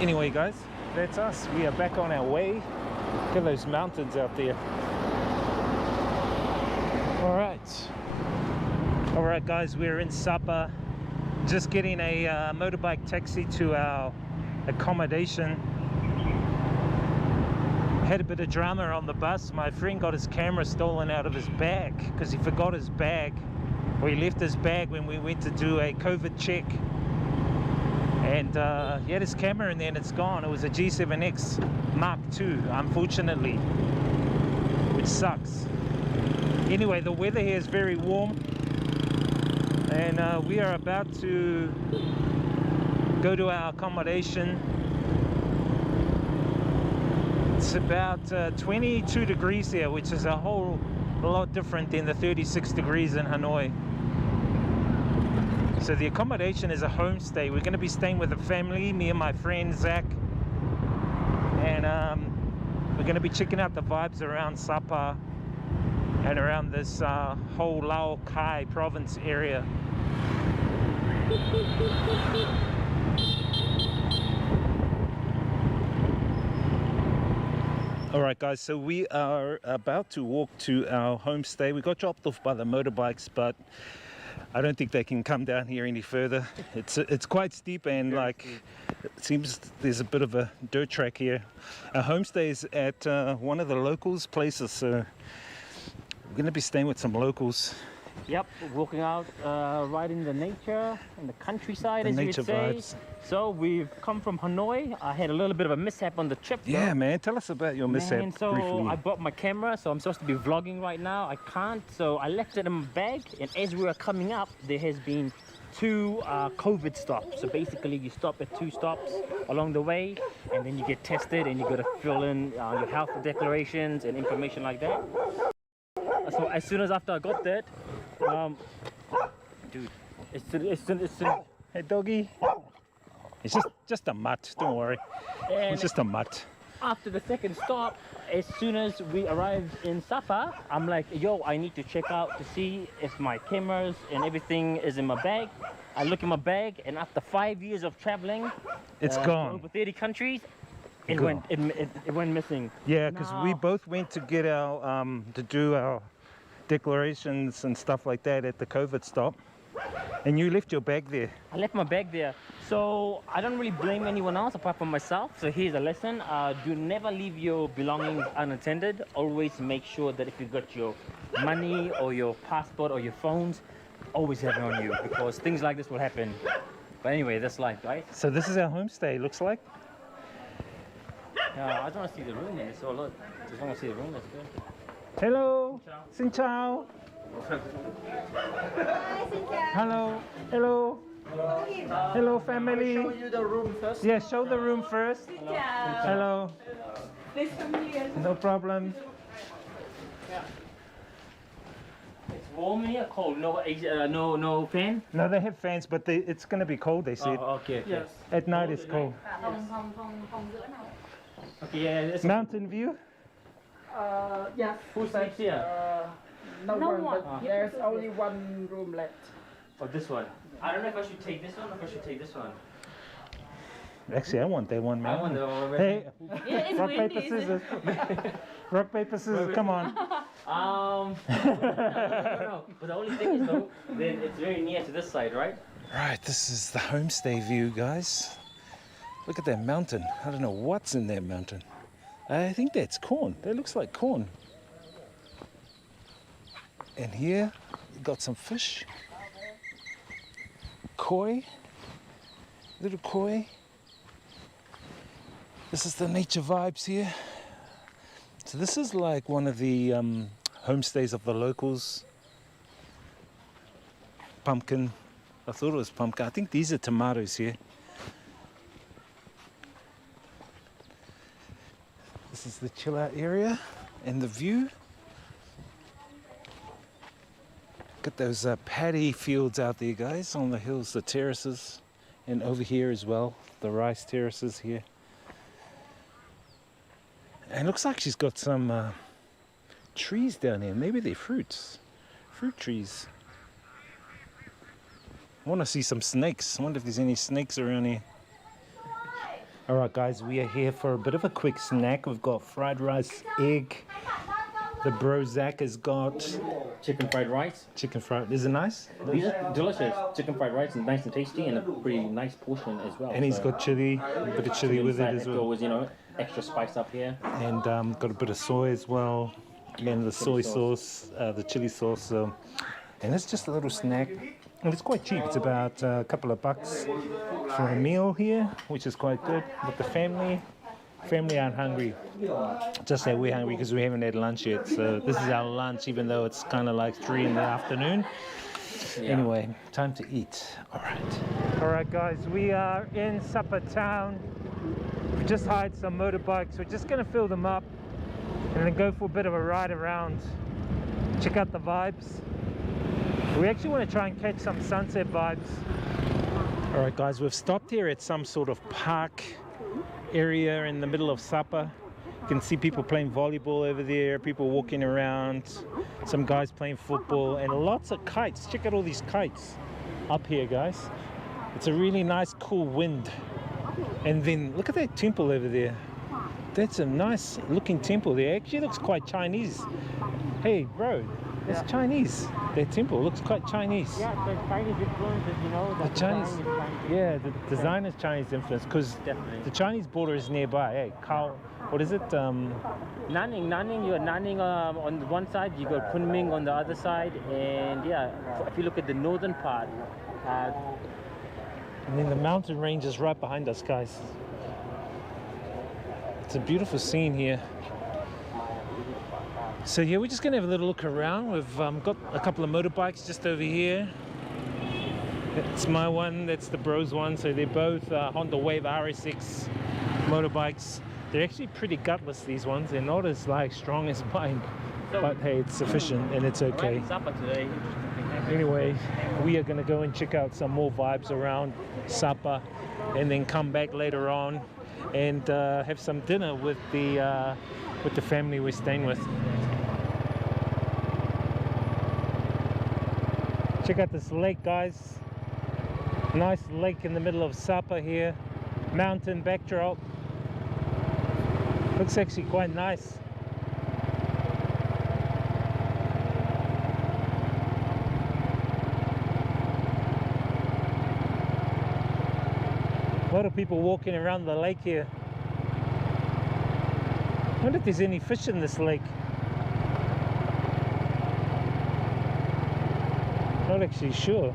Anyway guys, that's us. We are back on our way. Look at those mountains out there. Alright guys, we're in Sapa. Just getting a motorbike taxi to our accommodation. Had a bit of drama on the bus. My friend got his camera stolen out of his bag because he forgot his bag, or he left his bag when we went to do a COVID check. And he had his camera in there and it's gone. It was a G7X Mark II, unfortunately, which sucks. Anyway, the weather here is very warm, and we are about to go to our accommodation. It's about 22 degrees here, which is a whole lot different than the 36 degrees in Hanoi. So the accommodation is a homestay. We're going to be staying with a family, me and my friend Zach, and we're going to be checking out the vibes around Sapa and around this whole Lao Kai province area. Alright guys, so we are about to walk to our homestay. We got dropped off by the motorbikes, but I don't think they can come down here any further. It's quite steep, and like it seems there's a bit of a dirt track here. Our homestay is at one of the locals' places, so we're going to be staying with some locals. Yep, walking out right in the nature, in the countryside, as you would say. Vibes. So we've come from Hanoi. I had a little bit of a mishap on the trip. Yeah, man, tell us about your mishap. Man, so briefly. I brought my camera, so I'm supposed to be vlogging right now. I can't, so I left it in my bag. And as we were coming up, there has been 2 COVID stops. So basically, you stop at 2 stops along the way, and then you get tested, and you got to fill in your health declarations and information like that. So as soon as after I got that, dude, it's hey doggy, it's just a mutt, don't worry, it's just a mutt. After the second stop, as soon as we arrived in Sapa, I'm like, yo, I need to check out to see if my cameras and everything is in my bag. I look in my bag, and after 5 years of traveling, It's gone. over 30 countries, it went missing. Yeah, because we both went to get our to do our declarations and stuff like that at the COVID stop, and you left your bag there. I left my bag there, so I don't really blame anyone else apart from myself. So here's a lesson: do never leave your belongings unattended. Always make sure that if you got your money or your passport or your phones, always have it on you, because things like this will happen. But anyway, that's life, right? So this is our homestay, looks like. Yeah, I just want to see the room, man. So look, just want to see the room. That's good. Hello, xin chào. Hello, hello, hello family. Show you the room first. Yeah, show the room first. Hello. Nice to meet you. No problem. It's warm in here, cold. No fan. No, they have fans, but it's going to be cold, they said. Oh, okay. Yes. At night it's cold. Okay, yeah. It's Mountain view? Yes. Who sleeps here? No one, one. but there's only one room left. Oh, this one. I don't know if I should take this one or if I should take this one. Actually, I want that one, man. I want the one. Hey, Yeah, it's rock, windy, paper, isn't scissors. Rock, paper, scissors, come on. No. But the only thing is though, then it's very near to this side, right? Right, this is the homestay view, guys. Look at that mountain. I don't know what's in that mountain. I think that's corn. That looks like corn. And here, you got some fish. Koi. Little koi. This is the nature vibes here. So this is like one of the homestays of the locals. Pumpkin. I thought it was pumpkin. I think these are tomatoes here. This is the chill out area and the view. Got those paddy fields out there, guys, on the hills, the terraces, and over here as well, the rice terraces here. And it looks like she's got some trees down here. Maybe they're fruit trees. I want to see some snakes. I wonder if there's any snakes around here. All right, guys, we are here for a bit of a quick snack. We've got fried rice, egg. The bro Zach has got Chicken fried rice. chicken fried. Is it nice? These are delicious. Chicken fried rice is nice and tasty and a pretty nice portion as well. And he's got chili, a bit of chili with it as well. Always, you know, extra spice up here. And got a bit of soy as well. And the soy sauce, the chili sauce. And it's just a little snack. And it's quite cheap. It's about a couple of bucks for a meal here, which is quite good. With the family aren't hungry. Just say we're hungry because we haven't had lunch yet. So this is our lunch, even though it's kind of like 3 in the afternoon. Yeah. Anyway, time to eat. All right, guys, we are in Supper Town. We just hired some motorbikes. We're just gonna fill them up and then go for a bit of a ride around. Check out the vibes. We actually want to try and catch some sunset vibes. All right, guys, we've stopped here at some sort of park area in the middle of Sapa. You can see people playing volleyball over there, people walking around, some guys playing football, and lots of kites. Check out all these kites up here, guys. It's a really nice, cool wind. And then look at that temple over there. That's a nice looking temple there. Actually looks quite Chinese. Hey, bro, it's Chinese. That temple looks quite Chinese. Yeah, so Chinese influences, you know. The Chinese, yeah, the design is Chinese influence because the Chinese border is nearby. Hey, what is it? Nanning. You got Nanning on one side, you got Kunming on the other side, and yeah, if you look at the northern part. And then the mountain range is right behind us, guys. It's a beautiful scene here. So yeah, we're just gonna have a little look around. We've got a couple of motorbikes just over here. It's my one, that's the bros one. So they're both Honda Wave RS6 motorbikes. They're actually pretty gutless, these ones. They're not as like strong as mine, but hey, it's sufficient and it's okay. Anyway, we are gonna go and check out some more vibes around Sapa and then come back later on and have some dinner with the family we're staying with. Check out this lake, guys. Nice lake in the middle of Sapa here. Mountain backdrop. Looks actually quite nice. A lot of people walking around the lake here. I wonder if there's any fish in this lake. Not actually sure.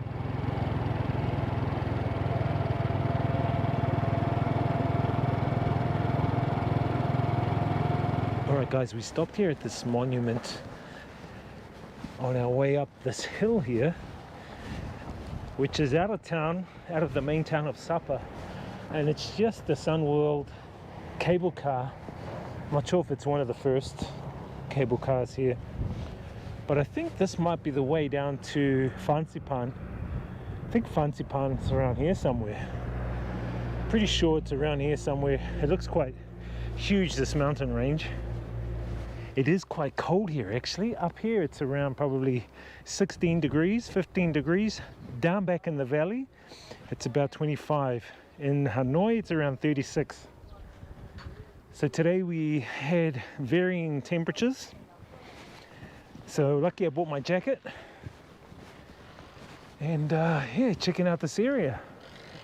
Alright guys, we stopped here at this monument on our way up this hill here, which is out of town, out of the main town of Sapa, and it's just the Sun World cable car. I'm not sure if it's one of the first cable cars here, but I think this might be the way down to Fansipan. I think Fansipan's around here somewhere. Pretty sure it's around here somewhere. It looks quite huge, this mountain range. It is quite cold here actually. Up here it's around probably 16 degrees, 15 degrees. Down back in the valley it's about 25. In Hanoi it's around 36. So today we had varying temperatures. So lucky I bought my jacket. And yeah, checking out this area.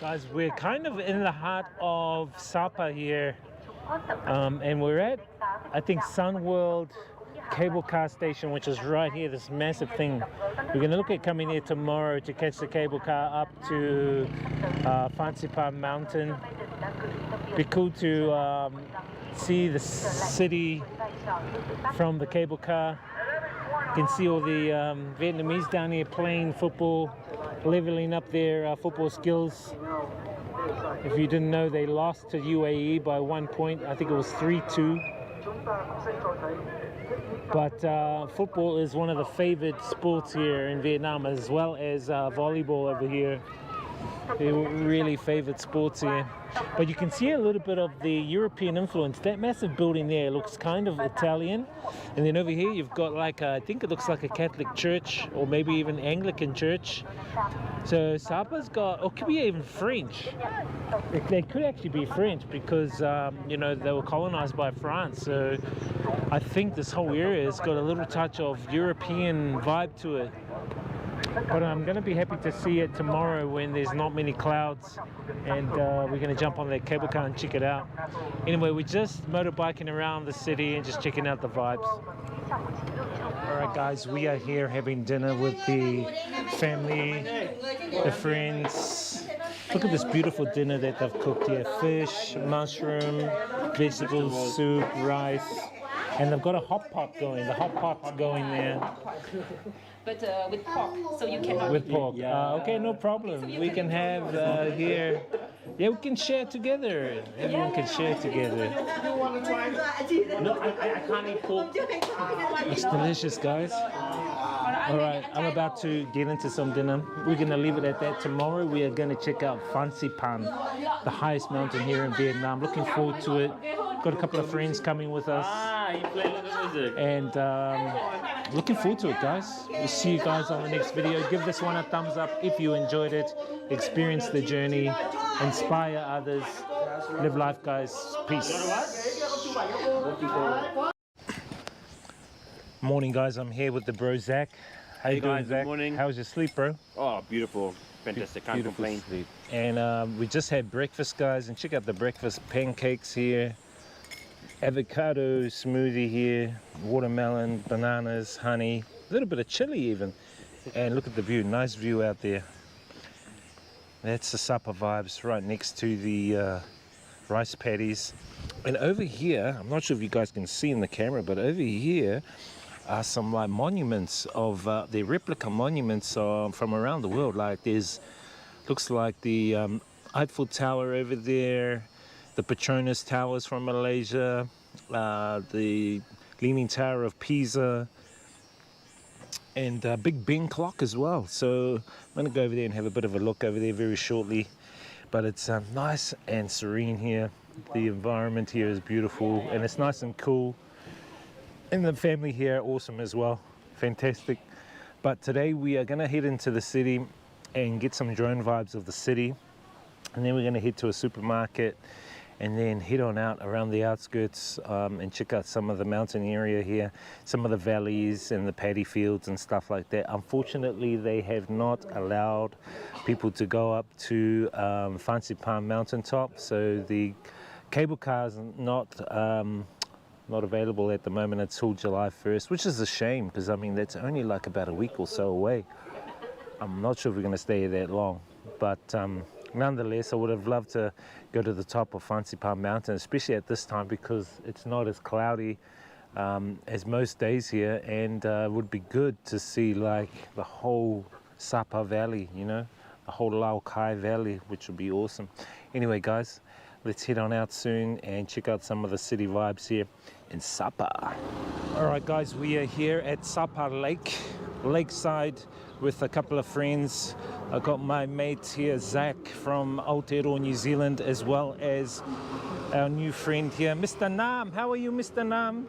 Guys, we're kind of in the heart of Sapa here. And we're at, I think, Sun World cable car station, which is right here, this massive thing. We're going to look at coming here tomorrow to catch the cable car up to Fansipan Mountain. Be cool to see the city from the cable car. You can see all the Vietnamese down here playing football, leveling up their football skills. If you didn't know, they lost to UAE by 1 point. I think it was 3-2. But football is one of the favored sports here in Vietnam, as well as volleyball over here. They really favored sports here. But you can see a little bit of the European influence. That massive building there looks kind of Italian. And then over here you've got like, I think it looks like a Catholic church or maybe even Anglican church. So Sapa's got, or could be even French. They could actually be French because, you know, they were colonized by France. So I think this whole area has got a little touch of European vibe to it. But I'm going to be happy to see it tomorrow when there's not many clouds, and we're going to jump on that cable car and check it out. Anyway, we're just motorbiking around the city and just checking out the vibes. Alright guys, we are here having dinner with the family, the friends. Look at this beautiful dinner that they've cooked here. Fish, mushroom, vegetables, soup, rice. And they've got a hot pot going. The hot pot's going there. But with pork, so you cannot. With pork. Okay, no problem. We can have here. Yeah, we can share together. Everyone can share together. No, I can't eat pork. It's delicious, guys. All right, I'm about to get into some dinner. We're going to leave it at that. Tomorrow we are going to check out Phan Xipang, the highest mountain here in Vietnam. Looking forward to it. Got a couple of friends coming with us. You play a little music. And looking forward to it, guys. We'll see you guys on the next video. Give this one a thumbs up if you enjoyed it. Experience the journey. Inspire others. Live life, guys. Peace. Morning, guys. I'm here with the bro Zach. How you doing, guys, Zach? good morning. How was your sleep, bro? Oh, beautiful. Fantastic. Can't Beautiful complain. sleep. And we just had breakfast, guys. And check out the breakfast. Pancakes here. Avocado smoothie here. Watermelon, bananas, honey. A little bit of chili even. And look at the view. Nice view out there. That's the supper vibes right next to the rice paddies. And over here, I'm not sure if you guys can see in the camera, but over here are some like monuments of the replica monuments from around the world. Like there's, looks like the Eiffel Tower over there, the Petronas Towers from Malaysia, the Leaning Tower of Pisa, and Big Ben clock as well. So I'm gonna go over there and have a bit of a look over there very shortly. But it's nice and serene here. The environment here is beautiful and it's nice and cool. And the family here are awesome as well. Fantastic. But today we are gonna head into the city and get some drone vibes of the city. And then we're gonna head to a supermarket and then head on out around the outskirts and check out some of the mountain area here, some of the valleys and the paddy fields and stuff like that. Unfortunately, they have not allowed people to go up to Phan Xipang mountaintop, so the cable car is not available at the moment until July 1st, which is a shame because I mean that's only like about a week or so away. I'm not sure if we're going to stay that long, but nonetheless, I would have loved to go to the top of Phan Xipang mountain, especially at this time because it's not as cloudy as most days here, and it would be good to see like the whole Sapa Valley, you know, the whole Lao Kai Valley, which would be awesome. Anyway, guys, let's head on out soon and check out some of the city vibes here in Sapa. All right, guys, we are here at Sapa Lakeside with a couple of friends. I got my mate here, Zach from Aotearoa, New Zealand, as well as our new friend here, Mr. Nam. How are you, Mr. Nam?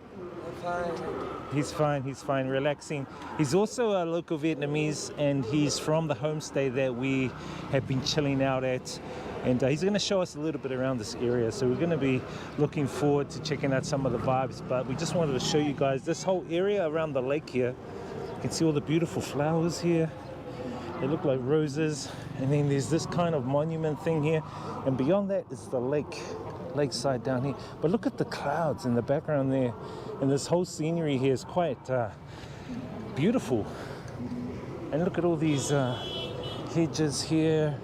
He's fine, relaxing. He's also a local Vietnamese and he's from the homestay that we have been chilling out at. And he's going to show us a little bit around this area. So we're going to be looking forward to checking out some of the vibes. But we just wanted to show you guys this whole area around the lake here. You can see all the beautiful flowers here. They look like roses. And then there's this kind of monument thing here. And beyond that is the lakeside down here. But look at the clouds in the background there. And this whole scenery here is quite beautiful. And look at all these hedges here,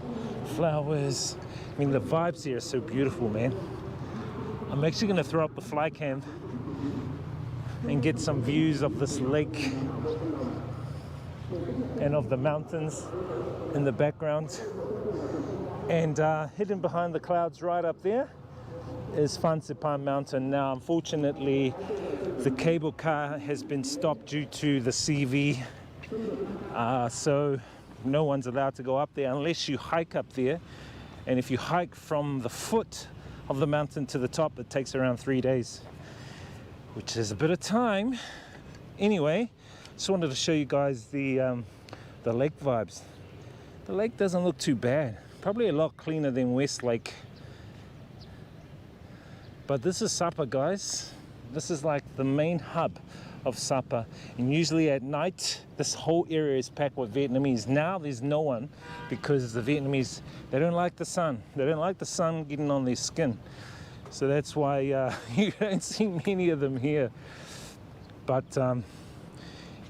flowers. I mean, the vibes here are so beautiful, man. I'm actually going to throw up the fly cam and get some views of this lake and of the mountains in the background. And hidden behind the clouds right up there is Phan Xipang mountain. Now, unfortunately, the cable car has been stopped due to the CV. So No one's allowed to go up there unless you hike up there. And if you hike from the foot of the mountain to the top, it takes around 3 days, which is a bit of time. Anyway, just wanted to show you guys the lake vibes. The lake doesn't look too bad. Probably a lot cleaner than Westlake. But this is Sapa, guys. This is like the main hub of Sapa. And usually at night, this whole area is packed with Vietnamese. Now there's no one because the Vietnamese, they don't like the sun. They don't like the sun getting on their skin. So that's why you don't see many of them here. But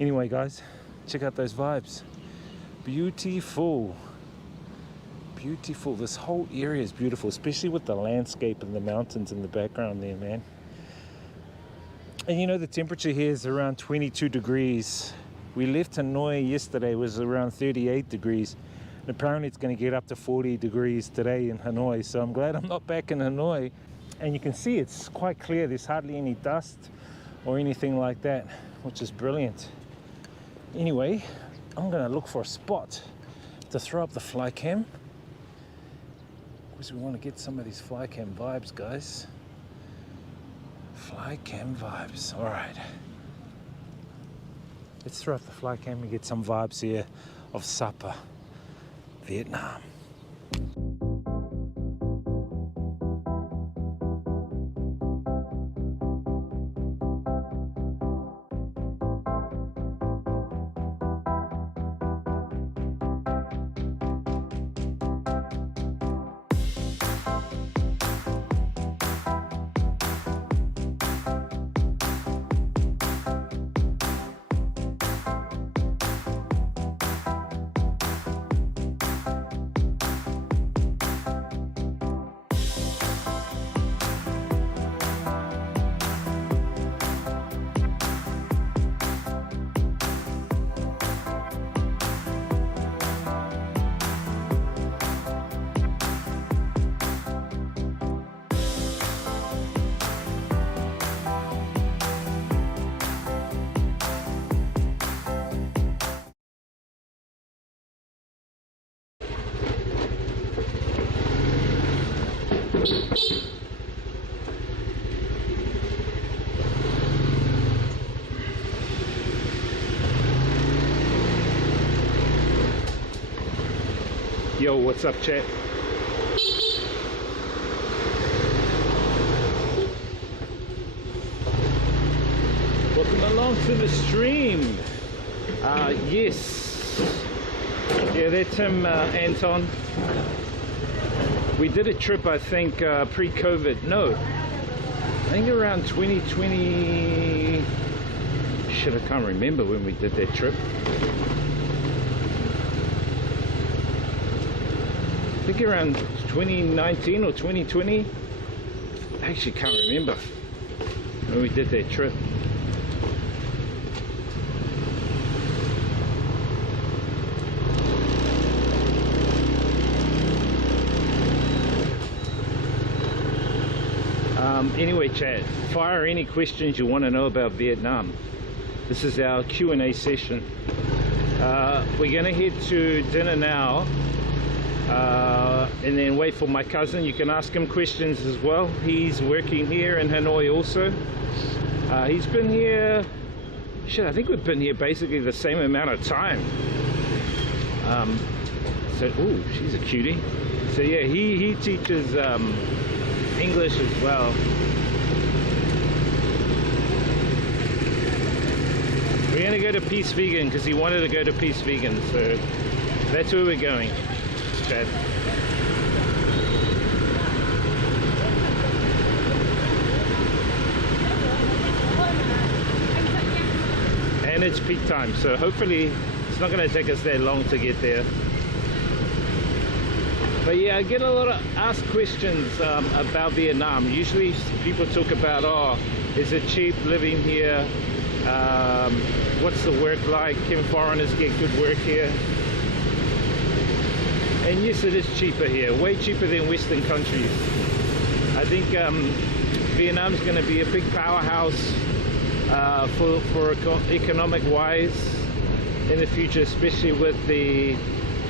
anyway, guys, check out those vibes. Beautiful. Beautiful. This whole area is beautiful, especially with the landscape and the mountains in the background there, man. And you know, the temperature here is around 22 degrees. We left Hanoi yesterday, it was around 38 degrees. And apparently it's going to get up to 40 degrees today in Hanoi. So I'm glad I'm not back in Hanoi. And you can see it's quite clear. There's hardly any dust or anything like that, which is brilliant. Anyway, I'm going to look for a spot to throw up the fly cam, because we want to get some of these fly cam vibes, guys. Fly cam vibes. All right. Let's throw up the fly cam and get some vibes here of Sapa, Vietnam. Yo, what's up, chat? Welcome along to the stream. Yes. Yeah, that's him, Anton. We did a trip, I think, pre-COVID. No, I think around 2020. Shit, I can't remember when we did that trip. I think around 2019 or 2020. I actually can't remember when we did that trip. Anyway, chat, fire any questions you want to know about Vietnam. This is our Q&A session. We're going to head to dinner now. And then wait for my cousin. You can ask him questions as well. He's working here in Hanoi also. He's been here, shit, I think we've been here basically the same amount of time. So, ooh, she's a cutie. So yeah, he teaches English as well. We're gonna go to Peace Vegan because he wanted to go to Peace Vegan, so that's where we're going. Okay. And it's peak time, so hopefully it's not going to take us that long to get there. But yeah, I get a lot of asked questions about Vietnam. Usually people talk about, oh, is it cheap living here? What's the work like? Can foreigners get good work here? And yes, it is cheaper here, way cheaper than Western countries. I think Vietnam's going to be a big powerhouse for economic wise in the future, especially with the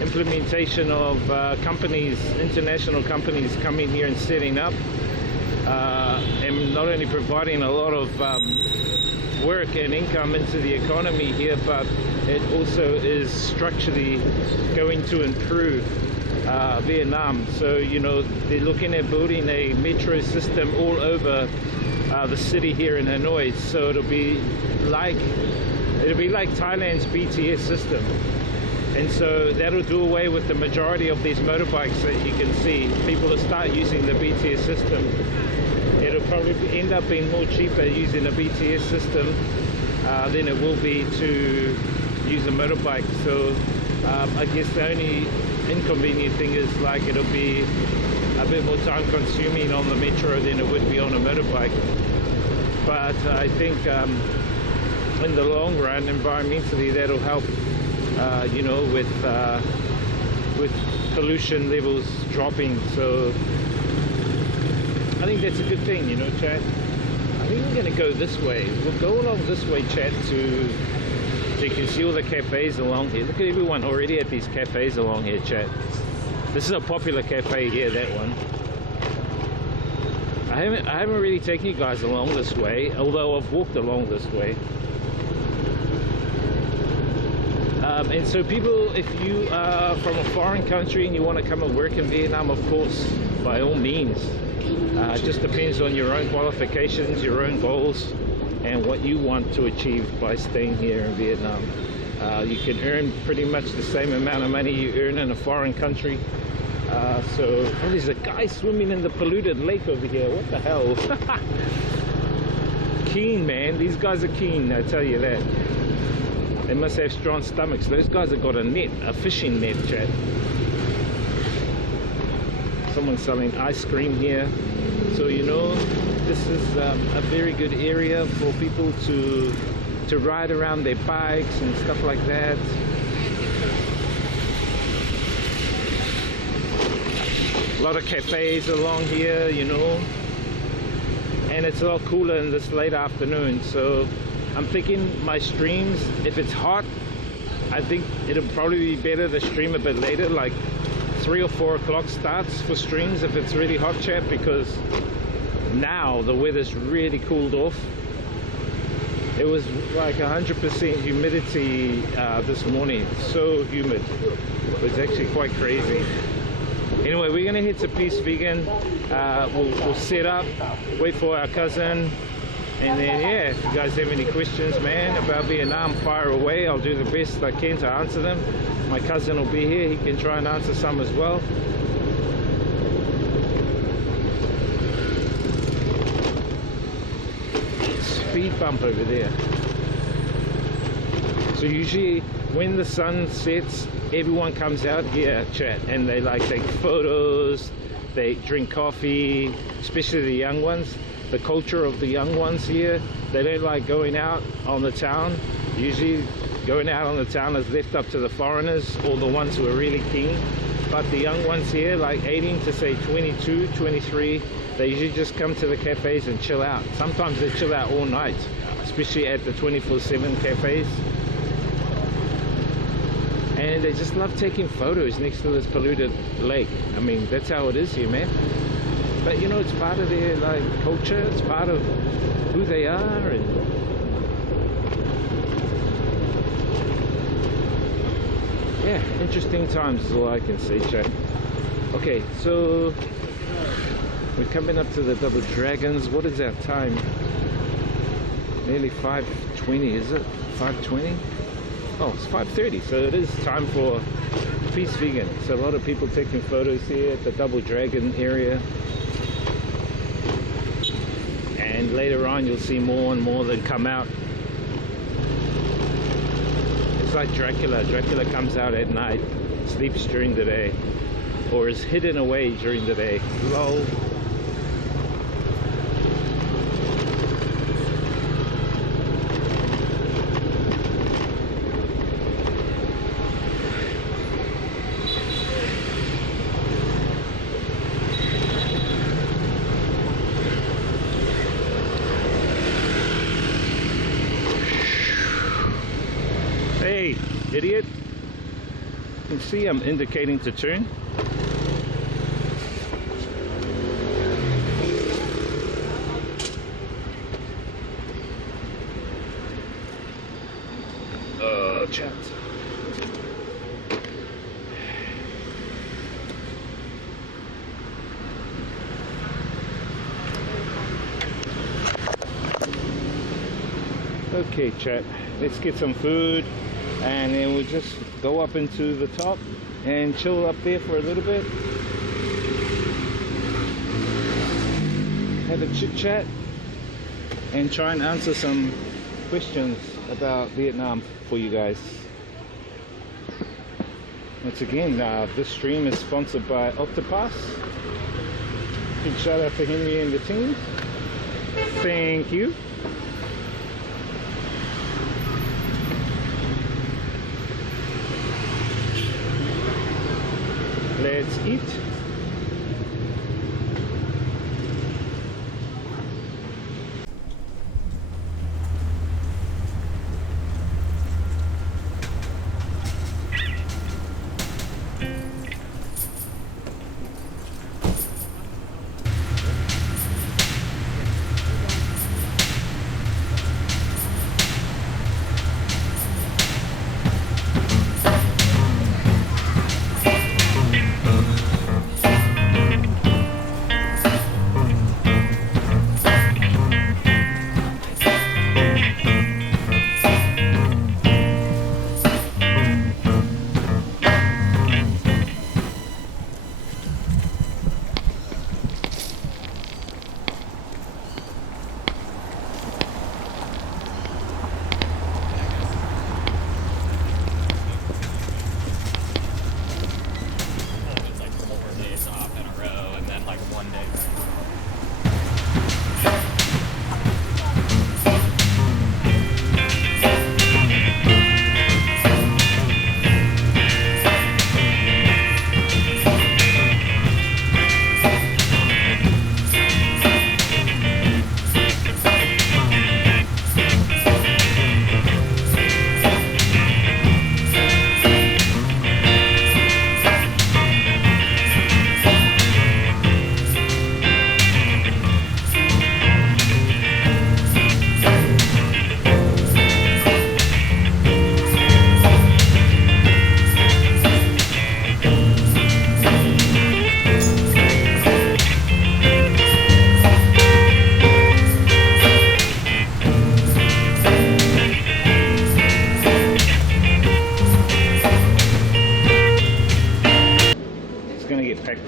implementation of companies, international companies coming here and setting up, and not only providing a lot of work and income into the economy here, but it also is structurally going to improve Vietnam. So, you know, they're looking at building a metro system all over the city here in Hanoi. So it'll be like Thailand's BTS system. And so that'll do away with the majority of these motorbikes that you can see. People will start using the BTS system. It'll probably end up being more cheaper using a BTS system than it will be to use a motorbike. So I guess the only inconvenient thing is like it'll be a bit more time consuming on the metro than it would be on a motorbike. But I think in the long run, environmentally, that'll help, you know, with pollution levels dropping. So I think that's a good thing, you know, chat. I think we're going to go this way. We'll go along this way, chat, so you can see all the cafes along here. Look at everyone already at these cafes along here, chat. This is a popular cafe here, that one. I haven't really taken you guys along this way, although I've walked along this way. And so people, if you are from a foreign country and you want to come and work in Vietnam, of course, by all means. It just depends on your own qualifications, your own goals, and what you want to achieve by staying here in Vietnam. You can earn pretty much the same amount of money you earn in a foreign country. So there's a guy swimming in the polluted lake over here. What the hell? Keen, man. These guys are keen, I tell you that. They must have strong stomachs. Those guys have got a net, a fishing net, chat. Someone's selling ice cream here. So, you know, this is a very good area for people to ride around their bikes and stuff like that. A lot of cafes along here, you know, and it's a lot cooler in this late afternoon. So I'm thinking my streams, if it's hot, I think it'll probably be better to stream a bit later, like 3 or 4 o'clock starts for streams if it's really hot, chat, because now the weather's really cooled off. It was like 100% humidity this morning, so humid. It was actually quite crazy. Anyway, we're gonna head to Peace Vegan. We'll set up, wait for our cousin, and then yeah, if you guys have any questions, man, about Vietnam, fire away. I'll do the best I can to answer them. My cousin will be here, he can try and answer some as well. Speed bump over there. So usually when the sun sets, everyone comes out here, chat, and they like take photos, they drink coffee, especially the young ones. The culture of the young ones here, they don't like going out on the town. Usually going out on the town is left up to the foreigners or the ones who are really keen. But the young ones here, like 18 to say 22, 23, they usually just come to the cafes and chill out. Sometimes they chill out all night, especially at the 24/7 cafes. And they just love taking photos next to this polluted lake. I mean, that's how it is here, man. But you know, it's part of their like culture, it's part of who they are, and yeah, interesting times is all I can say, chat. Okay, so we're coming up to the Double Dragons. What is our time? Nearly 5:20, is it? 5:20? Oh, it's 5:30, so it is time for Peace Vegan. So a lot of people taking photos here at the Double Dragon area. And later on you'll see more and more that come out. It's like Dracula. Dracula comes out at night, sleeps during the day, or is hidden away during the day. Lol. Hey, idiot. can see I'm indicating to turn. Chat. Okay, chat, let's get some food and then we'll just go up into the top and chill up there for a little bit, have a chit chat and try and answer some questions about Vietnam for you guys. Once again, this stream is sponsored by Octopass. Big shout out to Henry and the team. Thank you. Let's eat.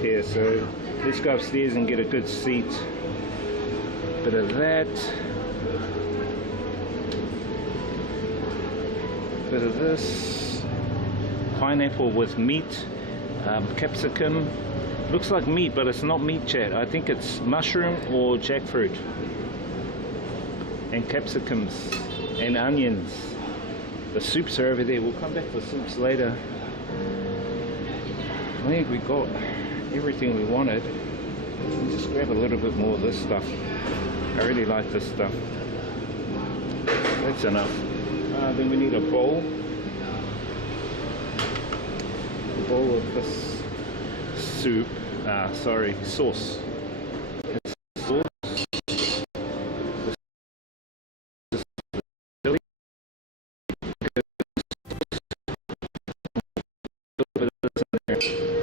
Here, so let's go upstairs and get a good seat. Bit of that, bit of this, pineapple with meat, capsicum. Looks like meat, but it's not meat, chat. I think it's mushroom or jackfruit, and capsicums and onions. The soups are over there. We'll come back to soups later. I think we got everything we wanted. We'll just grab a little bit more of this stuff. I really like this stuff. That's enough. Then we need a bowl. A bowl of this soup. Sauce. It's sauce.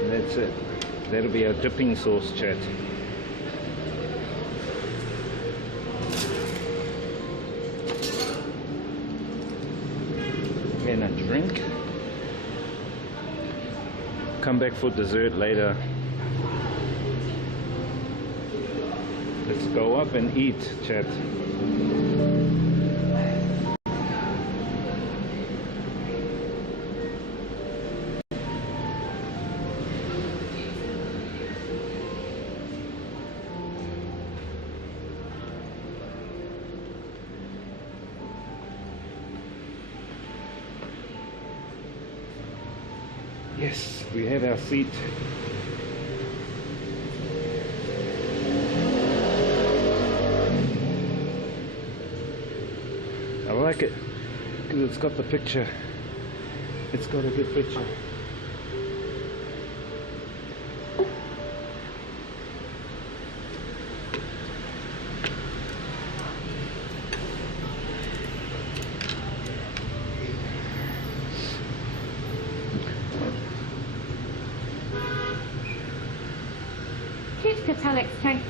That's it. That'll be our dipping sauce, chat. And a drink. Come back for dessert later. Let's go up and eat, chat. Yes, we have our seat. I like it because it's got the picture. It's got a good picture.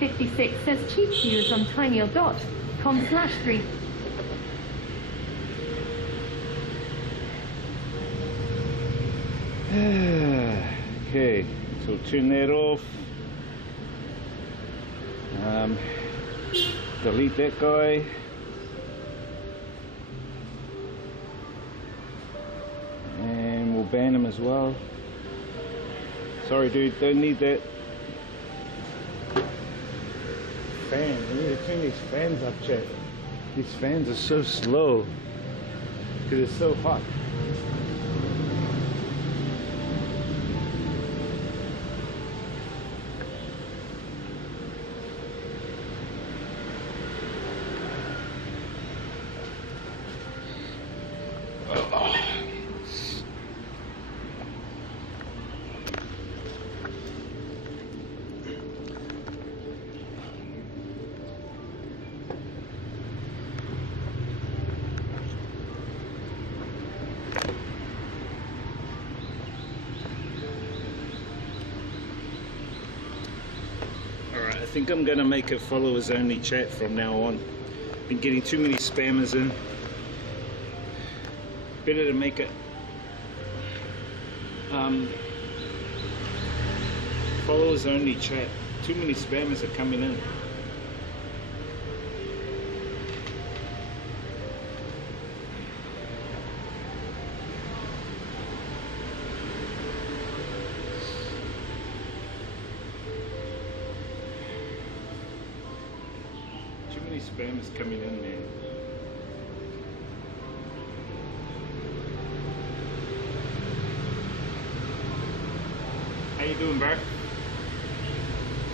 56 says cheap views on tinyl.com/3. Okay, so turn that off. Delete that guy. And we'll ban him as well. Sorry dude, don't need that. Fan, we need to turn these fans up, chat. These fans are so slow because it's so hot. I think I'm gonna make a followers only chat from now on. Been getting too many spammers in. Better to make it followers only chat. Too many spammers are coming in. Spammers coming in there. How you doing, bro?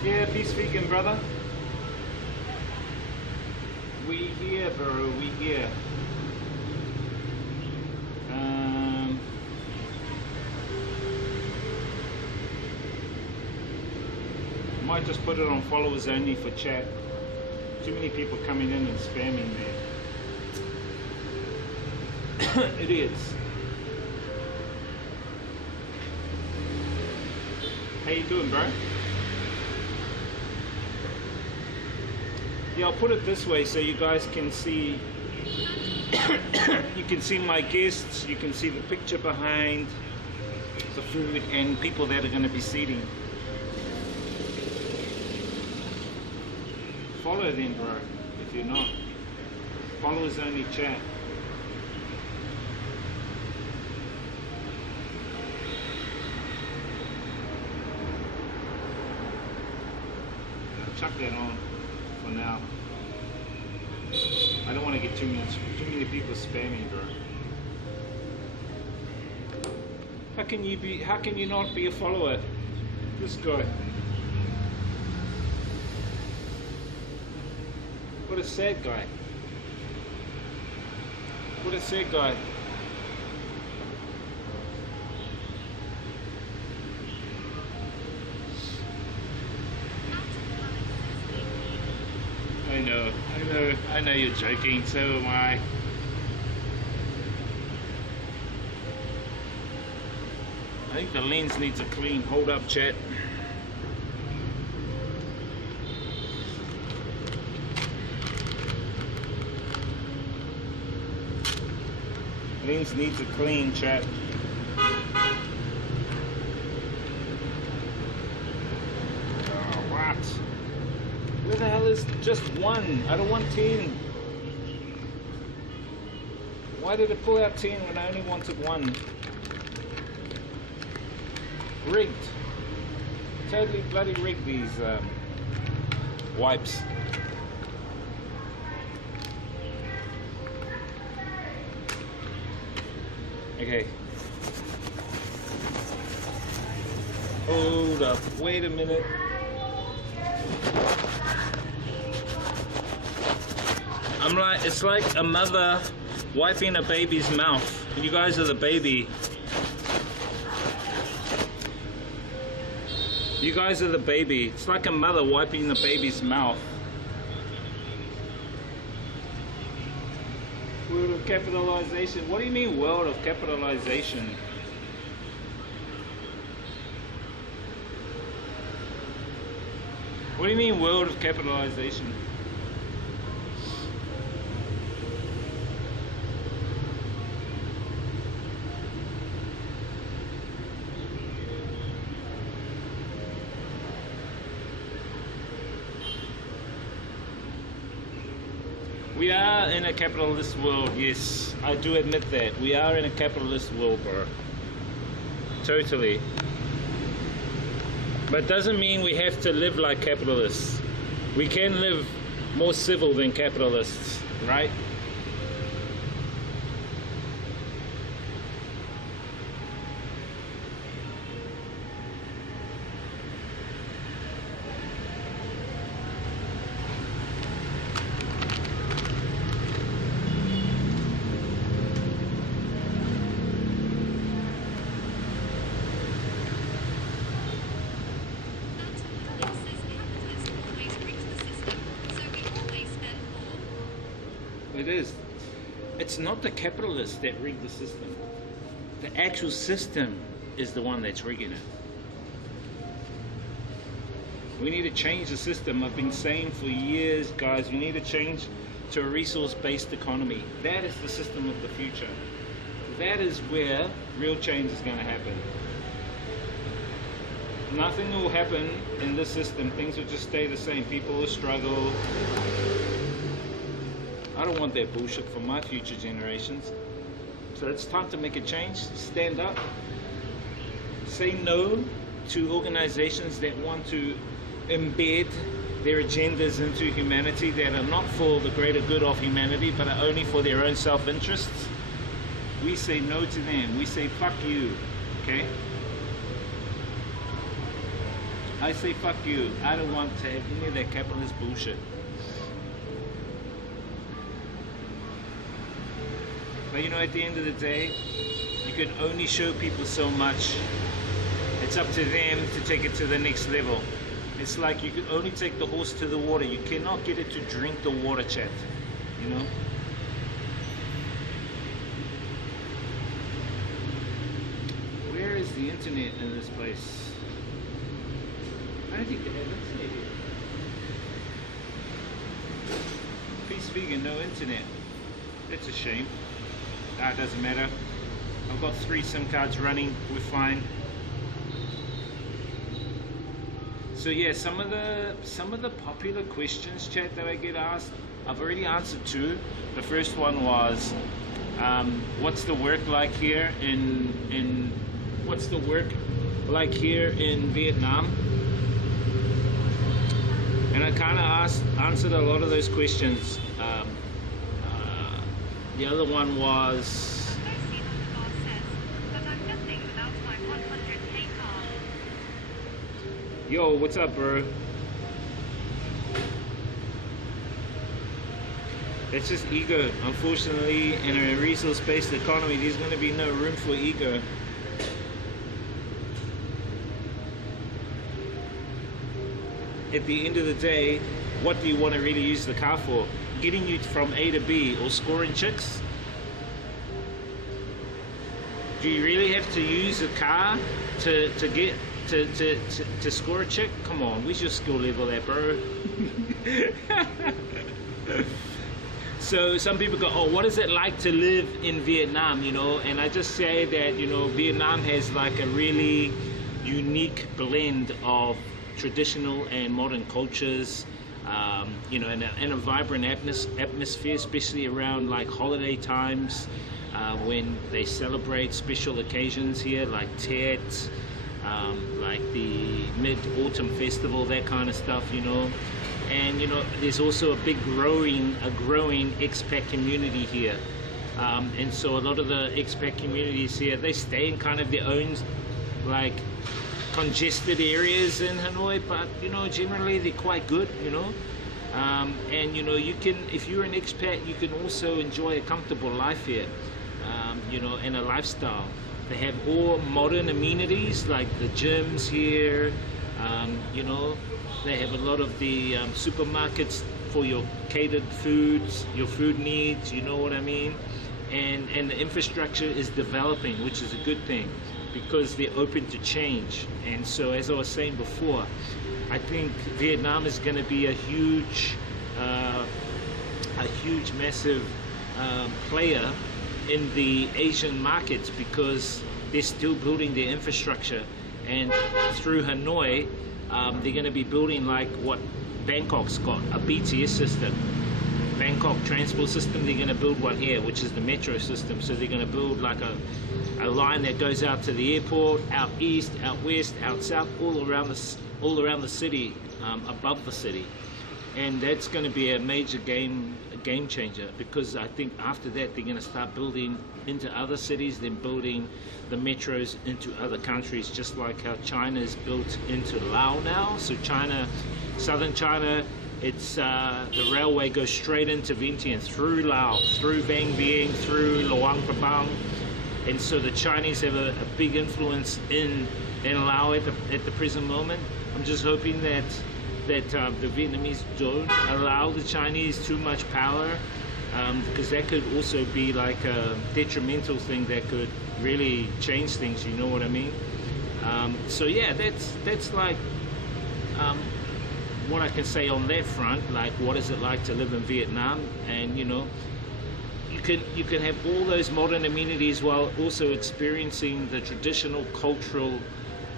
Yeah, peace vegan, brother. We here, bro. We here. Might just put it on followers only for chat. Too many people coming in and spamming there. Idiots. How you doing, bro? Yeah, I'll put it this way so you guys can see. You can see my guests. You can see the picture behind the food and people that are going to be seating. Follow them, bro, if you're not. Followers only chat. Chuck that on for now. I don't want to get too many people spamming, bro. How can you not be a follower? This guy. What a sad guy. What a sad guy. I know you're joking, so am I. I think the lens needs a clean. Hold up, chat. Lens needs a clean, chat. Oh, what? Where the hell is just one? I don't want 10. Why did it pull out 10 when I only wanted one? Rigged. Totally bloody rigged, these wipes. Okay. Hold up. Wait a minute. It's like a mother wiping a baby's mouth. You guys are the baby. You guys are the baby. It's like a mother wiping the baby's mouth. World of capitalization. What do you mean world of capitalization? What do you mean world of capitalization? We are in a capitalist world, yes. I do admit that. We are in a capitalist world, bro. Totally. But doesn't mean we have to live like capitalists. We can live more civil than capitalists, right? It is. It's not the capitalists that rig the system. The actual system is the one that's rigging it. We need to change the system. I've been saying for years, guys, we need to change to a resource-based economy. That is the system of the future. That is where real change is going to happen. Nothing will happen in this system. Things will just stay the same. People will struggle. I don't want that bullshit for my future generations. So it's time to make a change. Stand up. Say no to organizations that want to embed their agendas into humanity that are not for the greater good of humanity but are only for their own self-interests. We say no to them. We say fuck you. Okay? I say fuck you. I don't want to have any of that capitalist bullshit. But you know, at the end of the day, you can only show people so much. It's up to them to take it to the next level. It's like you can only take the horse to the water. You cannot get it to drink the water, chat. You know? Where is the internet in this place? I don't think they have internet here. Peace vegan, no internet. That's a shame. It doesn't matter. I've got 3 SIM cards running. We're fine. So yeah, some of the popular questions, chat, that I get asked, I've already answered 2. The first one was, what's the work like here in Vietnam? And I kind of answered a lot of those questions. The other one was, yo, what's up, bro? That's just ego. Unfortunately, in a resource-based economy, there's going to be no room for ego. At the end of the day, what do you want to really use the car for? Getting you from A to B or scoring chicks? Do you really have to use a car to score a chick? Come on, where's your skill level at, bro? So some people go, oh, what is it like to live in Vietnam, you know? And I just say that, you know, Vietnam has like a really unique blend of traditional and modern cultures. You know, and a vibrant atmosphere, especially around like holiday times, when they celebrate special occasions here, like Tet, like the Mid-Autumn Festival, that kind of stuff, you know. And you know, there's also a growing expat community here, and so a lot of the expat communities here, they stay in kind of their own like congested areas in Hanoi, but you know, generally they're quite good, you know. And you know, you can, if you're an expat, you can also enjoy a comfortable life here, you know, and a lifestyle. They have all modern amenities like the gyms here, you know. They have a lot of the supermarkets for your catered foods, your food needs, you know what I mean? And the infrastructure is developing, which is a good thing. because they're open to change. And so, as I was saying before, I think Vietnam is going to be a huge, massive player in the Asian markets, because they're still building their infrastructure. And through Hanoi, they're going to be building like what Bangkok's got, a BTS system. Bangkok transport system, they're going to build one here, which is the metro system. So they're going to build like a line that goes out to the airport, out east, out west, out south, all around the city, above the city. And that's going to be a major game changer, because I think after that they're going to start building into other cities, then building the metros into other countries, just like how China is built into Laos now. So China, southern China, it's the railway goes straight into Vientiane, through Laos, through Vang Vieng, through Luang Prabang. And so the Chinese have a big influence in Laos at the present moment. I'm just hoping that the Vietnamese don't allow the Chinese too much power, because that could also be like a detrimental thing that could really change things, you know what I mean? So yeah, that's like what I can say on that front. Like, what is it like to live in Vietnam? And you know, you can have all those modern amenities while also experiencing the traditional cultural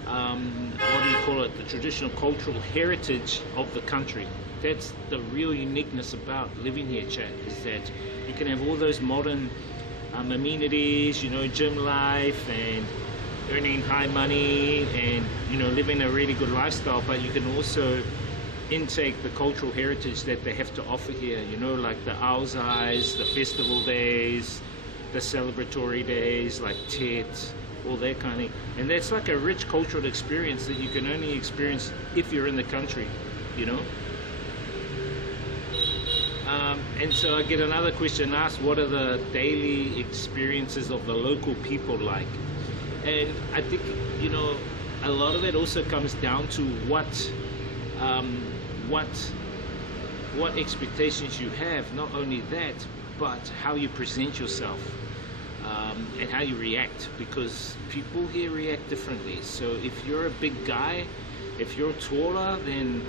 the traditional cultural heritage of the country. That's the real uniqueness about living here, chat, is that you can have all those modern amenities, you know, gym life and earning high money and, you know, living a really good lifestyle, but you can also intake the cultural heritage that they have to offer here, you know, like the Ao Zais, the festival days, the celebratory days like Tet, all that kind of thing. And that's like a rich cultural experience that you can only experience if you're in the country, you know. And so I get another question asked, what are the daily experiences of the local people like? And I think, you know, a lot of it also comes down to what expectations you have. Not only that, but how you present yourself. And how you react, because people here react differently. So if you're a big guy, if you're taller than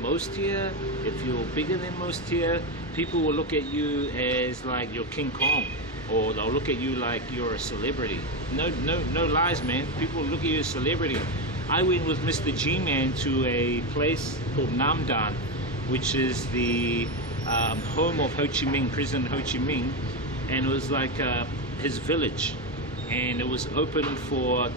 most here, if you're bigger than most here, people will look at you as like you're King Kong, or they'll look at you like you're a celebrity. No lies, man. People look at you as a celebrity. I went with Mr. G-Man to a place called Nam Dan, which is the home of Ho Chi Minh, President Ho Chi Minh, and it was like his village, and it was open for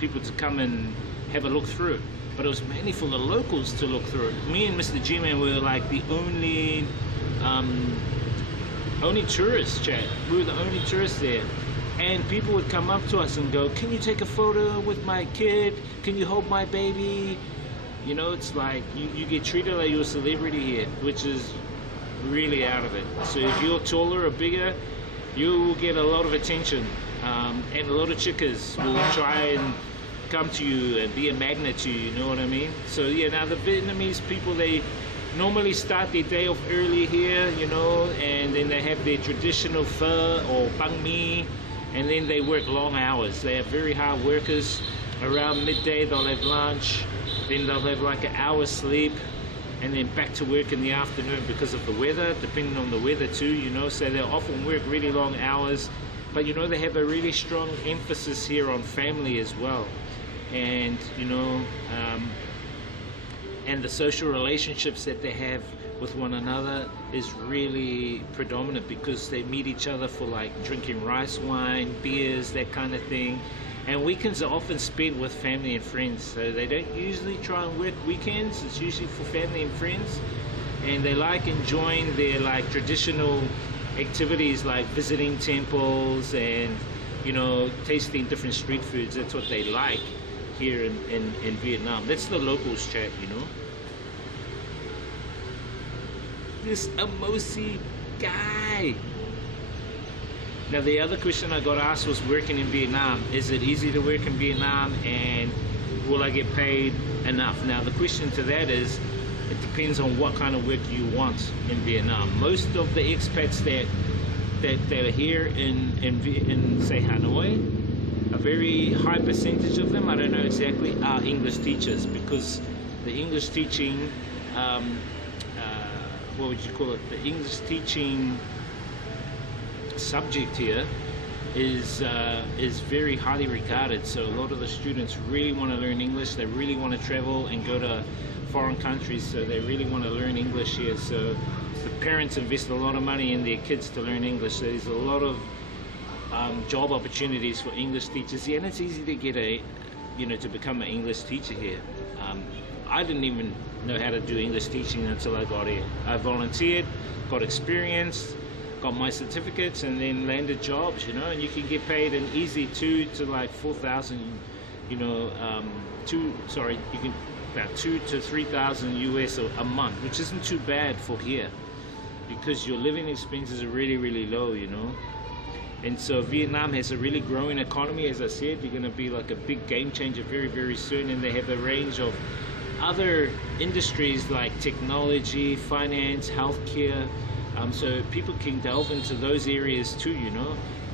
people to come and have a look through, but it was mainly for the locals to look through. Me and Mr. G-Man were like the only tourists, chat. We were the only tourists there, and people would come up to us and go, "Can you take a photo with my kid? Can you hold my baby?" You know, it's like you get treated like you're a celebrity here, which is really out of it. So if you're taller or bigger, you will get a lot of attention, and a lot of chickas will try and come to you and be a magnet to you, you know what I mean? So yeah, now the Vietnamese people, they normally start their day off early here, you know, and then they have their traditional pho or banh mi, and then they work long hours. They are very hard workers. Around midday they'll have lunch, then they'll have like an hour's sleep, and then back to work in the afternoon because of the weather, depending on the weather too, you know. So they'll often work really long hours, but you know, they have a really strong emphasis here on family as well. And you know, and the social relationships that they have with one another is really predominant, because they meet each other for like drinking rice wine, beers, that kind of thing. And weekends are often spent with family and friends, so they don't usually try and work weekends. It's usually for family and friends, and they like enjoying their like traditional activities like visiting temples and, you know, tasting different street foods. That's what they like here in Vietnam. That's the locals, chat, you know. This Amosi guy. Now the other question I got asked was working in Vietnam. Is it easy to work in Vietnam, and will I get paid enough? Now the question to that is, it depends on what kind of work you want in Vietnam. Most of the expats that are here in say Hanoi, a very high percentage of them, I don't know exactly, are English teachers, because the English teaching, what would you call it? The English teaching subject here is very highly regarded. So a lot of the students really want to learn English. They really want to travel and go to foreign countries. So they really want to learn English here. So the parents invest a lot of money in their kids to learn English. So there's a lot of job opportunities for English teachers here, and it's easy to get to become an English teacher here. I didn't even know how to do English teaching until I got here. I volunteered, got experience, got my certificates, and then landed jobs, and you can get paid an easy $2,000 to like $4,000, you can about $2,000 to $3,000 US a month, which isn't too bad for here, because your living expenses are really, really low, And so Vietnam has a really growing economy. As I said, they're going to be like a big game changer very, very soon, and they have a range of other industries like technology, finance, healthcare, so people can delve into those areas too,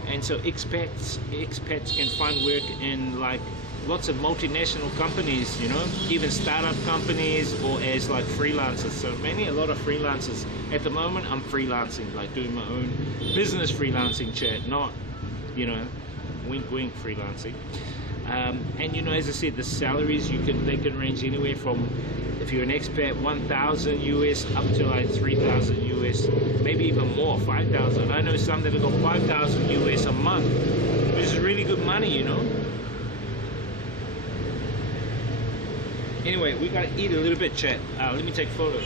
and so expats can find work in like lots of multinational companies, even startup companies, or as like freelancers. So a lot of freelancers at the moment. I'm freelancing, like doing my own business freelancing, chat, not wink wink freelancing. And as I said, the salaries they can range anywhere from, if you're an expat, 1,000 US up to like 3,000 US, maybe even more, 5,000. I know some that have got 5,000 US a month, which is really good money, Anyway, we gotta eat a little bit, chat. Let me take a photo.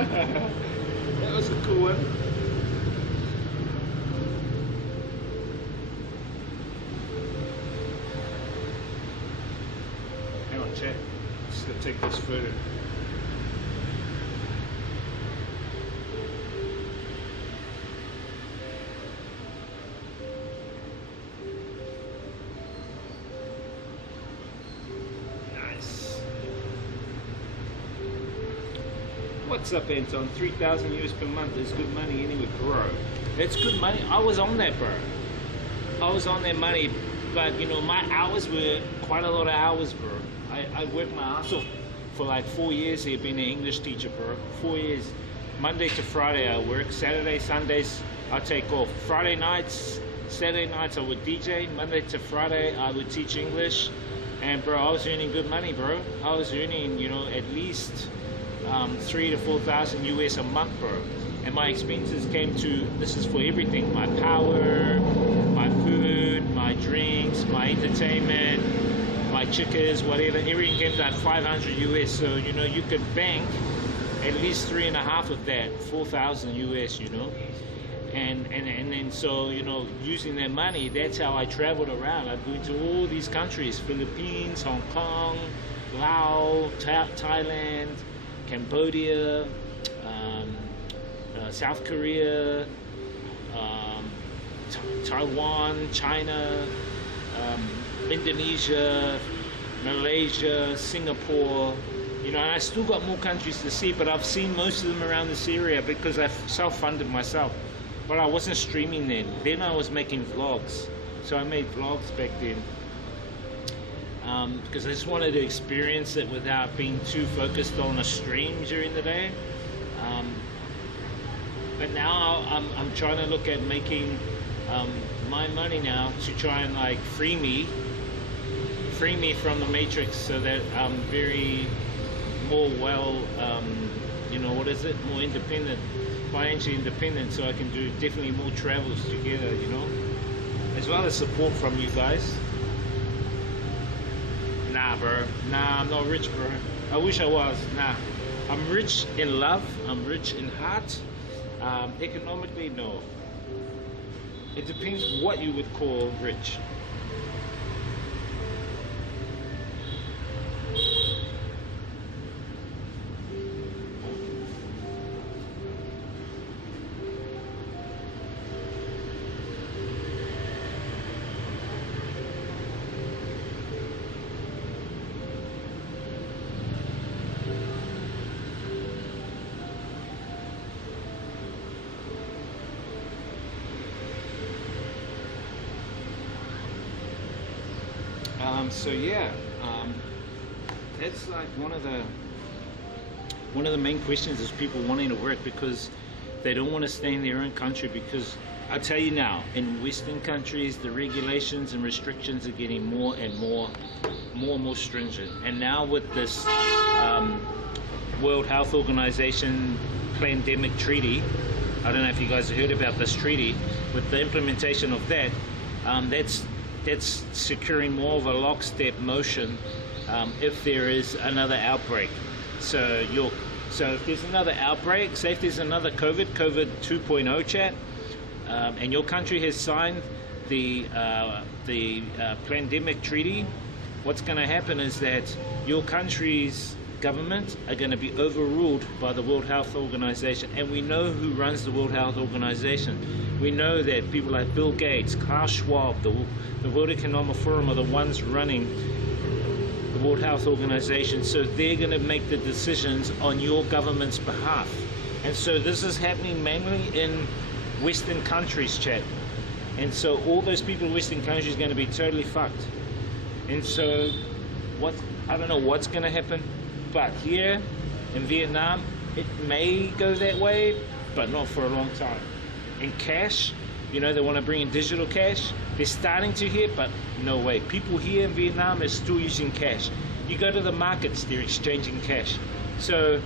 That was a cool one. Hang on, chat. Just gonna take this photo. What's up, Anton? 3,000 US per month is good money anyway, bro. That's good money. I was on that, bro. I was on that money, but my hours were quite a lot of hours, bro. I worked my ass off for like 4 years here, being an English teacher, bro. 4 years. Monday to Friday I work. Saturday, Sundays I take off. Friday nights, Saturday nights I would DJ. Monday to Friday I would teach English. And bro, I was earning good money, bro. I was earning, at least 3,000 to 4,000 US a month, bro. And my expenses came to, this is for everything, my power, my food, my drinks, my entertainment, my chickens, whatever, everything came to like 500 US. So you could bank at least 3.5 of that, 4,000 US, and so using that money, that's how I traveled around. I'd go to all these countries: Philippines, Hong Kong, Laos, Thailand, Cambodia, South Korea, Taiwan, China, Indonesia, Malaysia, Singapore, and I still got more countries to see, but I've seen most of them around this area because I've self-funded myself. But I wasn't streaming then. Then I was making vlogs. So I made vlogs back then. Because I just wanted to experience it without being too focused on a stream during the day. But now I'm trying to look at making my money now to try and like free me from the matrix, so that I'm very more more independent, financially independent, so I can do definitely more travels together, as well as support from you guys. Nah, bro. Nah, I'm not rich, bro. I wish I was. Nah. I'm rich in love. I'm rich in heart. Economically, no. It depends what you would call rich. So yeah, that's like one of the main questions is people wanting to work because they don't want to stay in their own country. Because I tell you now, in Western countries, the regulations and restrictions are getting more and more stringent. And now with this World Health Organization pandemic treaty, I don't know if you guys have heard about this treaty. With the implementation of that, that's securing more of a lockstep motion if there is another outbreak. So if there's another outbreak, say if there's another COVID 2.0 chat, and your country has signed the pandemic treaty, what's going to happen is that your country's government are going to be overruled by the World Health Organization. And we know who runs the World Health Organization. We know that people like Bill Gates, Klaus Schwab, the World Economic Forum are the ones running the World Health Organization. So they're going to make the decisions on your government's behalf. And so this is happening mainly in Western countries, chat. And so all those people in Western countries are going to be totally fucked. And so I don't know what's going to happen. But here in Vietnam, it may go that way, but not for a long time. In cash, you know, they want to bring in digital cash. They're starting to here, but no way. People here in Vietnam are still using cash. You go to the markets, they're exchanging cash. So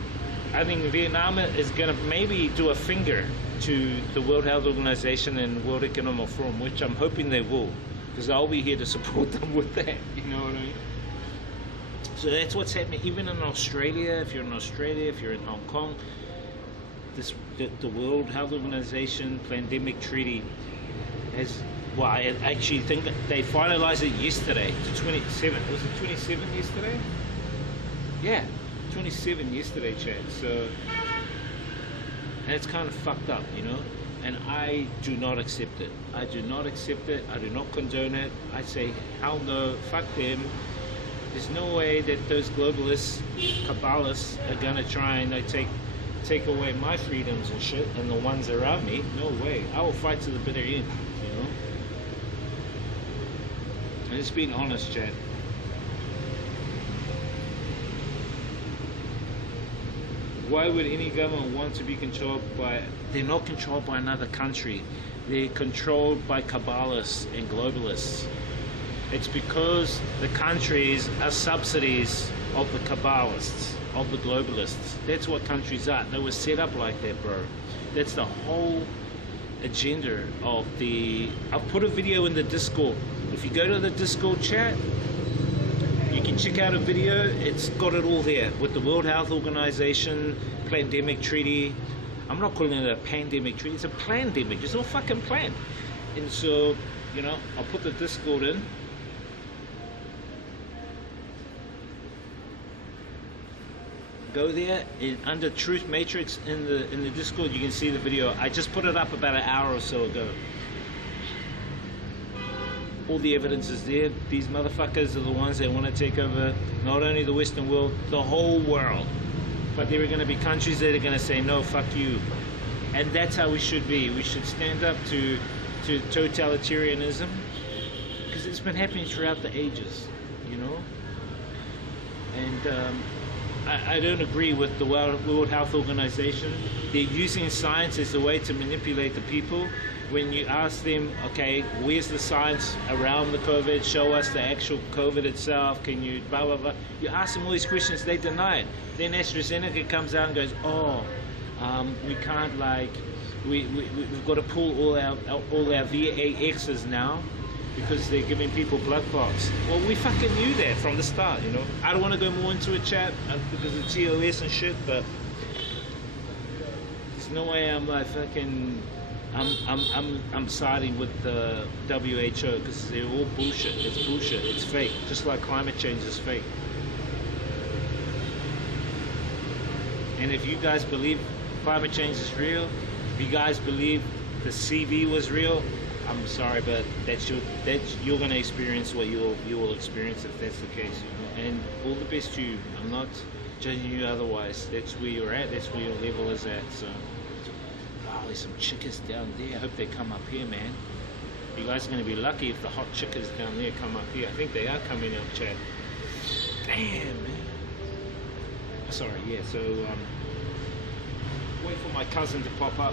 I think Vietnam is going to maybe do a finger to the World Health Organization and World Economic Forum, which I'm hoping they will, because I'll be here to support them with that, you know what I mean? So that's what's happening. Even in Australia, if you're in Australia, if you're in Hong Kong, the World Health Organization pandemic treaty has, well, I actually think they finalized it yesterday to 27. Was it 27 yesterday? Yeah, 27 yesterday, Chad. So, and it's kind of fucked up, you know? And I do not accept it. I do not accept it. I do not condone it. I say, hell no, fuck them. There's no way that those globalists, Kabbalists, are gonna try and take away my freedoms and shit, and the ones around me. No way. I will fight to the bitter end, you know. And just being honest, Chad. Why would any government want to be controlled by? They're not controlled by another country. They're controlled by Kabbalists and globalists. It's because the countries are subsidies of the Kabbalists, of the globalists. That's what countries are. They were set up like that, bro. That's the whole agenda of the... I've put a video in the Discord. If you go to the Discord chat, you can check out a video. It's got it all there with the World Health Organization pandemic treaty. I'm not calling it a pandemic treaty. It's a plandemic. It's all fucking planned. And so, you know, I'll put the Discord in. Go there under Truth Matrix in the Discord. You can see the video. I just put it up about an hour or so ago. All the evidence is there. These motherfuckers are the ones that want to take over not only the Western world, the whole world. But there are going to be countries that are going to say no, fuck you. And that's how we should be. We should stand up to totalitarianism, because it's been happening throughout the ages, you know. And I don't agree with the World Health Organization. They're using science as a way to manipulate the people. When you ask them, okay, where's the science around the COVID? Show us the actual COVID itself. Can you blah, blah, blah. You ask them all these questions, they deny it. Then AstraZeneca comes out and goes, oh, we can't, like, we've got to pull all our VAXs now, because they're giving people blood clots. Well, we fucking knew that from the start, you know. I don't want to go more into a chat because of TOS and shit, but there's no way I'm like fucking I'm siding with the WHO because they're all bullshit. It's bullshit. It's fake. Just like climate change is fake. And if you guys believe climate change is real, if you guys believe the CV was real, I'm sorry, but you're gonna experience what you will experience if that's the case, you know. And all the best to you. I'm not judging you otherwise. That's where you're at. That's where your level is at. So, wow, there's some chickens down there. I hope they come up here, man. You guys are gonna be lucky if the hot chickens down there come up here. I think they are coming up, Chad. Damn, man. Sorry, yeah. So, wait for my cousin to pop up.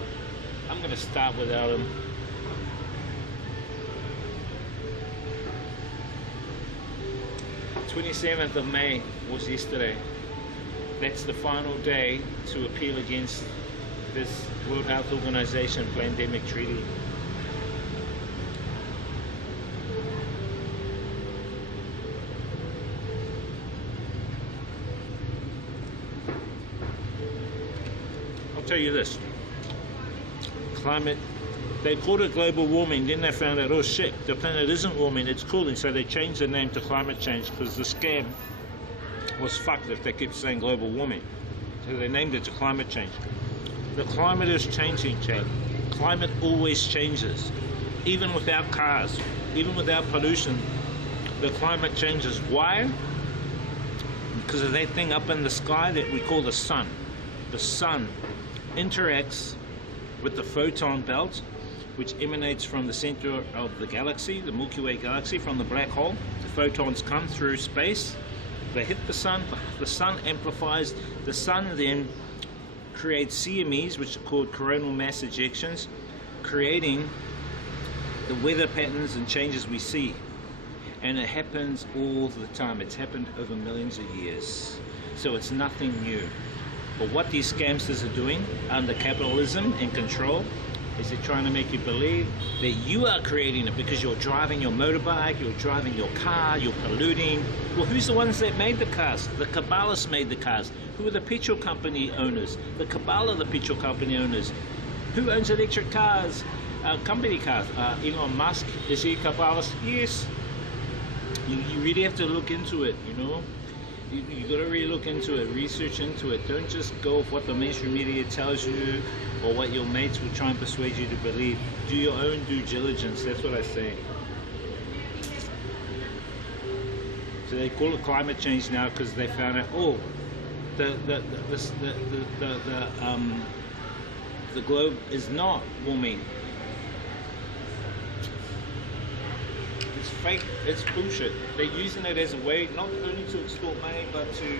I'm gonna start without him. 27th of May was yesterday. That's the final day to appeal against this World Health Organization pandemic treaty. I'll tell you this. Climate, they called it global warming, then they found out, oh shit, the planet isn't warming, it's cooling, so they changed the name to climate change because the scam was fucked if they kept saying global warming. So they named it to climate change. The climate is changing, Chad. Climate always changes. Even without cars, even without pollution, the climate changes. Why? Because of that thing up in the sky that we call the sun. The sun interacts with the photon belt, which emanates from the center of the galaxy, the Milky Way galaxy, from the black hole. The photons come through space, they hit the sun amplifies, the sun then creates CMEs, which are called coronal mass ejections, creating the weather patterns and changes we see. And it happens all the time. It's happened over millions of years. So it's nothing new. But what these scamsters are doing under capitalism and control is they're trying to make you believe that you are creating it because you're driving your motorbike, you're driving your car, you're polluting. Well, who's the ones that made the cars? The Kabbalists made the cars. Who are the petrol company owners? The Kabbalah, the petrol company owners. Who owns electric cars? Company cars. Elon Musk, is he a Kabbalist? Yes. You really have to look into it, you know. You got to really look into it, research into it. Don't just go with what the mainstream media tells you or what your mates will try and persuade you to believe. Do your own due diligence. That's what I say. So they call it climate change now because they found out. Oh, the globe is not warming. It's fake, it's bullshit. They're using it as a way not only to extort money but to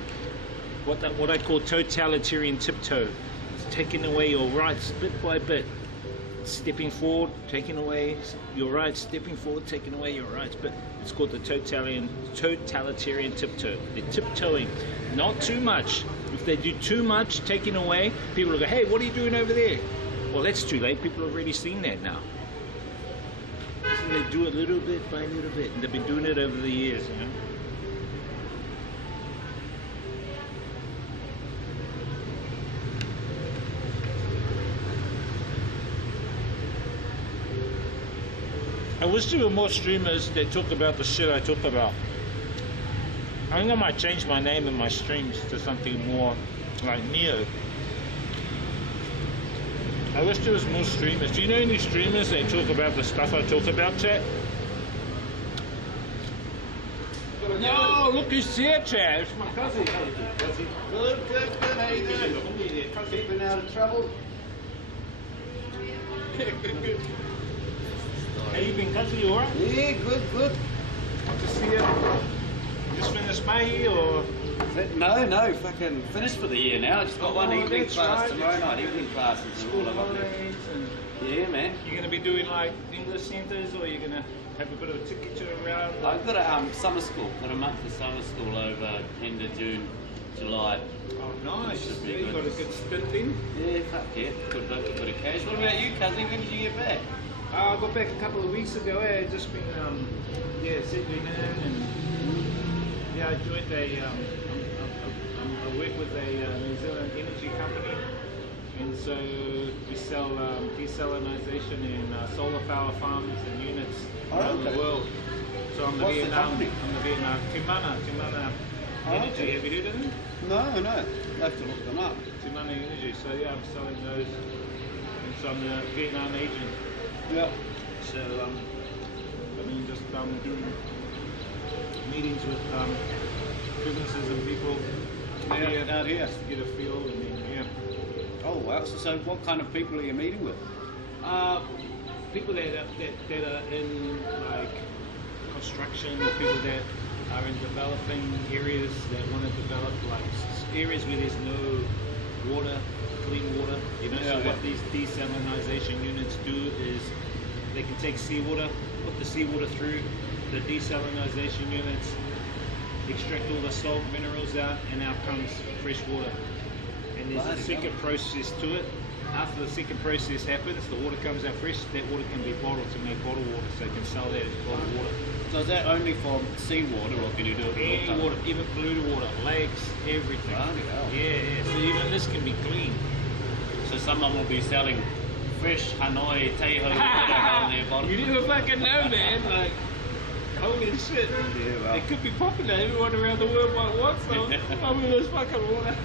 what I call totalitarian tiptoe. It's taking away your rights bit by bit. Stepping forward, taking away your rights, stepping forward, taking away your rights. But it's called the totalitarian tiptoe. They're tiptoeing, not too much. If they do too much, taking away, people will go, hey, what are you doing over there? Well, that's too late. People have already seen that now. So they do it little bit by little bit, and they've been doing it over the years, you know. I wish there were more streamers that talk about the shit I talk about. I think I might change my name in my streams to something more like Neo. I wish there was more streamers. Do you know any streamers that talk about the stuff I talk about, chat? No, look who's here, chat. It's my cousin. Good. How you doing? Keeping out of trouble? Good. How you been, cousin? You alright? Yeah, good. Good to see you. Just finished May or? No, fucking finished for the year now. I just got one evening class tomorrow night. Evening classes and all of holidays and yeah, man. You're gonna be doing like English centres, or you're gonna have a bit of a ticket to around? I've got a summer school. Got a month of summer school over end of June, July. Oh, nice. Yeah, You got a good stint in? Yeah, fuck yeah. Good of cash. What about you, cousin? When did you get back? I got back a couple of weeks ago. I just been settling in, and yeah, I joined I work with a New Zealand energy company, and So we sell desalinization in solar power farms and units around the world. So I'm the What's the Vietnam. company? I'm the Vietnam. Timana Energy. okay. Have you heard of them? No. I'll have to look them up. Timana Energy. So yeah, I'm selling those. And so I'm the Vietnam agent. Yeah. So I mean, just doing meetings with businesses and people Out here. just to get a feel, and then Oh wow. So what kind of people are you meeting with? people that are in like construction, or people that are in developing areas that want to develop like areas where there's no water, clean water. You know, so what these desalinization units do is they can take seawater, put the seawater through the desalinization units, extract all the salt minerals out, and out comes fresh water. And there's a second process to it. After the second process happens, the water comes out fresh. That water can be bottled to make bottled water, so you can sell that as bottled water. So is that only for seawater, or can you do it for all Any kind of- water, even polluted water, lakes, everything. Bloody hell. Yeah. So even this can be clean. So someone will be selling fresh Hanoi, Teho, whatever on their bottom. You never fucking know, man. Like, holy shit. Yeah, well. It could be popular. Everyone around the world might want some. I mean, there's fucking water.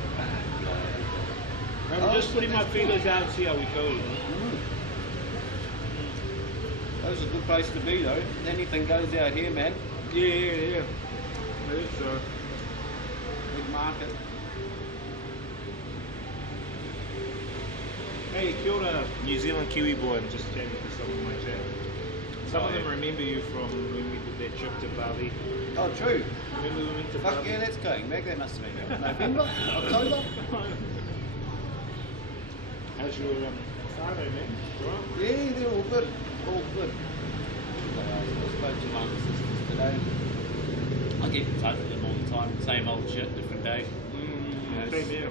I'm just putting my feelers out and see how we go. You know? That was a good place to be though. Anything goes out here, man. Yeah. It is a big market. Hey, kia ora, New Zealand Kiwi boy. I'm just chatting to someone in my chat. Some of them remember you from when we did that trip to Bali. Oh, true. Remember we went to Fuck Bali? yeah, that's going back. That must have been November, October. How's your Saturday, man? Right? Yeah, they're all good. All good. I spoke to my sisters today. I keep in touch with them all the time. Same old shit, different day. Yes. Same here.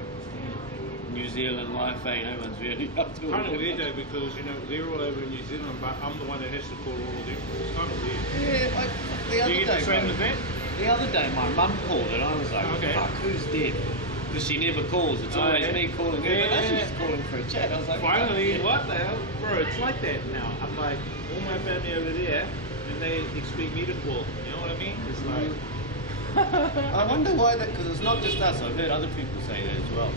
New Zealand life, no one's really up to it. Kind of weird though, because you know they're all over in New Zealand, but I'm the one that has to call all of them. It's kind of weird. Yeah, the other Do you day, get the same bro, with that? the other day my mum called and I was like, Okay. fuck, who's dead? Because she never calls, it's always yeah. me calling her, Yeah, but she's yeah. just calling for a chat. I was like, Finally, fuck, what the hell? Bro, it's like that now. I'm like, all my family over there, and they expect me to call. You know what I mean? It's like, I wonder why that, because it's not just us, I've heard other people say that as well.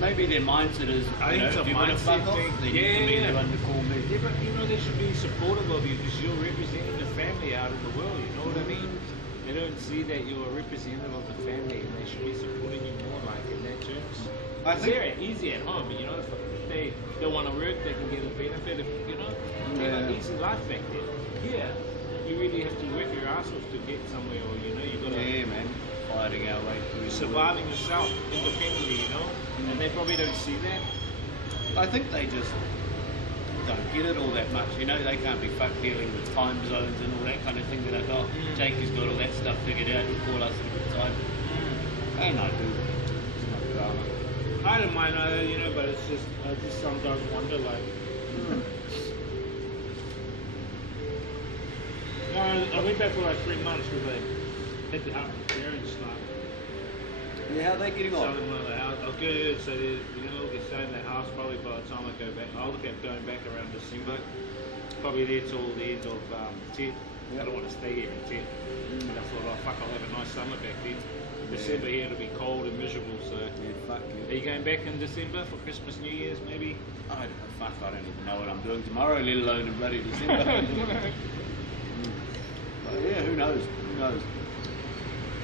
Maybe their mindset is, I think it's a if you want to mindset fuck off, thing. then you can be the one to call me. yeah, but you know, they should be supportive of you because you're representing the family out in the world. You know what I mean? They don't see that you're a representative of the family, and they should be supporting you more, like in that terms. I think- They're easy at home, you know. If they don't want to work, they can get a benefit. If you know, they have an easy life back there. Yeah, you really have to work your ass off to get somewhere, or you know, you gotta Yeah, man, fighting our way through. the surviving yourself independently, you know. And they probably don't see that. world. I think they just don't get it all that much, you know. They can't be fucked dealing with time zones and all that kind of thing. They're like, oh, Jake has got all that stuff figured out, he'll call us at a good time. And I do. It's not drama. I don't mind either, you know, but it's just I just sometimes wonder, like. No, I went back for like 3 months because I had to help my parents like Yeah, how are they getting on? selling one of the house. I'll good, so they, you know, they'll get selling that house probably by the time I go back. I'll look at going back around December. Probably there till the end of Tet. I don't want to stay here in Tet. And I thought, oh fuck, I'll have a nice summer back then. December here it'll be cold and miserable, so. Yeah, fuck Are you. you going back in December for Christmas, New Year's, maybe? I don't even know what I'm doing tomorrow, let alone in bloody December. But yeah, who knows? Who knows?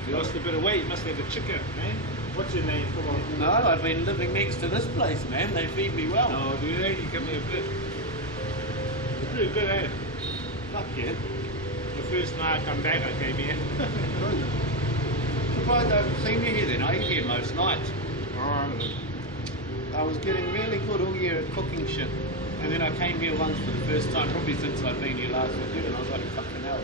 You lost a bit of weight, you must have a chicken, man. What's your name? Come on. No, I've been living next to this place, man. They feed me well. Oh, do they? You give me a bit. It's pretty good, eh? Fuck yeah. The first night I come back, I came here. Surprised I haven't seen you here then. I eat here most nights. Alright. I was getting really good all year at cooking shit. And then I came here once for the first time, probably since I've been here last week, and I was like, fucking hell.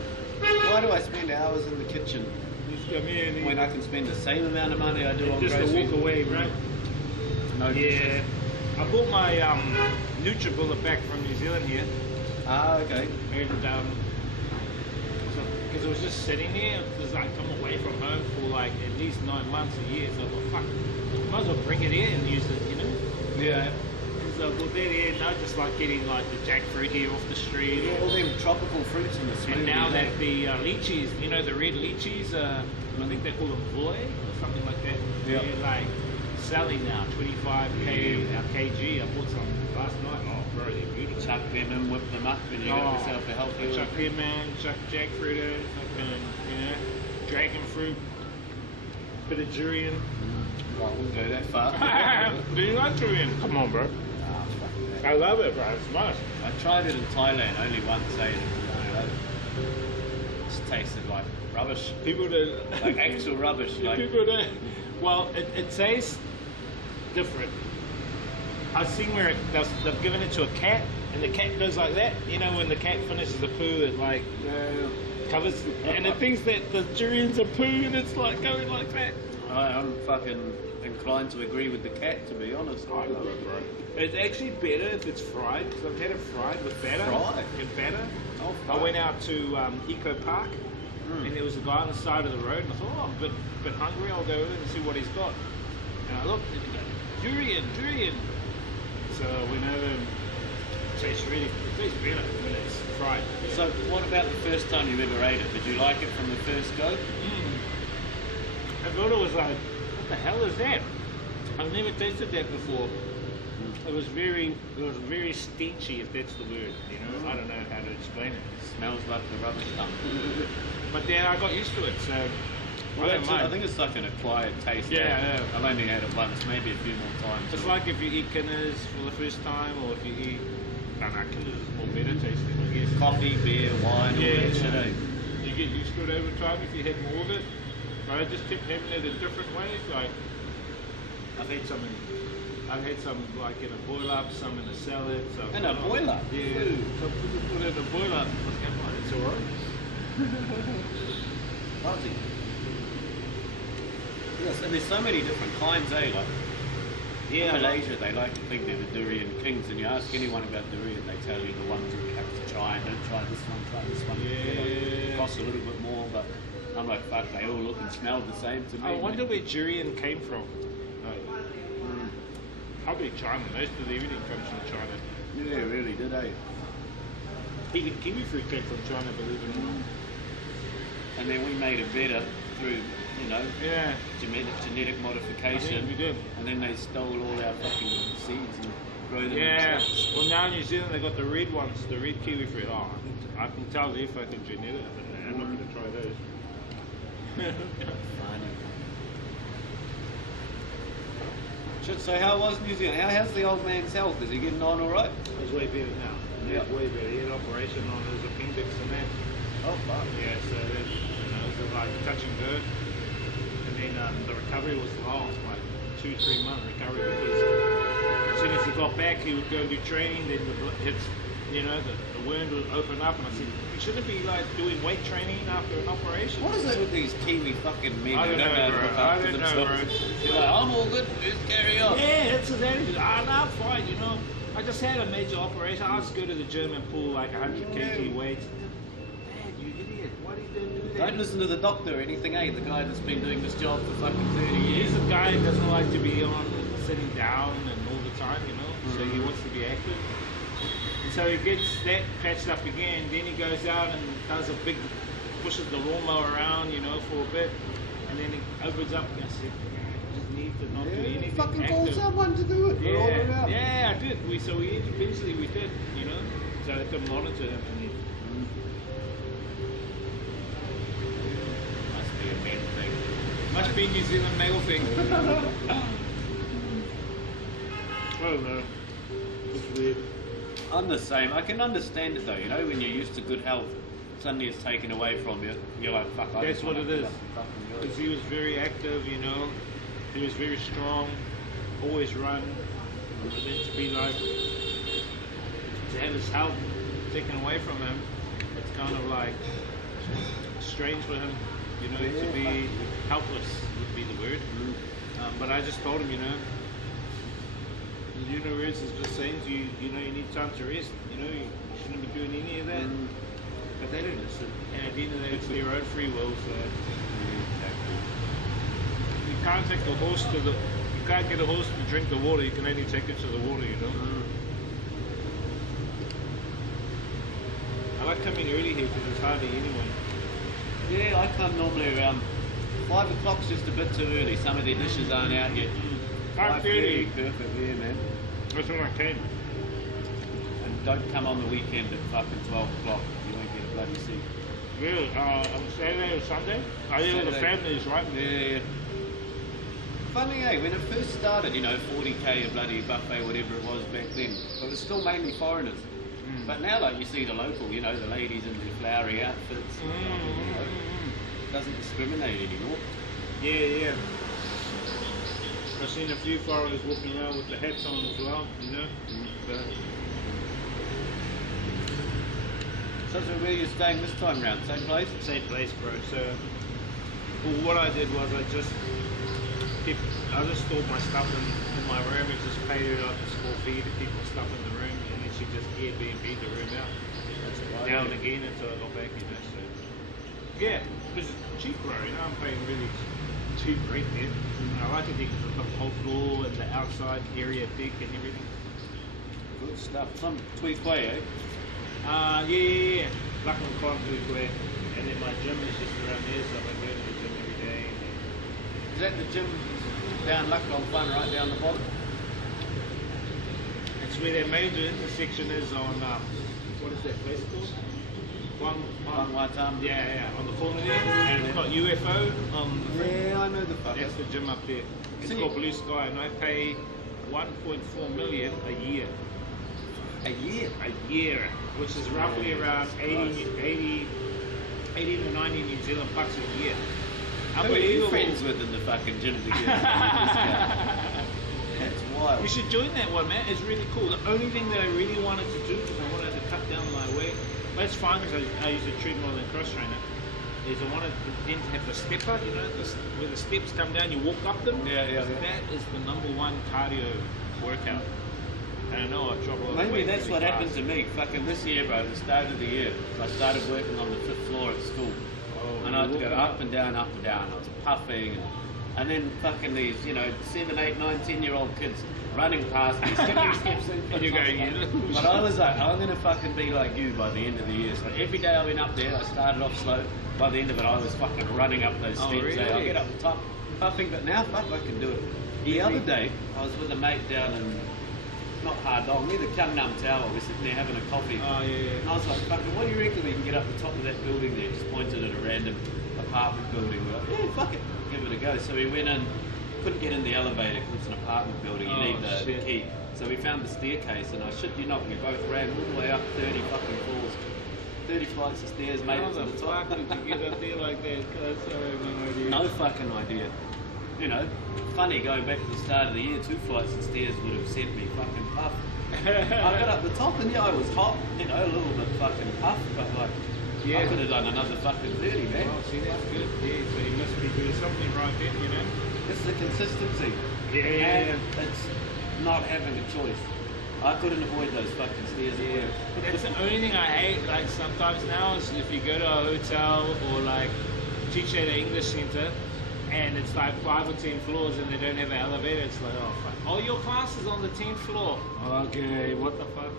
Why do I spend hours in the kitchen Just come here and when I can spend the same amount of money I do on just to groceries? walk away, right? No Yeah. I bought my NutriBullet back from New Zealand here. Ah, okay. And because it was just sitting there, it was like I'm away from home for like at least 9 months, a year. So I thought, fuck, might as well bring it in and use it, you know. Yeah. So well, they're just like getting like the jackfruit here off the street. Yeah, all them tropical fruits in the smoothie. And now that the lychees, you know, the red lychees, I think they call them boy or something like that. Yeah. They're like selling now, 25k a kg. I bought some last night. Oh, bro, they're beautiful. chuck them in, whip them up, and you got yourself a healthy Chuck them in, chuck jackfruit in, fucking, you know, dragon fruit, bit of durian. Well, I wouldn't go that far. Do you like durian? Come on, bro. I love it, bro. It's nice. I tried it in Thailand only once, it just tasted like rubbish. People do Like actual rubbish. Like, people do. Well, it tastes different. I've seen where they've given it to a cat, and the cat goes like that. You know, when the cat finishes the poo, it like covers, and it thinks that the durian's a poo, and it's like going like that. I'm fucking inclined to agree with the cat, to be honest. I love it, bro. It's actually better if it's fried, because I've had it fried with batter. Fried? In batter. Oh, I went out to Eco Park, and there was a guy on the side of the road, and I thought, oh, I'm a bit hungry, I'll go over and see what he's got. And I looked, and he goes, durian. So I went over and it tastes better when it's fried. So, what about the first time you ever ate it? Did you like it from the first go? I thought it was like, what the hell is that? I've never tasted that before. It was very steechy, if that's the word. You know, I don't know how to explain it. Smells like the rubbish dump. But then I got used to it, so Well, I don't mind. I think it's like an acquired taste. Yeah, I've only had it once, maybe a few more times. It's like if you eat Guinness for the first time, or if you eat, I don't know, Guinness is more better tasting, I guess. coffee, beer, wine, all that shit. Eh? You get used to it over time if you had more of it. But I just kept having it in different ways. Like I've had some like in a boil up, some in a salad. Some In a boil up? Yeah. Ooh. Some people put it in a boil up. It's alright. Fuzzy. Yes, and there's so many different kinds, eh? Like, in Malaysia, they like to think they're the durian kings, and you ask anyone about durian, they tell you the ones you have to try, don't try this one, try this one. Yeah. It costs a little bit more, but I'm like, fuck, they all look and smell the same to me. I wonder where durian came from. Probably China. Most of everything comes from China. Yeah, really, did they? Even kiwi fruit came from China, believe it or not. And then we made it better through, you know, Yeah. genetic modification. I think we did. And then they stole all our fucking seeds and grew them Yeah. themselves. Well, now in New Zealand they got the red ones, the red kiwi fruit. Oh, I can tell they're fucking genetic. I'm not going to try those. So how was New Zealand? How's the old man's health? Is he getting on all right? He's way better now. Yeah. He's way better. He had an operation on his appendix and that. Oh, fuck. Yeah, so that, you know, it was like touch and go. And then the recovery was long, like 2-3 month recovery, because as soon as he got back, he would go and do training. Then the wound would open up, and I said, you shouldn't be like doing weight training after an operation. What is it with these Kiwi fucking men I who don't don't know, know how to bro. look I after don't know, themselves? bro. They're like, I'm all good, just carry on. Yeah, that's his attitude. No, I'm fine, you know. I just had a major operation. I just go to the gym and pull like 100 kg weights. Dad, you idiot. Why do you do that? Don't listen to the doctor or anything, eh? The guy that's been doing this job for fucking 30 years. He's a guy who doesn't like to be on sitting down and all the time, you know. So he wants to be active. And so he gets that patched up again. Then he goes out and does pushes the lawnmower around, you know, for a bit. And then he opens up and I said, just need to not do anything Fucking active. call someone to do it. We're all around. Yeah, I did. Eventually we did, you know. So I could monitor him and he Must be a men thing. must be New Zealand male thing. I don't know. It's weird. I'm the same. I can understand it though, you know, when you're used to good health, suddenly it's taken away from you. You're like, fuck, I That's just what wanna it is. fucking go. Because he was very active, you know. He was very strong, always run. And then to be like, to have his health taken away from him, it's kind of like strange for him, you know, to be helpless would be the word. But I just told him, you know, the universe is just saying to you, you know, you need time to rest. You know, you shouldn't be doing any of that. But they don't listen. And at the end of the day, it's their own free will. So you can't take the horse to the can't get a horse to drink the water, you can only take it to the water, you know. I like coming early here because there's hardly anyone. Yeah, I come normally around 5 o'clock's just a bit too early. Some of their dishes aren't out yet. 5:30. Perfect, yeah, man. That's when I came. And don't come on the weekend at fucking 12 o'clock. You won't get a bloody seat. Really? On Saturday or Sunday? Oh yeah, the Saturday. families, right? Yeah. Funny, eh? When it first started, you know, 40k a bloody buffet, whatever it was back then, it was still mainly foreigners. But now, like, you see the local, you know, the ladies in their flowery outfits. You know, it doesn't discriminate anymore. Yeah. I've seen a few foreigners walking around with the hats on as well, you know. So where are you staying this time round? Same place? Same place, bro. So, well, what I did was I just stored my stuff in my room and just paid it out the school fee to keep my stuff in the room, and then she just Airbnb the room out. That's right. Down again until I got back, you know. So yeah, because it's cheap, bro. You know, I'm paying really cheap rent there. And I like it because I've got the whole floor and the outside area big and everything. Good stuff. Some tweet way, eh? Yeah. Lucknow Farm Food, and then my gym is just around there, so I go to the gym every day. Is that the gym down Lucknow Fun, right down the bottom? It's where their major intersection is on, what is that place called? One, yeah, on the corner there, and it's got UFO on the front. Yeah, I know the fuck. That's the gym up there. It's See- called Blue Sky, and I pay 1.4 million a year. A year? A year, which is roughly around 80 to 90 New Zealand bucks a year. Who are you Unbelievable. friends with in the fucking gym together? That's wild. You should join that one, man. It's really cool. The only thing that I really wanted to do, because I wanted to cut down my weight, that's fine because I use a treadmill and cross trainer, is I wanted then to have the stepper, you know, where the steps come down, you walk up them. Yeah. That is the #1 cardio workout. And I know I drop a lot of Maybe weight that's really what fast. happened to me. Fucking this year, bro, at the start of the year, I started working on the 5th floor at school. Oh, And I'd you go walk up and down. I was puffing. And then fucking these, you know, 7, 8, 9, 10-year-old kids running past me, skipping steps in. And you're going, yeah. But I was like, I'm going to fucking be like you by the end of the year. So every day I went up there, I started off slow. By the end of it, I was fucking running up those steps. really? I'll get up the top, puffing, but now, fuck, I can do it. The other day, I was with a mate down in, not hard dog, near the Kangnam Tower. We're sitting there having a coffee. Oh, yeah. And I was like, fucking, what do you reckon we can get up the top of that building there? Just pointed at a random apartment building. We're like, yeah, fuck it, give it a go. So we went in, couldn't get in the elevator because it's an apartment building. You Oh, need the shit. key. So we found the staircase, and I shit you not, we both ran all the way up 30 fucking floors. 30 flights of stairs, made it to the top. How the fuck did you get up there like that? Cause I have no idea. No fucking idea. You know, funny going back to the start of the year, 2 flights of stairs would have sent me fucking puff. I got up the top and yeah, I was hot, you know, a little bit fucking puff, but like, Yeah. I could have done another fucking 30, man. Well, see, that's good. Yeah, so you must be doing something right then, you know? It's the consistency. And it's not having a choice. I couldn't avoid those fucking stairs at work. That's the only thing I hate, like, sometimes now, is if you go to a hotel or, like, teach at an English center, and it's like 5 or 10 floors and they don't have an elevator, it's like, oh, fuck. Oh, your class is on the 10th floor. Okay, what the fuck?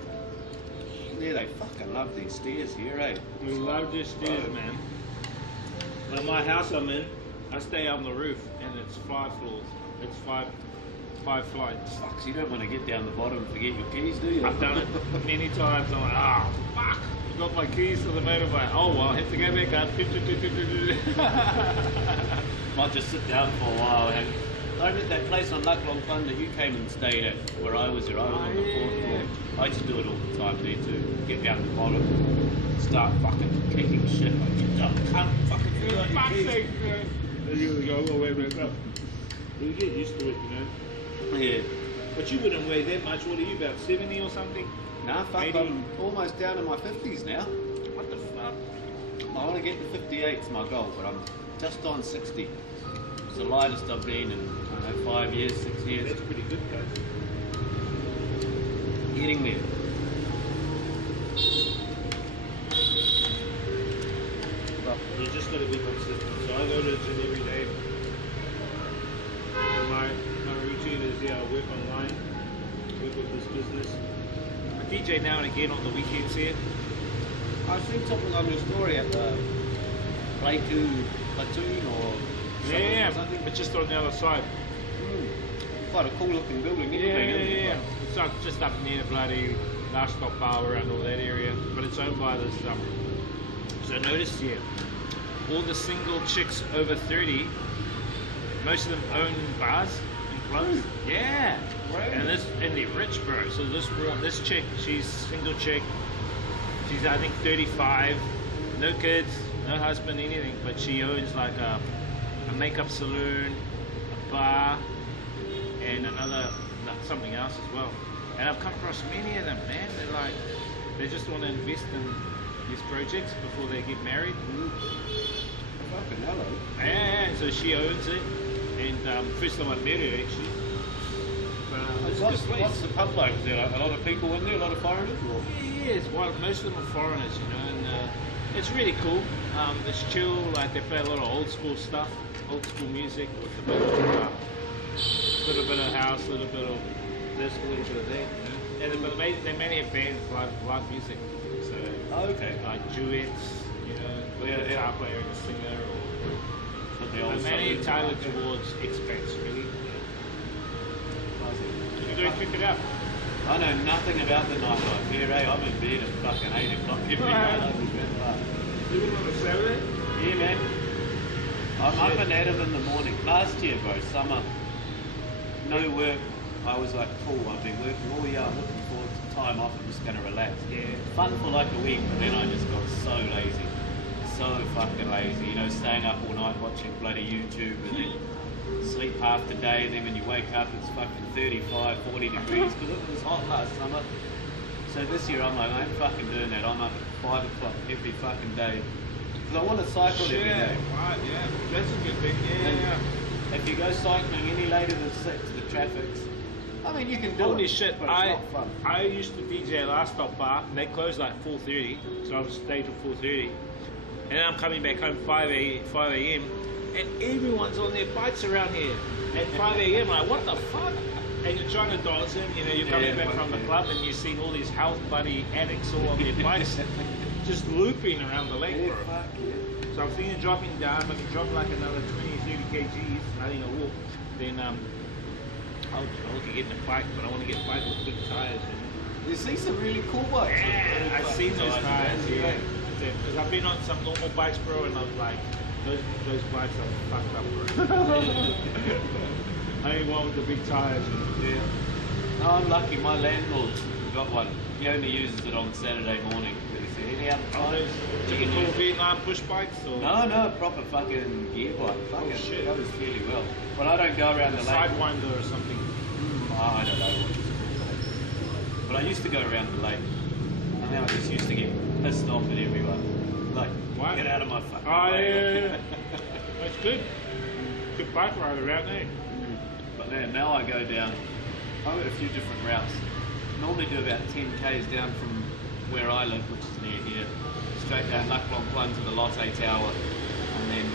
Yeah, they fucking love these stairs here, eh? We love this stairs, man. But my house I'm in, I stay on the roof, and it's 5 floors. It's five flights. Fuck, so you don't want to get down the bottom and forget your keys, do you? I've done it many times. I'm like, ah, fuck. I got my keys to the motorbike. Oh, well, I have to go back up. Might just sit down for a while. And I read that place on Luck Long Fun that you came and stayed at, where I was there. I was on the 4th floor. I used to do it all the time there too. Get down to the bottom, start fucking kicking shit. Like, get down, can't fucking feel like Fuck's your keys. sake, man. Then you go all the way back up. You get used to it, you know. Yeah. But you wouldn't weigh that much. What are you, about 70 or something? Nah, fuck, 80? I'm almost down in my 50s now. What the fuck? I want to get to 58's my goal, but I'm just on 60. It's the lightest I've been in, I don't know, 5 years, 6 years. That's pretty good, guys. Getting there. You just got to be consistent. So I go to the gym every day. And my routine DJ now and again on the weekends here. I've seen something on your story at the Pleiku Platoon or Yeah, something. but just on the other side. Quite a cool looking building. Yeah. It's like just up near the bloody last stop bar around all that area. But it's owned by this, so notice here, all the single chicks over 30, most of them own bars and clubs. Yeah. Right. And they're rich, bro. So this chick, she's single chick. She's I think 35, no kids, no husband, anything. But she owns like a makeup saloon, a bar, and something else as well. And I've come across many of them, man. They just want to invest in these projects before they get married. Fucking hello. Yeah, so she owns it. And first time I met her actually. What's the pub like? Is there a lot of people in there? A lot of foreigners? Or? Yes, well, most of them are foreigners, you know, and it's really cool. It's chill, like they play a lot of old school stuff, old school music with a little bit of house, a little bit of this, a little bit of that, you know. And but they mainly have bands, live music, so Okay. like duets, you know, with a guitar player and a singer, But they or also mainly tailored towards expats, really. You go check it out. I know nothing about the nightlife here, eh? I'm in bed at fucking 8 o'clock every night. Even on a Saturday? Yeah, man. I'm up and at 'em in the morning. Last year, bro, summer, no work. I was like, cool, I've been working all year. I'm looking forward to time off. I'm just going to relax. Yeah. Fun for like a week, but then I just got so lazy. So fucking lazy. You know, staying up all night watching bloody YouTube and then sleep half the day, and then when you wake up it's fucking 35, 40 degrees because it was hot last summer. So this year I'm like, I ain't fucking doing that. I'm up at 5 o'clock every fucking day because I want to cycle every day. Right, yeah. That's a good thing, yeah. If you go cycling any later than 6, the traffic's, I mean, you can do it. Holy shit, but it's not fun. I used to DJ at Last Stop Bar, and they closed like 4:30, so I was staying till 4:30. And then I'm coming back home 5 a.m. and everyone's on their bikes around here at 5 a.m. Like, what the fuck? And you're trying to dance in, you know, you're coming back from the club and you're seeing all these health buddy addicts all on their bikes just looping around the lake, Yeah, bro. fuck yeah. So I'm thinking of dropping down, if I can drop like another 20, 30 kgs, I think I will, then I'll look at getting a bike, but I want to get a bike with big tires, you know. You see some really cool bikes. Yeah, I've seen those tires, yeah. Because I've been on some normal bikes, bro, and I was like, those bikes are fucked up, bro. I ain't one with the big tires. Yeah. No, I'm lucky. My landlord got one. He only uses it on Saturday morning. But he said any other Are time, those typical Vietnam push bikes? Or? No, proper fucking gear bike. Fucking shit. goes fairly well. But I don't go around A the lake. Sidewinder or something. I don't know what it's called. But I used to go around the lake. And then I just used to get pissed off at everyone. Like, Why? get out of my fucking Oh, way. yeah. That's good. Good bike ride around there. But now I go down, I've got a few different routes. Normally do about 10 k's down from where I live, which is near here, straight down Luck Long Plunge to the Lotte Tower, and then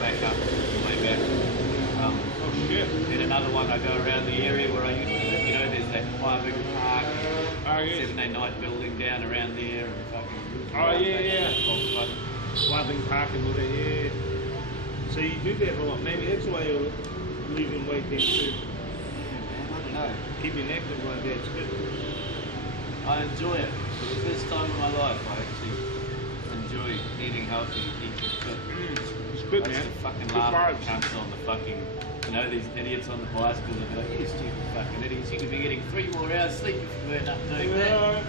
back up, all the way back. Oh shit. Then another one I go around the area where I used to live, you know, there's that quite big park, Oh yes. 7-day night building down around there, and fucking... Oh yeah. Loving Park and all that, yeah. So you do that a lot. Maybe that's why you're losing weight then too. I don't know. Keeping active like that, it's good. I enjoy it. For the first time in my life, I actually enjoy eating healthy, eating fit. It's good, I man. used to fucking Good laugh at vibes. the cunts on the fucking, you know, these idiots on the bicycles and be like, you stupid fucking idiots, you could be getting 3 more hours sleep if you weren't up doing that. Yeah.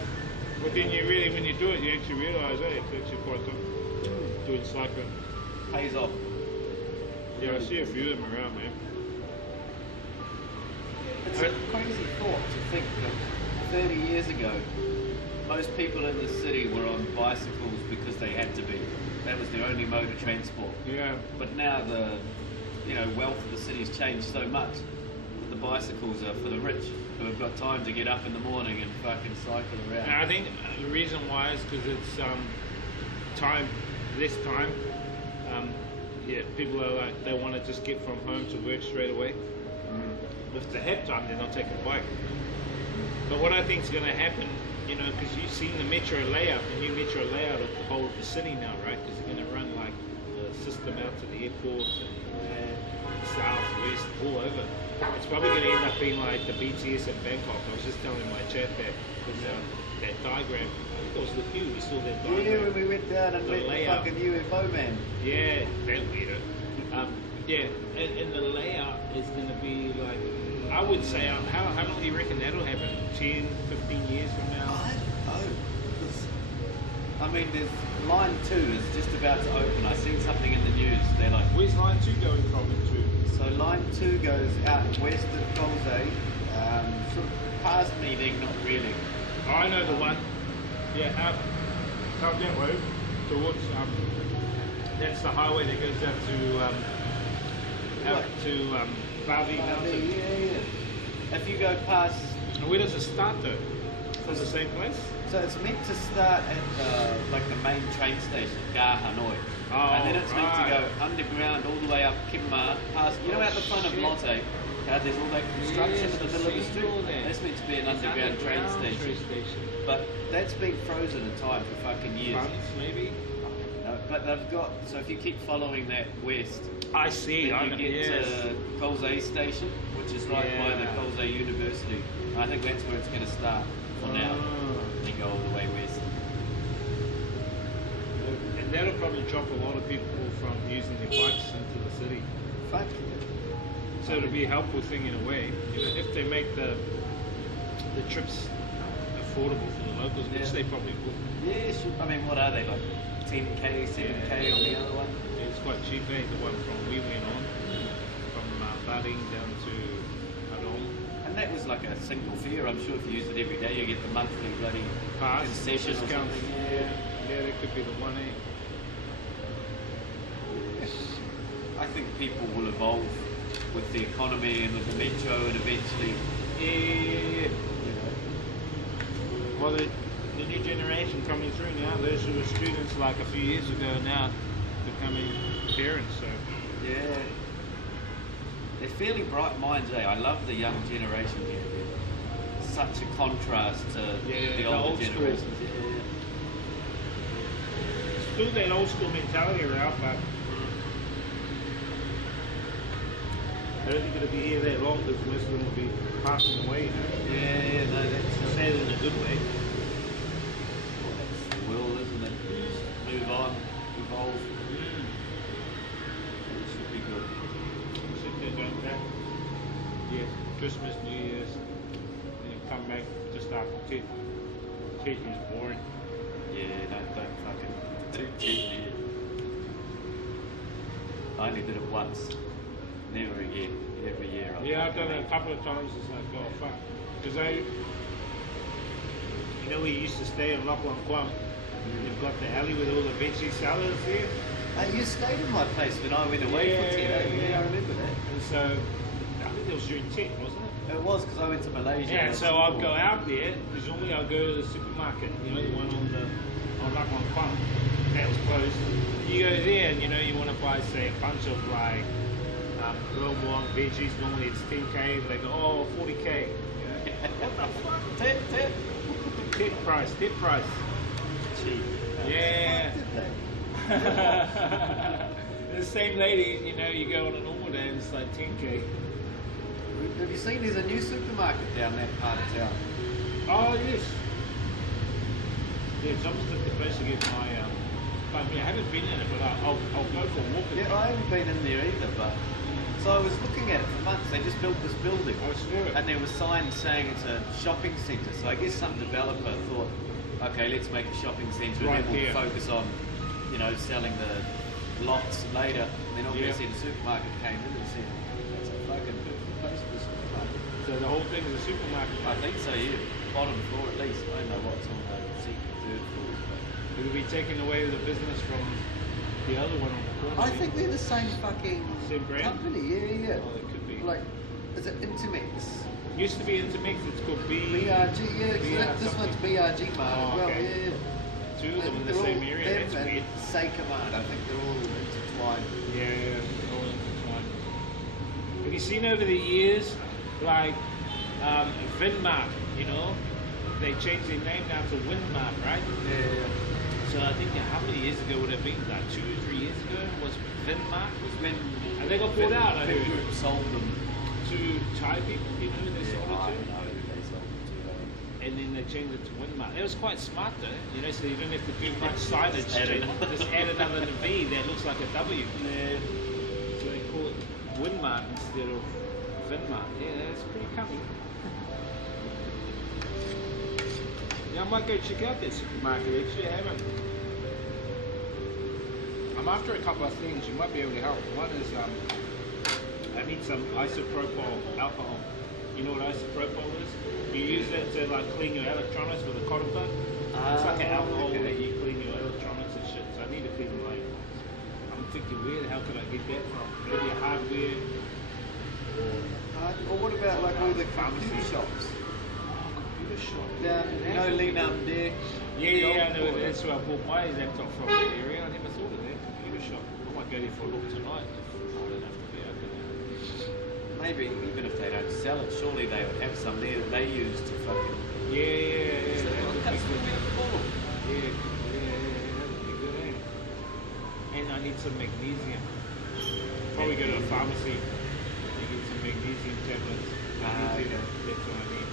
But then you really, when you do it, you actually realise, hey, it's actually quite good. Doing cycling. Pays off. Yeah, I see a few of them around, man. It's a crazy thought to think that 30 years ago, most people in the city were on bicycles because they had to be. That was their only mode of transport. Yeah. But now the, you know, wealth of the city's changed so much that the bicycles are for the rich who have got time to get up in the morning and fucking cycle around. And I think the reason why is because it's time, less time. Yeah, people are like, they want to just get from home to work straight away. If they have time, then they'll take a bike. But what I think is going to happen you know, because you've seen the metro layout, the new metro layout of the whole of the city now, right? Because they're going to run like the system out to the airport and south, west, all over. It's probably going to end up being like the BTS in Bangkok. I was just telling my chat that because that diagram, I think it was with you, we saw that diagram. Yeah, when we went down and The met the layout. fucking UFO man. Yeah, that weirdo. Yeah, and the layout is going to be like, I would say, how long do you reckon that'll happen? 10, 15 years from now? I don't know. Because, I mean, there's line 2 is just about to open. I seen something in the news. They're like, Where's line 2 going from into? so line 2 goes out west of Colzay, sort of past Meeting, not really. Oh, I know the one. Yeah, out that road towards, that's the highway that goes out to Bali Mountain. Yeah. If you go past, And where does it start though? From the same place? so it's meant to start at like the main train station, Hanoi. Oh, And then it's meant to right. go underground all the way up Kimma, past, you know, out the front of shit. Lotte, there's all that construction Yes, in the middle of the I've street. seen all that. That's meant to be an It's underground train station. station. But that's been frozen in time for fucking years. Funds, maybe? No, but they've got, so if you keep following that west, I see. then you get to Colzay Station, which is right by the Yeah. Colzay University. I think that's where it's going to start for now. Then go all the way west. And that'll probably drop a lot of people from using their bikes into the city. Fuck So it'll be a helpful thing in a way. You know, if they make the trips affordable for the locals, which Yeah. they probably will. yeah, sure. I mean, what are they, like 10k, 7k on the other one? Yeah, it's quite cheap, eh? The one from we went on, from Baring down to Hanoi. And that was like a single fare. I'm sure if you use it every day, you get the monthly bloody Pass, concession or discounts. something. Yeah, that could be the one, eh? I think people will evolve with the economy and with the metro, and eventually, Yeah. you know, Well, the new generation coming through now, those who were students like a few years ago now becoming parents, so yeah. They're fairly bright minds, eh? I love the young generation here. They're such a contrast to Yeah, the the older old school. generations. still that old school mentality around, but I don't think it'll be here that long because most of them will be passing away, you know? Yeah, no, that's Say it in a good way. well, that's the will, isn't it? Just move on, evolve. It should be good. Sit there going back. Yeah, Christmas, New Year's, and you come back just after 10. 10 is boring. Yeah, don't fucking do 10 years. I only did it once. Never again. Every year. Yeah, I've done it a couple of times. It's like, oh fuck. Because you know, we used to stay in Loch Kwam. You've got the alley with all the veggie salads there. You stayed in my place when I went away for 10 days. Yeah, I remember that. And so, I think it was during 10, wasn't it? It was because I went to Malaysia. Yeah, so I'd go out there, because normally I'd go to the supermarket, you know, the one on Loch Kwam. That was closed. You go there and, you know, you want to buy, say, a bunch of like, long veggies, normally it's 10k, but they go, oh, 40k. You know? What the fuck? Tip. Tip price. Cheap. Yeah. Did they? The same lady, you know, you go on a normal day and it's like 10k. Have you seen there's a new supermarket down that part of town? Oh, yes. Yeah, it's almost like the place to get my, I mean, I haven't been in it, but I'll go for a walk. in Yeah, it. I haven't been in there either, but... So I was looking at it for months. They just built this building. I saw it. And there were signs saying it's a shopping centre. So I guess some developer thought, okay, let's make a shopping centre Right and then we'll there. focus on, you know, selling the lots later. And then obviously the supermarket came in and said, that's a fucking good place for a supermarket. So the whole thing is a supermarket. I think so, yeah. Bottom floor at least. I don't know what's on the second, third floors. But It'll be taking away the business from the other one on the corner. I think they're the same fucking Same brand? company. Yeah. Oh, they could be. Like, is it Intermix? Used to be Intermix, it's called BRG, yeah. So this one's BRG Mart Oh, as well. okay. Yeah. Two of them in the They're same all- area. them That's and weird. Seika Mart, I think they're all intertwined. Yeah, all intertwined. Have you seen over the years, like Vinmart, you know, they changed their name now to Windmark, right? Yeah. So I think how many years ago would it have been? Like 2 or 3 years ago was Windmark. Was when And they got bought out, I Vin heard. Group sold them. To Thai people, you know, who they sold I it don't know who they sold them to. and then they changed it to Windmark. It was quite smart though, you know, so you don't have to do much signage. Just add another V that looks like a W. Yeah. So they call it Windmark instead of Vinmark. Yeah, that's pretty cunning. Yeah, I might go check out that supermarket actually. I haven't. I'm after a couple of things. You might be able to help. One is I need some isopropyl alcohol. You know what isopropyl is? You use it to like clean your electronics with a cotton bud. It's like an alcohol that you clean your electronics and shit. So I need to clean my. I'm thinking, where the hell could I get that from? Maybe a hardware. Or what about like all the computer shops? Computer shop. Down, you know, Lean there. Yeah, I know. That's where I bought my laptop from. That area. I never thought of that computer shop. I might go there for a look tonight. I don't have to be open. Maybe even if they don't sell it, surely they would have some there that they use to fucking. Yeah. That's what we have for. Yeah, that would be good, eh? And I need some magnesium. Probably go to a pharmacy and get some magnesium tablets. Magnesium, that's what I need.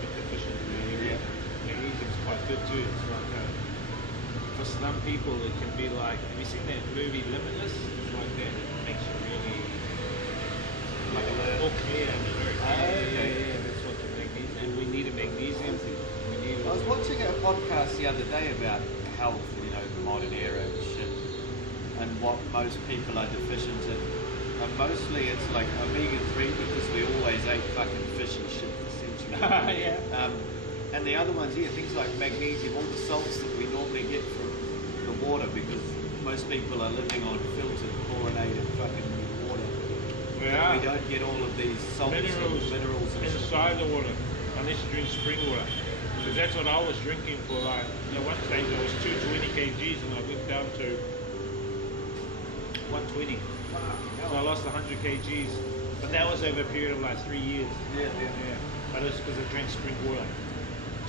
It's deficient in that area. Magnesium's quite good too. It's like for some people it can be like, have you seen that movie Limitless? It's like that. It makes you really like all clear and alert. Yeah, that's what the magnesium. And we need a magnesium. We need I was watching a podcast the other day about health, you know, the modern era and shit, and what most people are deficient in. And mostly it's like omega-3 because we always ate fucking fish and shit for centuries. yeah. And the other ones, things like magnesium, all the salts that we normally get from the water because most people are living on filtered, chlorinated fucking water. Yeah. We don't get all of these salts Minerals and shit. inside the water, unless you drink spring water. Because that's what I was drinking for like, one stage I was 220 kgs and I went down to 120. So I lost 100 kgs. But that was over a period of like 3 years. Yeah. But it's because I drank spring water.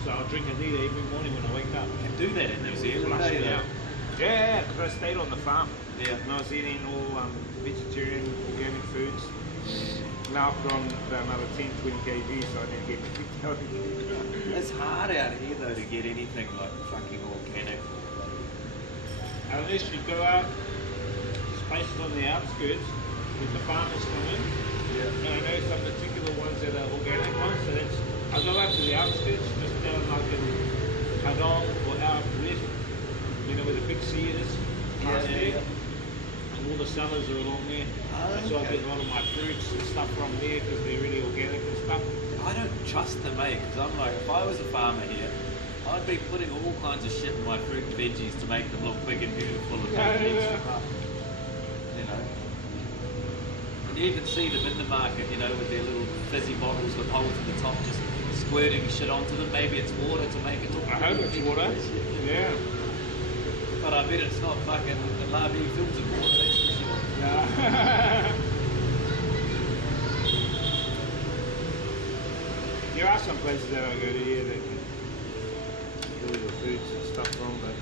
So I'll drink a litre every morning when I wake up. You can do that in New Zealand, Flush eh? it out. Yeah, because I stayed on the farm. Yeah. And I was eating all vegetarian, organic foods. Now I've gone about another 10, 20 kgs, so I need to get my feet It's hard out here though to get anything like fucking organic. Unless you go out, there's places on the outskirts where the farmers come in. Yeah. And I know some particular ones that are organic ones, so that's, I go out to the outskirts, just down like in Hanoi or out west, where the big sea is, past there. And all the sellers are along there. And so I get a lot of my fruits and stuff from there because they're really organic and stuff. I don't trust them, eh? Because I'm like, if I was a farmer here, I'd be putting all kinds of shit in my fruit and veggies to make them look big and beautiful and make them you know. And you even see them in the market, with their little fizzy bottles with holes in the top, just squirting shit onto them. Maybe it's water to make it look I hope it's water. Yeah. But I bet it's not fucking Lavi filtered water, that's for sure. There are some places that I go to here that can do the foods and stuff from, but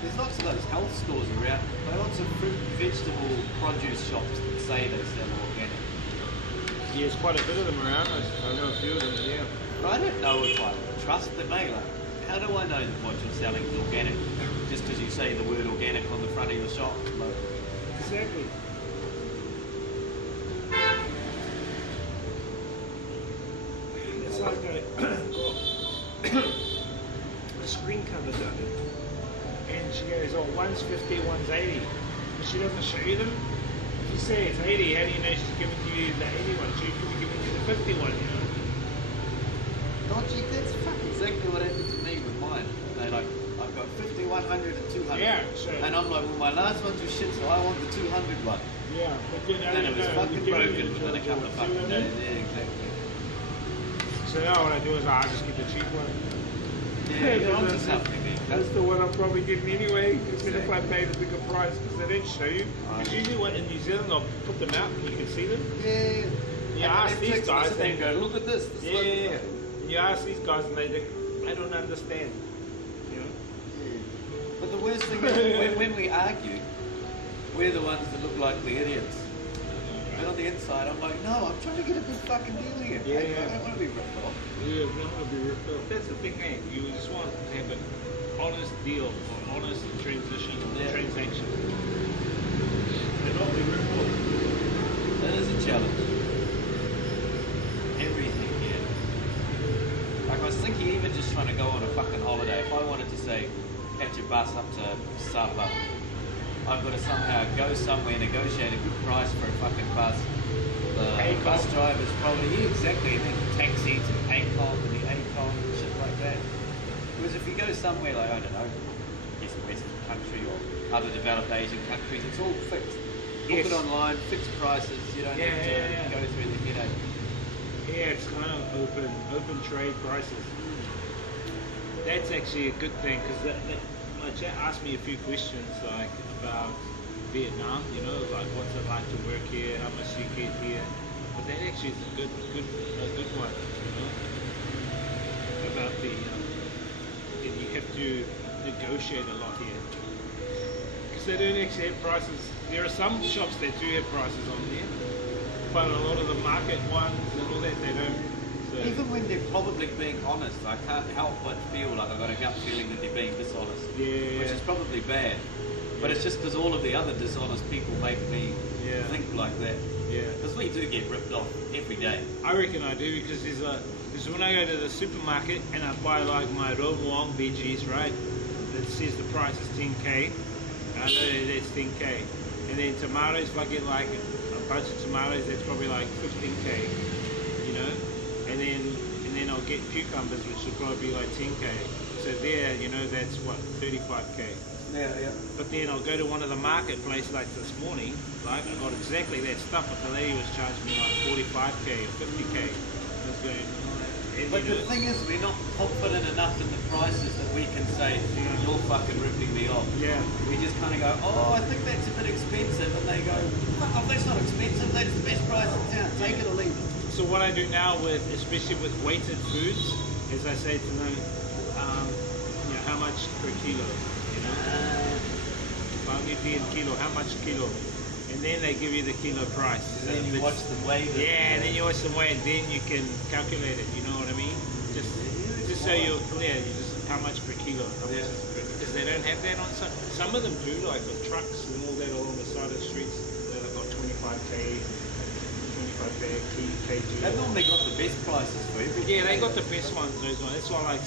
There's lots of those health stores around. There are lots of fruit and vegetable produce shops that say they sell organic. yeah, there's quite a bit of them around. I know a few of them, yeah. But I don't know if I trust them, eh? Like, how do I know that what you're selling is organic? Just because you say the word organic on the front of your shop. Like, Exactly. It's like a screen cover done it. And she goes, oh, one's 50, one's 80. But she doesn't show you them. If you say it's 80, how do you know she's giving you the 80 one? She could be giving you the 50 one, dodgy, that's fucking exactly what happened to me with mine. They like, I've got 50, 100 and 200. Yeah, so... And I'm like, well, my last ones were shit, so I want the 200 one. Yeah, but then And it was fucking broken within a couple of fucking days. Yeah, exactly. So now what I do is I just get the cheap one. Yeah, you're onto something there. That's the one I'm probably getting anyway, even if I paid a bigger price, because they didn't show you. Because usually when in New Zealand, they'll put them out and you can see them. Yeah. Yeah, ask these guys. They go, look at this. Yeah. You you ask these guys and they don't understand. You know? But the worst thing is when we argue, we're the ones that look like the idiots. But on the inside, I'm like, no, I'm trying to get a good fucking deal here. Yeah. I don't want to be ripped off. Yeah, we don't want to be ripped off. That's the thing, eh? You just want to have an honest deal or honest transition or transaction. And not be ripped off. That is a challenge. Everything here. Like I was thinking, even just trying to go on a fucking holiday, if I wanted to say, catch a bus up to Sapa, I've got to somehow go somewhere, negotiate a good price for a fucking bus. The bus driver's probably, exactly, and then taxi to ACOM and the ACOM and shit like that. Whereas if you go somewhere like, I don't know, East Western country or other developed Asian countries, it's all fixed. Book it online, fixed prices, you don't have to go through the headache. Yeah, it's kind of open trade prices. That's actually a good thing because my chat asked me a few questions like about Vietnam, you know, like what's it like to work here, how much you get here. But that actually is a good one, you know, about the you have to negotiate a lot here because they don't actually have prices. There are some shops that do have prices on there, but a lot of the market ones and all that they don't. So. Even when they're probably being honest, I can't help but feel like I've got a gut feeling that they're being dishonest. Yeah. Which is probably bad. But it's just because all of the other dishonest people make me think like that. Yeah. Because we do get ripped off every day. I reckon I do because because when I go to the supermarket and I buy like my ro muang veggies, right? It says the price is 10k. I know that's 10k. And then tomatoes, if I get like a bunch of tomatoes, that's probably like 15k. You know? And then I'll get cucumbers, which will probably be like 10k. So there, you know, that's what, 35k. Yeah. But then I'll go to one of the marketplaces like this morning, like I got exactly that stuff, but the lady was charging me like 45k or 50k. I was going, but the thing is, we're not confident enough in the prices that we can say, you're fucking ripping me off. Yeah. We just kind of go, oh, I think that's a bit expensive. And they go, fuck off, that's not expensive, that's the best price in town, take it or leave it. So what I do now especially with weighted foods, is I say to them, you know, how much per kilo, you know? Kilo, how much kilo? And then they give you the kilo price. And then you watch them weigh it. Yeah, and then you watch them weigh, and then you can calculate it, you know what I mean? Just so you're clear, how much per kilo, because they don't have that on some of them do, like the trucks and all that along the side of the streets, they've got 25k. kg. They've normally got the best prices for everything. Yeah, they got the best ones, those ones. That's why I like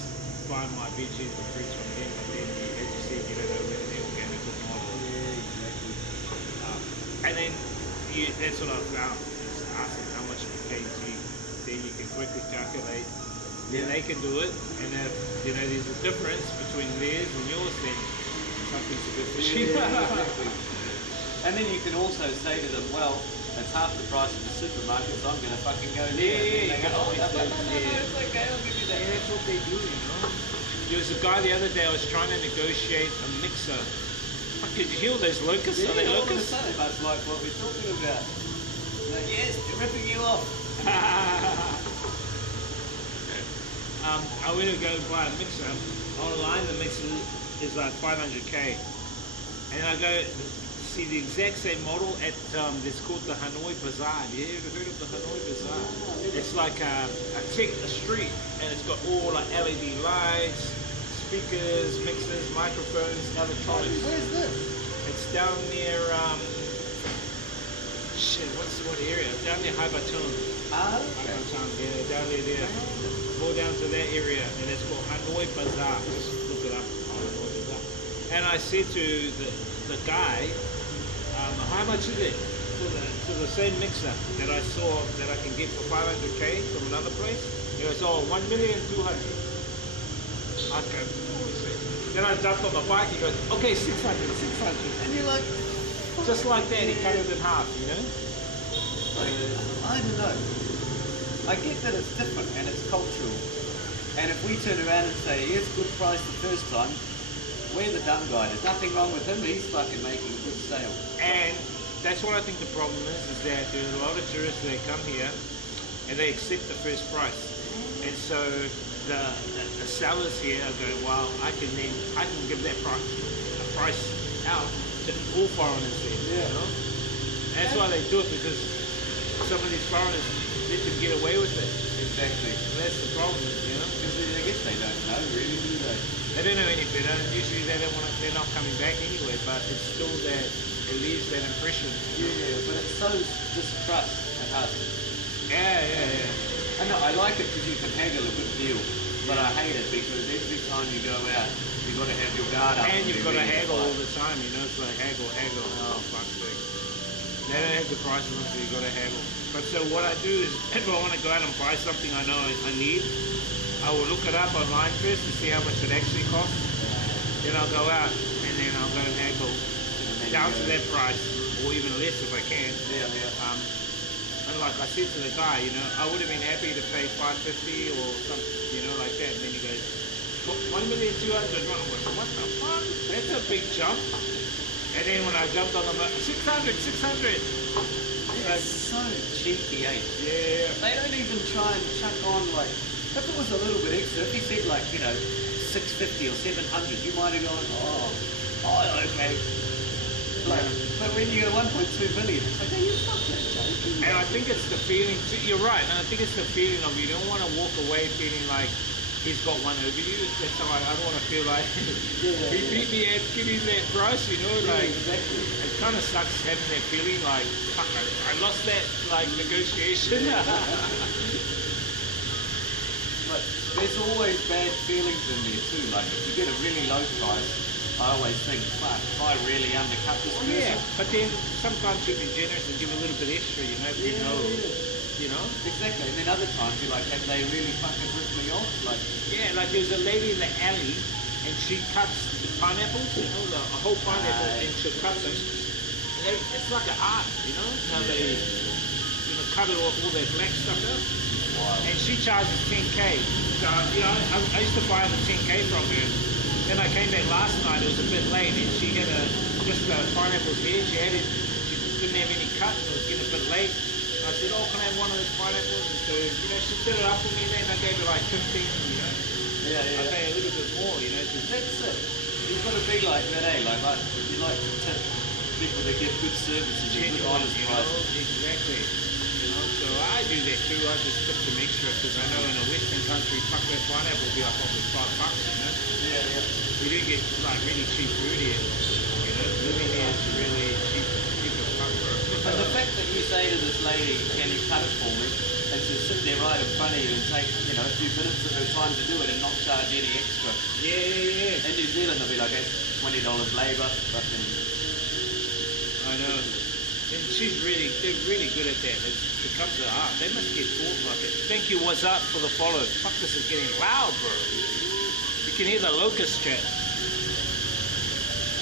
buying my veggies and fruits from them. And then, as you said, get it over in the organic model. Yeah, exactly. And then that's what I found. Just ask them how much per kg. Then you can quickly calculate. Then they can do it. And if you know there's a difference between theirs and yours, then something's a bit fishy. Exactly. And then you can also say to them, well, it's half the price of the supermarket, so I'm going to fucking go there. Yeah, and they go, oh, no, it's okay, I'll give you that. Yeah, that's what they do, you know. There was a guy the other day, I was trying to negotiate a mixer. Could you hear those locusts? Are they locusts? All of a sudden, that's like what we're talking about. Like, yes, they're ripping you off. I went to go buy a mixer. Online, the mixer is like 500k. And I go see the exact same model at, it's called the Hanoi Bazaar. Have you ever heard of the Hanoi Bazaar? It's like a street, and it's got all like LED lights, speakers, mixers, microphones, electronics. Where's this? It's down near, what area? Down near Haibatun. Ah, okay. Yeah, down there. Go down to that area, and it's called Hanoi Bazaar. Just look it up. Hanoi Bazaar. And I said to the guy, how much is it for the same mixer that I saw that I can get for 500k from another place? He goes, oh, 1,200,000. Okay. Then I jumped on the bike. He goes, okay, 600. And you're like, just like that, he cut it in half, you know? like, I don't know. I get that it's different and it's cultural. And if we turn around and say, yes, good price the first time, we're the dumb guy. There's nothing wrong with him. He's fucking making a good sale. And that's what I think the problem is that there's a lot of tourists that come here and they accept the first price. And so the sellers here are going, well, I can give that price out to all foreigners there, you know? And that's why they do it, because some of these foreigners let them get away with it. Exactly. And that's the problem, you know? Because I guess they don't know, really, do they? They don't know any better. Usually they don't want to, they're not coming back anyway, but it's still that, it leaves that impression. Yeah, but it sows distrust at us. Yeah. I know, I like it because you can haggle a good deal, but I hate it because every time you go out, you've got to have your guard up. And you've got to really haggle fight. all the time, you know, it's like haggle, oh fuck's sake. They don't have the price on them, so you've got to haggle. But so what I do is, if I want to go out and buy something I know I need, I will look it up online first to see how much it actually costs. Then I'll go out and then I'll go and haggle down to that price, or even less if I can. Yeah. And like I said to the guy, you know, I would have been happy to pay $550 or something, you know, like that. And then he goes, 1,200,000. What the fuck? That's a big jump. And then when I jumped on the 600. It's so cheeky, eh? Yeah. They don't even try and chuck on, like, if it was a little bit extra, if he said, like, you know, 650 or 700, you might have gone, oh, okay. Like, but when you go 1.2 million, it's like, are you fucking joking? And I think it's the feeling, you're right, and I think it's the feeling of you don't want to walk away feeling like he's got one over you. That's how I don't want to feel like he beat me at giving that price, you know, like exactly. It kind of sucks having that feeling like, fuck, I lost that like negotiation. But there's always bad feelings in there too. Like if you get a really low price, I always think, fuck, if I really undercut this person. Yeah, but then sometimes you be generous and give a little bit extra, you know, if you know. You know? Exactly. And then other times you're like, have they really fucking ripped me off? Like, yeah, like there's a lady in the alley and she cuts the pineapples, you know, a whole pineapple, and she cuts them. And it's like an art, you know? How they, you know, cut all that black stuff out. wow. And she charges 10K. So, you know, I used to buy the 10K from her. Then I came back last night, it was a bit late, and she had just the pineapples here. She didn't have any cut, it was getting a bit late. I said, oh, can I have one of those pineapples? And so, you know, she set it up for me, then I gave her like 15, you know. Yeah. I pay a little bit more, you know. That's it. You've got to be like that, eh? Like you like to tip people that give good services and good honest prices. Exactly. You know, so I do that too. I just tip them extra because I know in a Western country, fuck, that pineapple will be like probably $5, you know. Yeah. We do get like really cheap food here. You know, living here is really cheap as fuck, bro. And the fact that you say to this lady, can you cut it for me? And to sit there right in front of you and take, you know, a few minutes of her time to do it and not charge any extra. Yeah. In New Zealand, they'll be like, it's $20 labour. Fucking. I know. And they're really good at that. It becomes an art. They must get taught like it. Thank you, what's up for the follow. Fuck, this is getting loud, bro. You can hear the locust chat.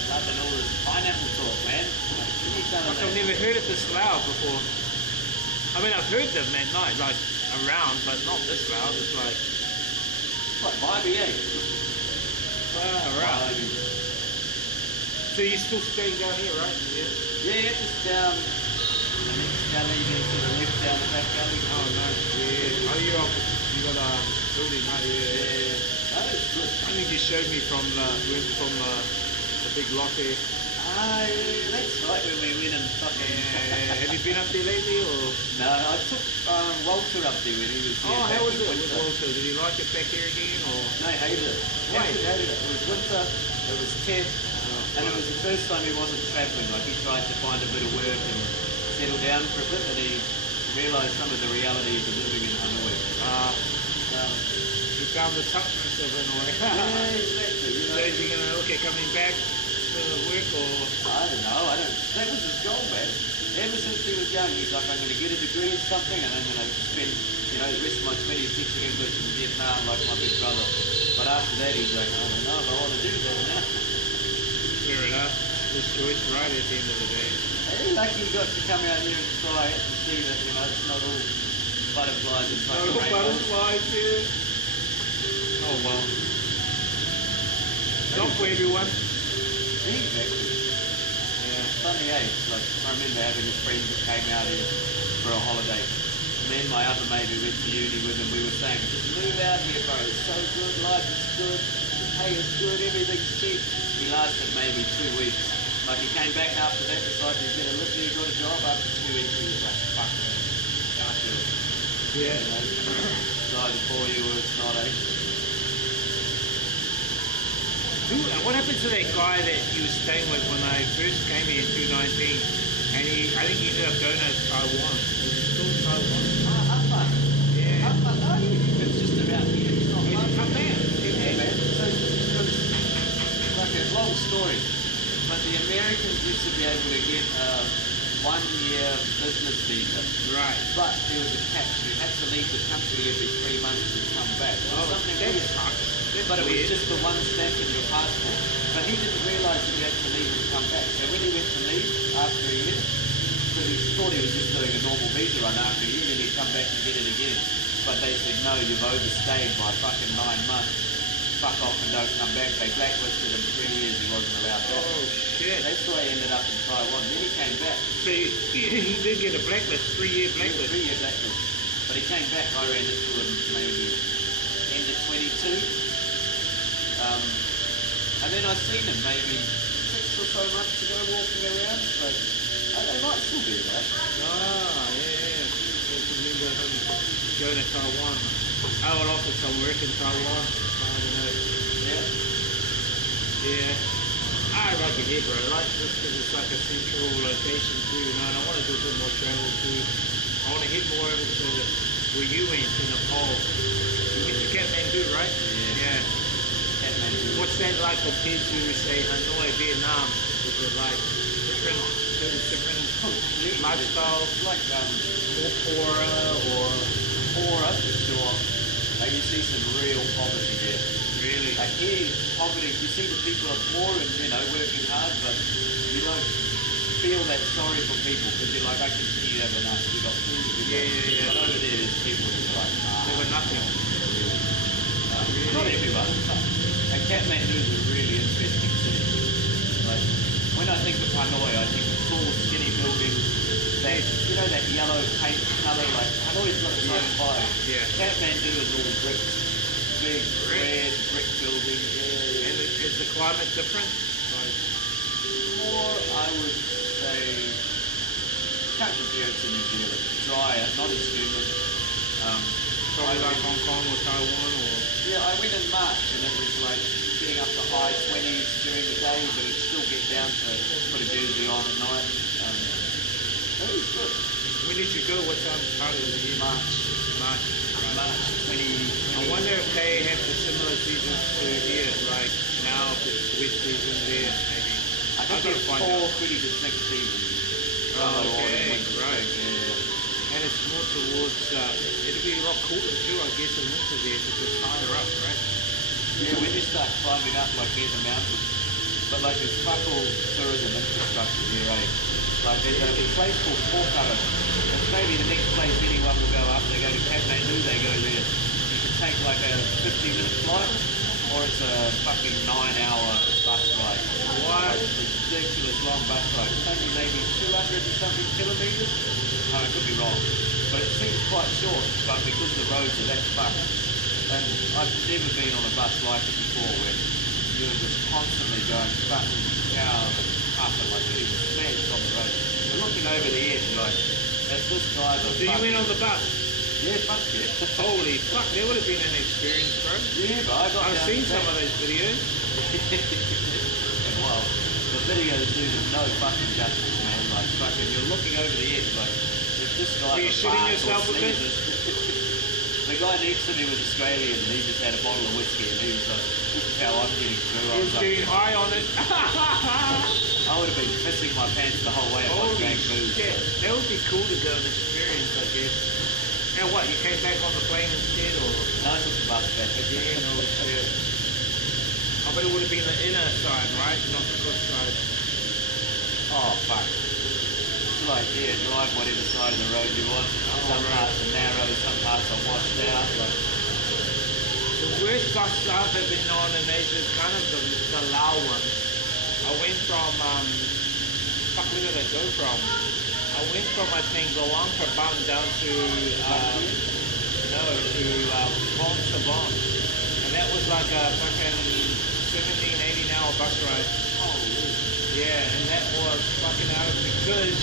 Loving all this pineapple talk, man. Fuck, I've never heard it this loud before. I mean, I've heard them at night, like around, but not this loud. It's like, Vibey, eh? around. So you're still staying down here, right? Yeah, just down the next galley, then to the left down the back galley. Oh, nice. Yeah. Oh, you got a building, huh? Yeah. Oh, it's good. I think you showed me from the big lot there. Ah, yeah, that's right, when we went and fucking... Have you been up there lately, or? No, I took Walter up there when he was here. Oh, how was it with winter. Walter? Did he like it back here again, or? No, he hated it. Why? He hated it. It was winter, it was Ted, and it was the first time he wasn't travelling. Like, he tried to find a bit of work and settle down for a bit, and he realised some of the realities of living in Hanoi. He found the toughness of Hanoi. Yeah, exactly. You know, So is he going to look at coming back to work, or? I don't know. That was his goal, man. Ever since he was young, he's like, I'm going to get a degree in something, and I'm going to spend, you know, the rest of my 20s teaching English in Vietnam like my big brother. But after that, he's like, I don't know if I want to do that now. Fair enough. His choice, right at the end of the day. Hey, lucky you got to come out here and try it and see that, you know, it's not all butterflies and fucking No rainbows. butterflies here. Oh well. Not for everyone. Exactly. Yeah. Funny, eh? Like, I remember having a friend that came out here for a holiday, Me and my other mate who went to uni with him, we were saying, just move out here, bro. It's so good, life is good, the pay is good, everything's cheap. He lasted maybe 2 weeks. Like he came back after that, decided he's going to live here, got a job. After 2 weeks, he was like, fuck it, can't do it. Yeah. You know, it's either for you or it's not, eh? What happened to that guy that you were staying with when I first came here in 2019? And I think he ended up going to Taiwan. Is he still in Taiwan? Husband. Yeah. Husband, no, he lives just around here. He's not He's far. come back. Yeah, man. So, like a long story, but the Americans used to be able to get a 1-year business visa. Right. But there was a catch. You had to leave the country every 3 months and come back. It was something that weird. sucks. That's But it was weird. just the one stamp in your passport. But he didn't realise that you had to leave and come back. So when he went to leave after a year, because he thought he was just doing a normal visa run after a year, then he'd come back and get it again. But they said, no, you've overstayed by fucking 9 months. Fuck off and don't come back. They blacklisted him 3 years, he wasn't allowed back. Oh, shit. That's why he ended up in Taiwan. Then he came back. So he did get a blacklist, 3-year blacklist. 3-year blacklist. But he came back, I ran into him maybe end of 22. And then I seen him maybe 6 or so months ago walking around. So they might still be there. Ah, yeah. I remember him going to Taiwan. I will offer some work in Taiwan. I don't know. Yeah. Yeah. I like it here, bro. I like this because it's like a central location too, you know, and I want to do a bit more travel too. I want to head more over to where you went to Nepal. You went to Kathmandu, right? Yeah. Kathmandu. What's that like compared to, say, Hanoi, Vietnam? Is it like different lifestyles? It's like More poorer or poorer for sure. Like you see some real poverty there. really? Like here, poverty, you see the people are poor and, you know, working hard, but you don't feel that sorry for people because you're like, I can see you have enough, you got food. Yeah. But over there, there's people who are like, They were nothing. not everyone. And Kathmandu is a really interesting city. Like, when I think of Hanoi, I think of tall, skinny buildings, that, you know, that yellow paint colour, like, Hanoi's got its own vibe. Yeah. Kathmandu is all bricks, big, red brick buildings. Yeah. And is the climate different? Like, More, I would say, can't compare it to New Zealand. Drier, not as humid. probably like Hong Kong or Taiwan or... Yeah, I went in March and it was like getting up to high 20s during the day, but it'd still get down to put a jersey on at night. It was good. When did you go? What part of the year? March. March. Right. March 2020. I wonder if they have the similar seasons to here, like now if it's wet season there, maybe. I think I've got to there's find 4 out. pretty distinct seasons. Oh, Summer, autumn, okay, winter, right. spring, yeah. And it's more towards, it'll be a lot cooler too, I guess, in winter there, because it's higher up, right? Yeah, when you start climbing up like near the mountains, but like there's fuck all tourism infrastructure here, eh? Like there's a place called Porkara. It's maybe the next place anyone will go up. They go to Kathmandu, they go there. You can take like a 50-minute flight, or it's a fucking 9-hour bus ride. What? Like, ridiculous long bus ride. It's only maybe 200 and something kilometres. I could be wrong. But it seems quite short, but because the roads are that fucked. And I've never been on a bus like it before where you're just constantly going fucking down and up and like getting smashed on the road. We're looking over the edge like, as this driver... So you went on the bus? Yeah, fuck yeah. Holy fuck, that would have been an experience, bro. Yeah, but I got I've down seen to some that. of those videos. And wow, the videos do them no fucking justice, man. Like fucking, you're looking over the edge like, if this guy... Were you shitting yourself with it? The guy next to me was Australian and he just had a bottle of whiskey and he was like, this is how I'm getting through. I He was was like, getting high on it. I would have been pissing my pants the whole way if I Holy drank booze. shit. So. That would be cool to go and experience, I guess. And what, you came back on the plane instead, or? No, I took the bus back. Again, holy shit. I bet it would have been the inner side, right? Not the good side. Oh, fuck. It's like, yeah, drive whatever side of the road you want. Some right. parts are narrow, some parts are washed out. Like, The worst bus I've ever been on in Asia is kind of the Lao one. I went from, fuck, where did I go from? I went from, I think, Luang Prabang down to, Pont Sabon. And that was like a fucking 17, 18-hour bus ride. Oh, Yeah, and that was fucking out of because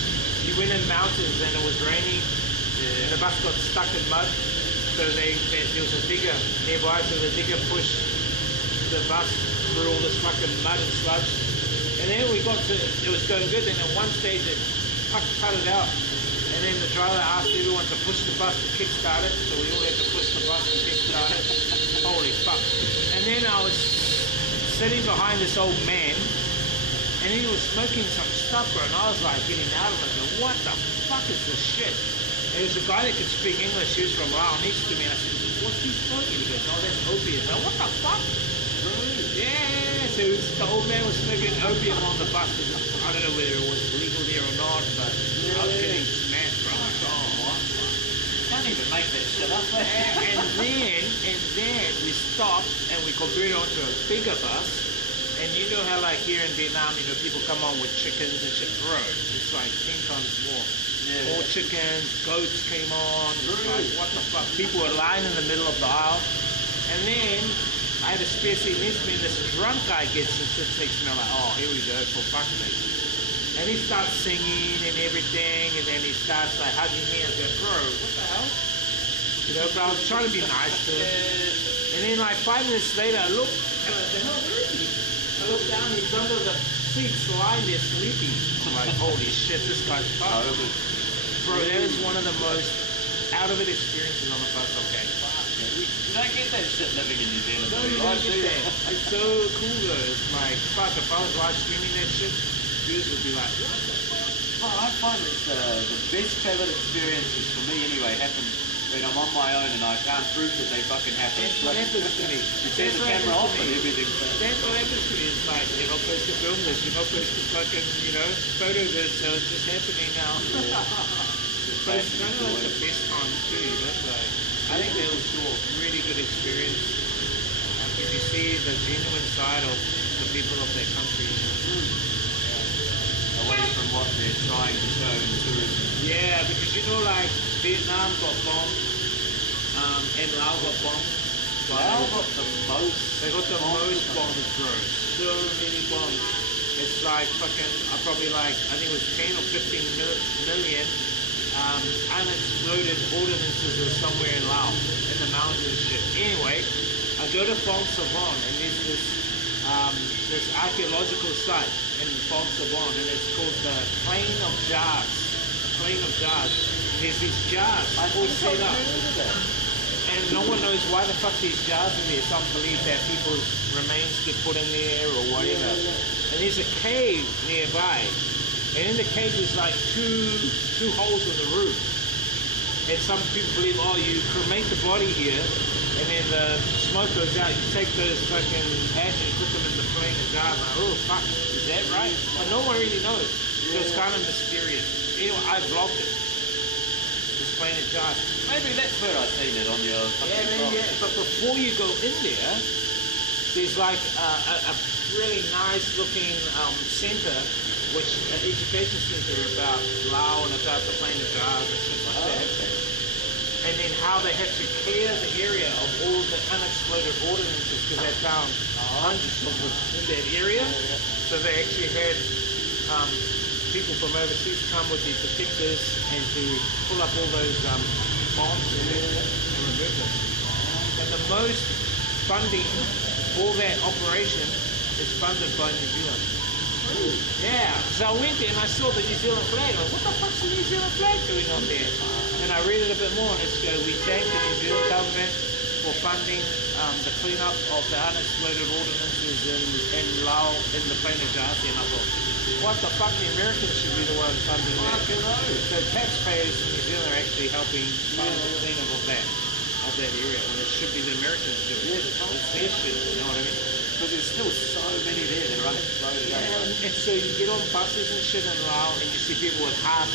you went in mountains and it was raining, and the bus got stuck in mud. So there was a digger nearby, so the digger pushed the bus through all this fucking mud and sludge. And then we got to, it was going good, and at one stage it putted out. And then the driver asked everyone to push the bus to kickstart it, so we all had to push the bus to kickstart it. Holy fuck. And then I was sitting behind this old man, and he was smoking some stuff, bro, and I was like getting out of it, going, what the fuck is this shit? And there was a guy that could speak English, he was from Laos, next to me, and I said, what's he smoking? He goes, oh, that's opium. And I, what the fuck? Yeah, so the old man was smoking opium on the bus. I don't know whether it was legal there or not, but I was getting smashed, bro. Like, oh, what? can't even make that shit up. and then we stopped and we converted onto a bigger bus. And you know how like here in Vietnam, you know, people come on with chickens and shit, bro. It's like 10 times more. Yeah. More chickens, goats came on. It's like, what the fuck? People were lying in the middle of the aisle. And then I had a spare seat next to me, and this drunk guy gets and sits next to me. I'm like, oh, here we go, for fuck's sake. And he starts singing and everything, and then he starts like hugging me. I go, bro, what the hell? You know, but I was trying to be nice to him. And then like 5 minutes later, I look, and I said, oh, where is he? I look down, he's under the seats lying there sleeping. I'm like, holy shit, this guy's fucked. Bro, that is one of the most out-of-it experiences on the bus, okay? You don't get that shit living in New Zealand. No, you don't get that. It's so cool though. It's like, fuck, if I was live streaming that shit, dudes would be like, what the fuck? Well, I find that the best travel experiences, for me anyway, happen when I'm on my own and I can't prove that they fucking happen. That's what happens to me. You turn the camera off and everything. That's what happens to me. It's like, you're not supposed to film this, you're not supposed to fucking, you know, photo this, so it's just happening now. But it's kind of like the best times too, you know, like, I think that was a really good experience. Because you see the genuine side of the people of their country, you know. Away from what they're trying to show in tourism. Yeah, because you know, like, Vietnam got bombed, and Laos got bombed. Laos got the most. They got the most bombs, bro. So many bombs. It's like fucking, probably like, I think it was 10 or 15 million unexploded ordinances or somewhere in Laos, in the mountains and shit. Anyway, I go to Phong Savon, and there's this archaeological site in Phong Savon, and it's called the Plain of Jars. The Plain of Jars. There's these jars all set up, and no one knows why the fuck these jars are there. Some believe that people's remains get put in there or whatever. And there's a cave nearby. And in the cave there's like two holes in the roof. And some people believe, oh, you cremate the body here, and then the smoke goes out, you take those fucking ashes and put them in the flame and jars. Like, oh, fuck, is that right? But no one really knows. So it's kind of mysterious. Anyway, I vlogged it. This flame and jars. Maybe that's where I've seen it on your fucking vlog. Yeah. But before you go in there, there's like a really nice looking center, which an education center about Laos and about the plain of jars and shit like that. Okay. And then how they had to clear the area of all the unexploded ordinances because they found hundreds of them in that area. So they actually had people from overseas come with the detectors and to pull up all those bombs in there and remove them. And the most funding for that operation is funded by New Zealand. Yeah, so I went there and I saw the New Zealand flag. I was, what the fuck's the New Zealand flag doing on there? And I read it a bit more, and it's we thank the New Zealand government for funding the cleanup of the unexploded ordinances in Laos, in the plain of Jars. And I thought, what the fuck, the Americans should be the ones funding that. So taxpayers in New Zealand are actually helping fund the cleanup of that area, when it should be the Americans doing it. It's their shit, you know what I mean? But there's still so many there that are unexploded. And so you get on buses and shit in Laos and you see people with half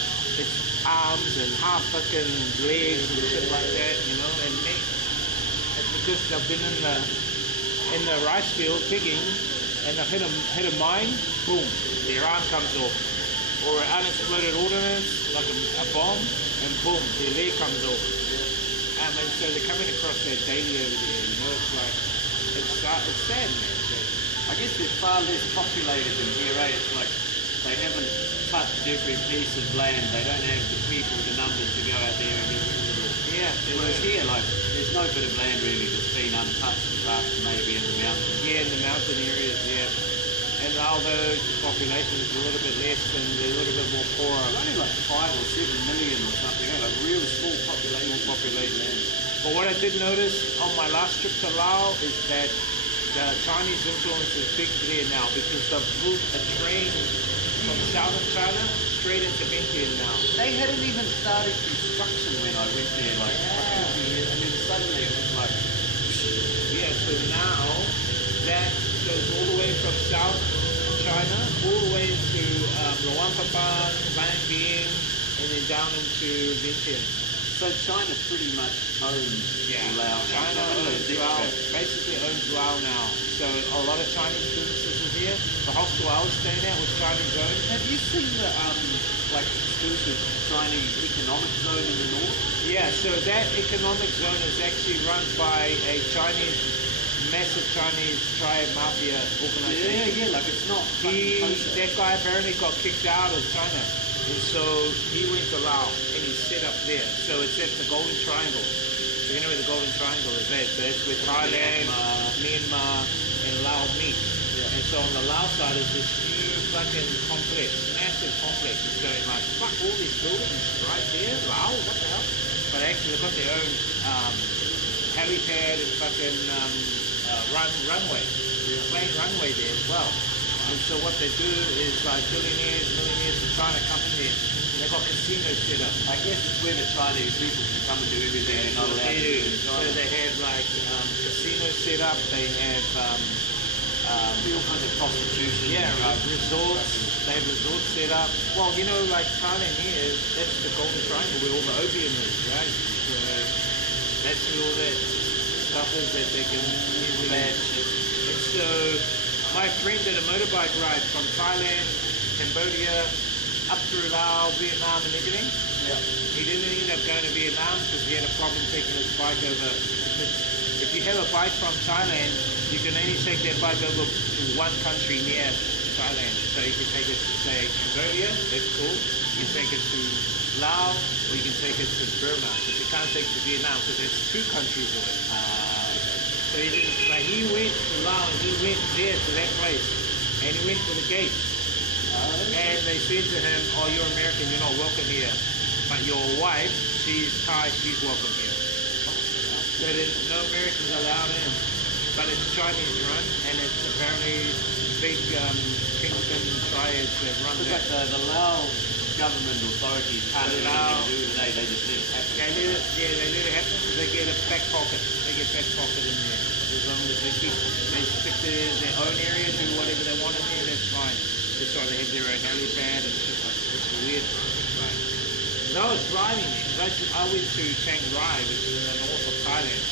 arms and half fucking legs and shit like that, you know, and it's because they've been in the rice field digging and they've hit a mine, boom, their arm comes off. or an unexploded ordnance, like a bomb, and boom, their leg comes off. And so they're coming across that daily over there, you know, it's like, it's sad, man. I guess they're far less populated than here, eh? It's like they haven't touched every piece of land. They don't have the people, the numbers to go out there and get rid of it all. Yeah. Whereas here, like, there's no bit of land really that's been untouched apart from maybe in the mountains. Yeah, in the mountain areas, yeah. And although the population is a little bit less and they're a little bit more poorer. It's only like 5 or 7 million or something, eh? Like real small population. But what I did notice on my last trip to Laos is that the Chinese influence is big there now because they've built a train from southern China straight into Vientiane now. They hadn't even started construction when I went there, like fucking 2 years, and then suddenly it was like, Yeah, so now that goes all the way from South China, all the way to Luang Prabang, Lan Bieng, and then down into Vientiane. so China pretty much owns Laos. China owns Laos, basically owns Laos now. So a lot of Chinese businesses are here. The hostel I was staying at was Chinese owned. Have you seen the like exclusive Chinese economic zone in the north? Yeah, so that economic zone is actually run by a massive Chinese triad mafia organization. Yeah, like it's not. That guy apparently got kicked out of China. And so he went to Laos and he set up there. So it's at the Golden Triangle. So you know where the Golden Triangle is at? So that's where Thailand, Myanmar, and Laos meet. Yeah. And so on the Laos side is this huge fucking complex, massive complex. It's going like, fuck, all these buildings right there, Laos, what the hell? But actually they've got their own helipad and fucking runway, plane runway there as well. And so what they do is like millionaires from China come in there. And they've got casinos set up. I guess it's where the Chinese people can come and do everything they're not allowed to do in So China. they have like casinos set up. They have all kinds of prostitution. resorts. They have resorts set up. Well, you know, like Thailand here, that's the Golden Triangle where all the opium is, right? So that's where all that stuff is that they can usually. Bad shit. And so my friend did a motorbike ride from Thailand, Cambodia, up through Laos, Vietnam and everything. Yeah. He didn't end up going to Vietnam because he had a problem taking his bike over. Because if you have a bike from Thailand, you can only take that bike over to one country near Thailand. So you can take it to, say, Cambodia, that's cool. You can take it to Laos, or you can take it to Burma. But you can't take it to Vietnam because there's 2 countries of it. So he didn't, but he went to Laos and he went there to that place. And he went to the gates. And they said to him, oh, you're American, you're not welcome here. But your wife, she's Thai, she's welcome here. So there's no Americans allowed in. But it's Chinese run, and it's apparently big kingpin triads that run It's that. like the Laos government authorities can't do anything to do with it, they just let it happen. They let it happen because they get a back pocket. They get back pocket in there. As long as they stick to their own area, do whatever they want in there, that's fine. That's why they have their own helipad and shit like that. It's weird. Right. So I was driving there. I went to Chiang Rai, which is in the north of Thailand.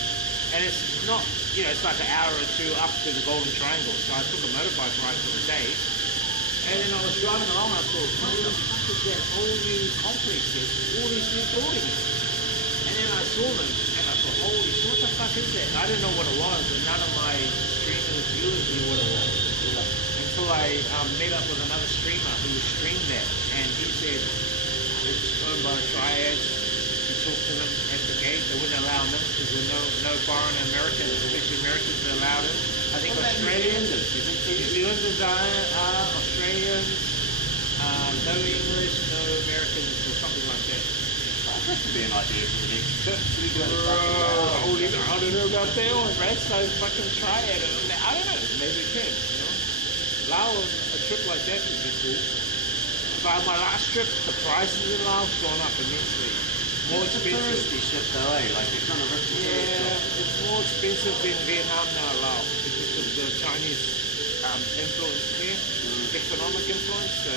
And it's not, you know, it's like an hour or 2 up to the Golden Triangle. So I took a motorbike ride for the day. And then I was driving along, I thought, what the fuck is that whole new complex? There's all these new buildings. And then I saw them, and I thought, holy shit, what the fuck is that? And I didn't know what it was, and none of my streamers viewers knew what it was. Until I met up with another streamer who streamed that, and he said, it's owned by the triads. He talked to them at the gate. They wouldn't allow them because there were no foreign Americans, especially Americans, are allowed in. I think Australians, New Zealanders are Australians, no English, no Americans, or something like that. That could be an idea for the next trip. Holy, I don't know about that one, right? So fucking triad. I don't know, maybe we can, you know. Laos, a trip like that would be cool. But my last trip, the prices in Laos gone up immensely. More expensive. Touristy shit though, eh? Like they're trying to rip the tourists off. It's more expensive than Vietnam now, Laos, because of the Chinese influence there, economic influence. So,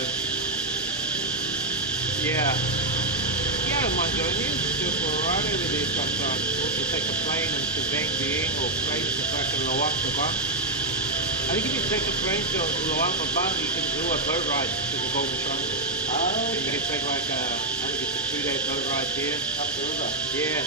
yeah. Yeah, I don't mind going in. Go for a ride over there sometimes. Or to take a plane into Vang Vieng or plane to fucking Luang Prabang. I think if you take a plane to Luang Prabang, you can do a boat ride to the Golden Triangle. And you can take like I think it's a 2-day boat ride there. Up the river. Yeah.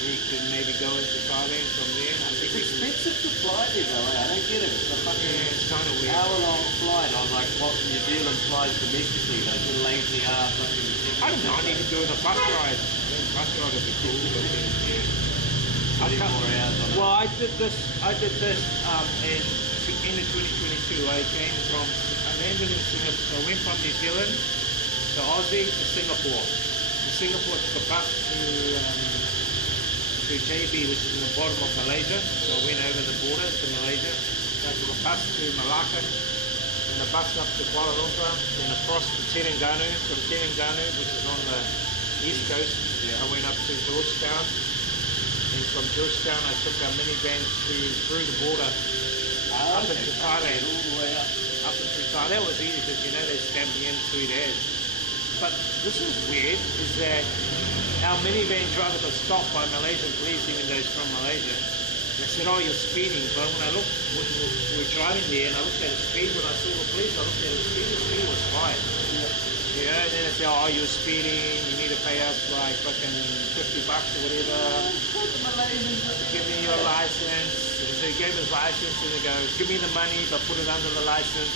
And you can maybe go into Thailand from there. I think It's expensive to fly there though, eh? I don't get it. It's a fucking it's kind of weird. hour-long flight on like what New Zealand flies domestically, those little lazy ass fucking I don't mind even doing a bus ride. I think bus ride would be cool. But yeah. 24 hours on Well, I did this in the 2022. I came from, I landed in Singapore. I went from New Zealand to Aussie to Singapore. In Singapore, I took a bus to JB, which is in the bottom of Malaysia. So I went over the border to Malaysia. I took a bus to Malacca, and a bus up to Kuala Lumpur, then across to Terengganu. From Terengganu, which is on the east coast, I went up to Georgetown. And from Georgetown, I took a minivan through the border up into Thailand. All the way up. Up into Thailand. That was easy because they stamped me in 3 days. But this is weird, is that our minivan driver got stopped by Malaysian police, even though he's from Malaysia. And I said, oh, you're speeding. But when I looked, when we were driving there, and I looked at the speed, when I saw the police, I looked at the speed was fine. You know, and then I said, oh, you're speeding, you need to pay us like fucking $50 or whatever. Give me your license. So he gave his license, and he goes, give me the money, but put it under the license.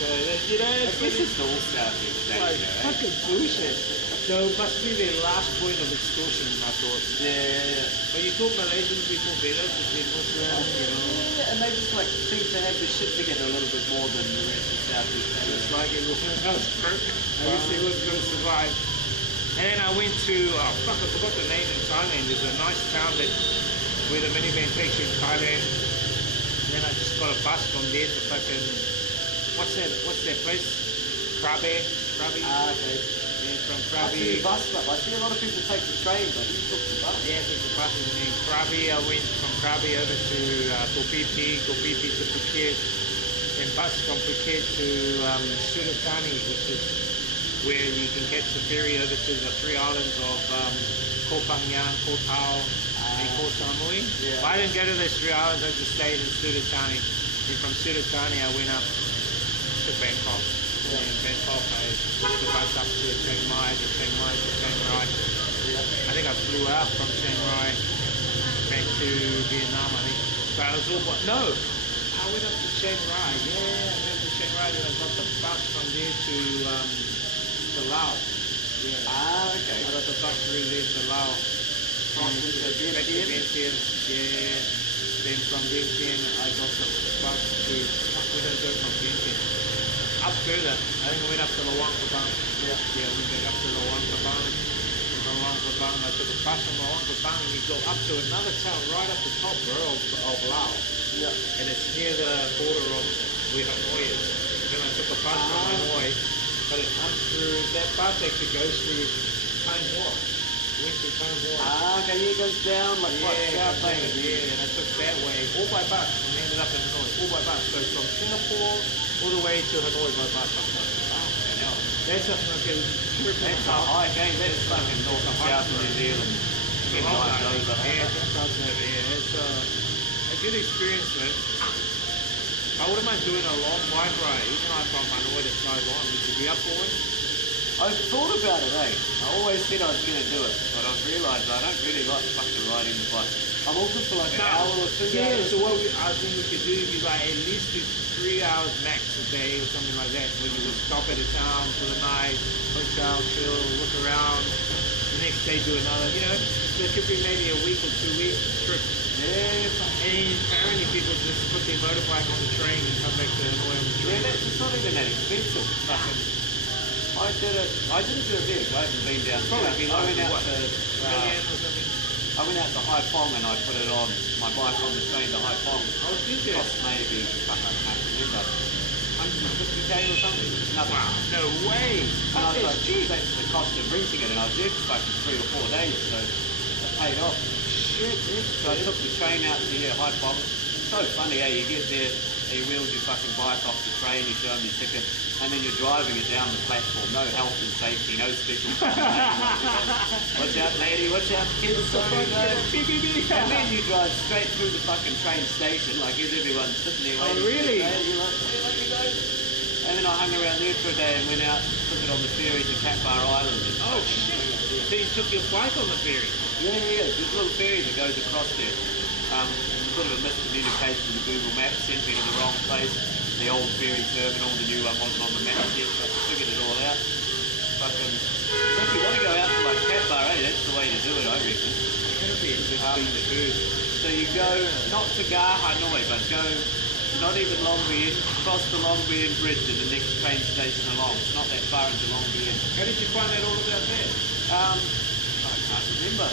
So, you know, it's This is all Southeast like Asia, eh? fucking bullshit. So it must be their last point of extortion, I thought. Yeah. But you thought Malaysians people better because they're Muslim, you know. Yeah, and they just like seem to have their shit together a little bit more than the rest of Southeast Asia. Just like everyone else. I guess they was going to survive. And then I went to, oh fuck, I forgot the name in Thailand. There's a nice town that where the minivan takes you in Thailand. And then I just got a bus from there to fucking, what's that place? Krabi. Okay. Yeah, from I see Krabi. the bus stop. I see a lot of people take the train, but you took the bus. Yeah, there's a bus in Krabi. I went from Krabi over to Koh Phi to Phuket, and bus from Phuket to Suratani, which is where you can catch the ferry over to the 3 islands of Koh Phangan, Koh Tao, and Koh Samui. Yeah. But I didn't go to those 3 islands. I just stayed in Suratani. And from Suratani, I went up to Bangkok. And in Bangkok, I took the bus up to Chiang Mai, to Chiang Rai. I think I flew out from Chiang Rai back to Vietnam, I think. But I was all, no, I went up to Chiang Rai. Yeah, I went to Chiang Rai, then I got the bus from there to Laos. Yeah. Okay. I got the bus through there to Laos. Crossed into Back to Vientiane. Vientiane. Yeah. Then from Vientiane, I got the bus to, where did I go from Vientiane? Up further. I think I went up to Luang Prabang. Yeah. Yeah, we went up to Luang Prabang. From Luang Prabang, I took a bus from Luang Prabang, and you go up to another town right up the top, bro, of Laos. Yeah. And it's near the border of where Hanoi is. Then I took a bus from Hanoi, but it comes through, that bus actually goes through Time War. Went through Time War. Okay, yeah, it goes down like what? Yeah, South Bay. and I took that way, all by bus, and I ended up in Hanoi, all by bus. So from Singapore all the way to Hanoi by bus. That's a fucking trip. That's a high game. That's fucking north and south of New Zealand. Yeah, Midnight over. it's a good experience, man. I wouldn't mind doing a long bike ride, even like from Hanoi to Taiwan. Would you be up for it? I've thought about it, eh? I always said I was going to do it, but I've realised I don't really like fucking riding the bike. I'm all good for like an hour or 2 Yeah, hours. so what I think we could do is like at least do 3 hours max a day or something like that. Where you just stop at a town for the night, hotel, chill, look around. The next day do another, you know. So it could be maybe a week or 2 week trip. Yeah, And apparently people just put their motorbike on the train and come back to Hanoi on the train. it's not even that expensive. Fucking, I did it to a big. I haven't been down. Probably be I like went out what, to million or something. I went out to Hai Phong and I put it on my bike on the train to Hai Phong. I was thinking, Cost maybe I can't remember 150k or something. Nothing. wow, no way. And I was like, geez, that's the cost of renting it, and I was there for fucking 3 or 4 days, so it paid off. Shit, So I took the train out to here, Hai Phong. So funny, eh? You get there, he wheels your fucking bike off the train, you show him your ticket, and then you're driving it down the platform. No health and safety, no special. Watch out, lady, watch out, kids. Sorry, and then you drive straight through the fucking train station, like is everyone sitting there waiting. really? For the train, you're like, hey, let me go. And then I hung around there for a day and went out, took it on the ferry to Cat Bar Island. Oh shit! So you took your bike on the ferry? Yeah. There's a little ferry that goes across there. A bit of a miscommunication with the Google Maps, sent me to the wrong place. The old ferry terminal, the new one wasn't on the map yet, so I figured it all out. Fucking, so if you want to go out to like Cat Bar, that's the way to do it, I reckon. It's gonna be a good thing to do. So you go not to Hanoi, but go not even Long Bien, cross the Long Bien Bridge and the next train station along. It's not that far into Long Bien. How did you find out all about that? I can't remember.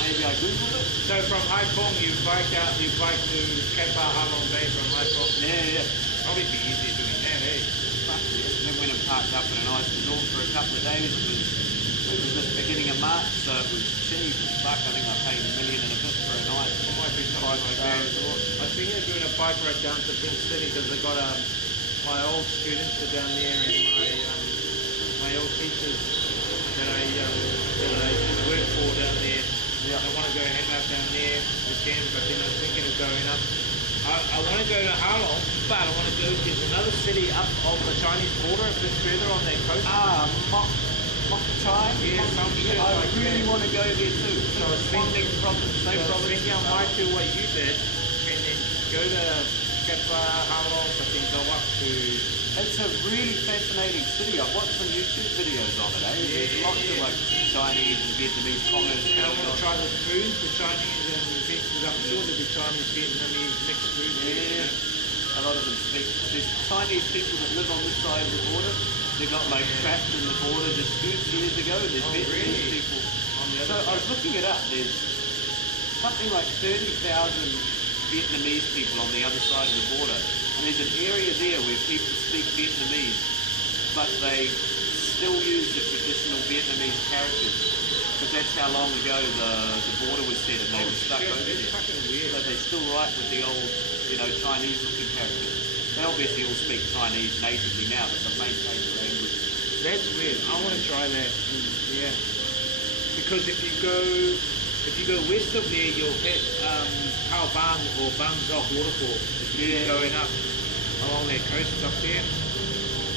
Maybe I googled it. So from Hai Phong, you bike to Cat Bar Halong Bay from Hai Phong? Yeah. Probably be easier doing that, eh? Fuck yes. Then went and parked up in a nice resort for a couple of days. It was the beginning of March, so it was cheap as fuck. I think I paid $1 million and a bit for a night. It might be something like that. I was thinking of doing a bike ride down to Pink City because I got my old students are down there and my old teachers that I used to work for down there. Yeah. I want to go hang out down there with them, but then I was thinking of going up. I want to go to Halong, but I want to go. There's another city up on the Chinese border, a bit further on that coast. Mok Chai? Yeah, some shit I like really that. want to go there too. So I was thinking, same province. thinking I might do what you did, and then go to Cat Bar Halong, but then go up to. It's a really fascinating city. I've watched some YouTube videos on it, eh? There's lots of like Chinese and Vietnamese commerce. And I want to try the food, the Chinese and Vietnamese. I'm sure there'll be Chinese, Vietnamese mixed food. Yeah. A lot of them speak. There's Chinese people that live on this side of the border. They got like trapped in the border disputes years ago. There's Vietnamese people. So I was looking it up. There's something like 30,000 Vietnamese people on the other side of the border. And there's an area there where people speak Vietnamese, but they still use the traditional Vietnamese characters. Because that's how long ago the border was set and they were stuck over there. Weird. So they still write with the old, Chinese-looking characters. They obviously all speak Chinese natively now, but they've maintained the language. That's weird. I want to try that. Yeah. Because if you go west of there, you'll hit Khao Bang or Bang Zok waterfall. It's going up along that coast up there.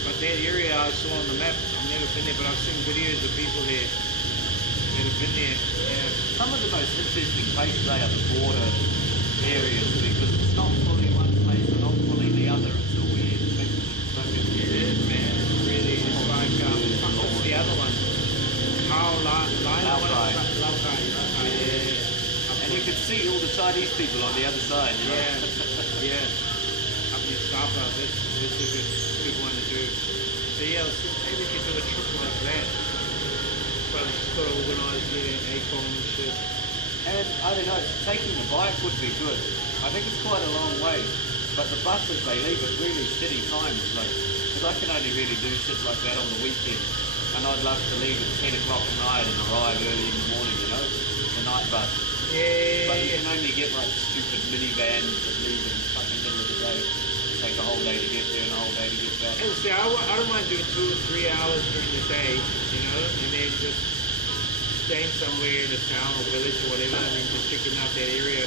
But that area I saw on the map, I've never been there, but I've seen videos of people there that have been there. Yeah. Some of the most interesting places are the border areas because it's not fully one place and not fully the other. It's a weird thing. It is, man. It really is like, what's the other one? Lao-Kai. Yeah. And you can see all the Chinese people on the other side. You know? Yeah. Up in Sapa, that's a good one to do. So yeah, maybe we could do a trip like that. But it's just got to organise ACOM and shit. And I don't know, taking the bike would be good. I think it's quite a long way. But the buses, they leave at really shitty times. Because I can only really do shit like that on the weekend. And I'd love to leave at 10 o'clock at night and arrive early in the morning, the night bus. Yeah. But you can only get like stupid minivans that leave in the fucking middle of the day. Take a whole day to get there and a whole day to get back. And see, I don't mind doing 2 or 3 hours during the day, and then just staying somewhere in a town or village or whatever, and then just checking out that area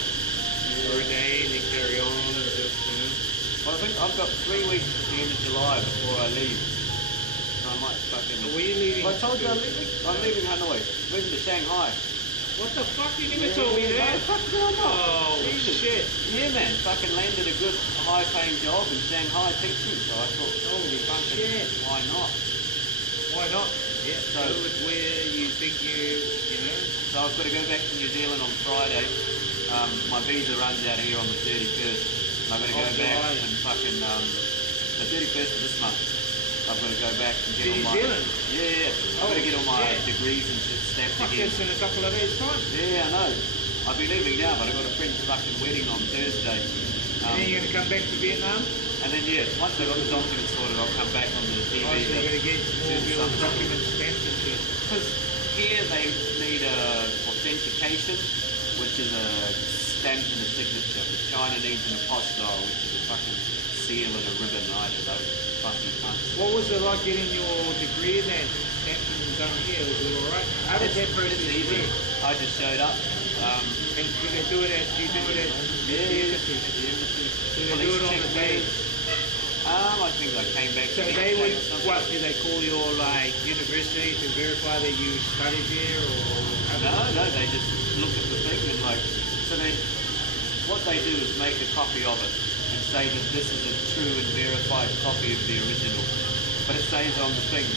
for a day and then carry on and just, Well, I think I've got 3 weeks at the end of July before I leave. So I might fucking... Where are you leaving? Well, I told you I'm leaving. I'm leaving Hanoi. Moving to Shanghai. What the fuck? You never told me that. Oh, Jesus. shit. Yeah, man. Fucking landed a good high-paying job in Shanghai teaching. So I thought, holy fucking shit. Why not? Why not? Yeah, So- do it where you think you know. So I've got to go back to New Zealand on Friday. My visa runs out here on the 31st. And I've got to go back July. and fucking the 31st of this month. I've got to go back and get To all New my Zealand? yeah. I've got to get all my degrees and shit stamped Fuck, again. that's in a couple of days' time. Yeah, I know. I'll be leaving now, but I've got a friend's fucking wedding on Thursday. And then you're going to come back to Vietnam? And then once I've got the documents sorted, I'll come back on the TV. Oh, so you're going to get more of your Some- documents stamped and shit. Because here they need authentication, which is a stamp and a signature. But China needs an apostille, which is a fucking seal and a ribbon. I don't know, fucking cunts. What was it like getting your degree in that stamped and done here? Was it alright? How did that process It's easy. work? I just showed up. And do they do it at the embassy? The embassy. Do they do Police it on check the day? me. I think I came back. So the next they day would, or something. what, do they call your like university to verify that you studied here or? No, they just look at the thing and like, so what they do is make a copy of it and say that this is a true and verified copy of the original. But it says on the thing,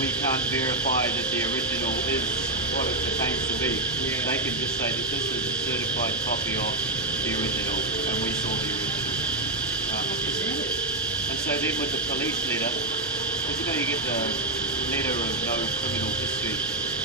we can't verify that the original is what it pertains to be. Yeah. They can just say that this is a certified copy of the original and we saw the original. And so then with the police letter, because you get the letter of no criminal history,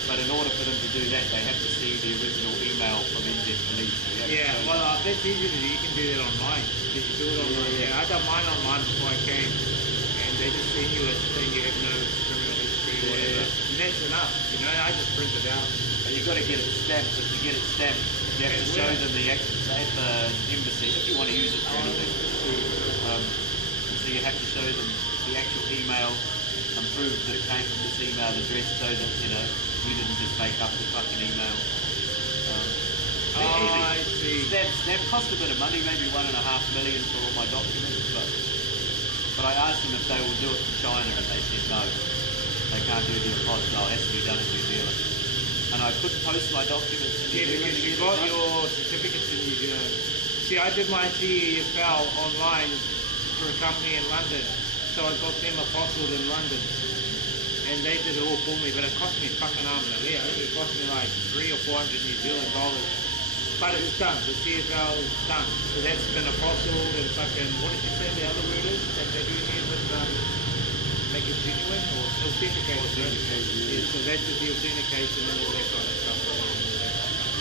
but in order for them to do that, they have to see the original email from NZ Police. So Yeah, well, that's easy to do. You can do that online. You can do it online. Yeah, I done mine online before I came, and they just send you it saying you have no criminal history or whatever. And that's enough. You know, I just print it out. But you've got to get it stamped. If you get it stamped, you have to show them the at the embassy if you want to use it for anything. So you have to show them the actual email and prove that it came from this email address, so that you didn't just make up the fucking email. I see. Stamp cost a bit of money, maybe $1.5 million for all my documents, but I asked them if they will do it from China, and they said no, they can't do the apostille. It has to be done in New Zealand. And I couldn't post my documents in New Zealand. Because you got your certificates in New Zealand. See, I did my TEFL online for a company in London, so I got them apostled in London, and they did it all for me, but it cost me fucking arm and a leg. I think it cost me like $300 or $400 New Zealand dollars. But it's done. The TFL is done. So that's been apostoled and fucking, what did you say the other word is that they do here with make it genuine or authenticated? Yeah, so that's the authentication and all that kind of stuff.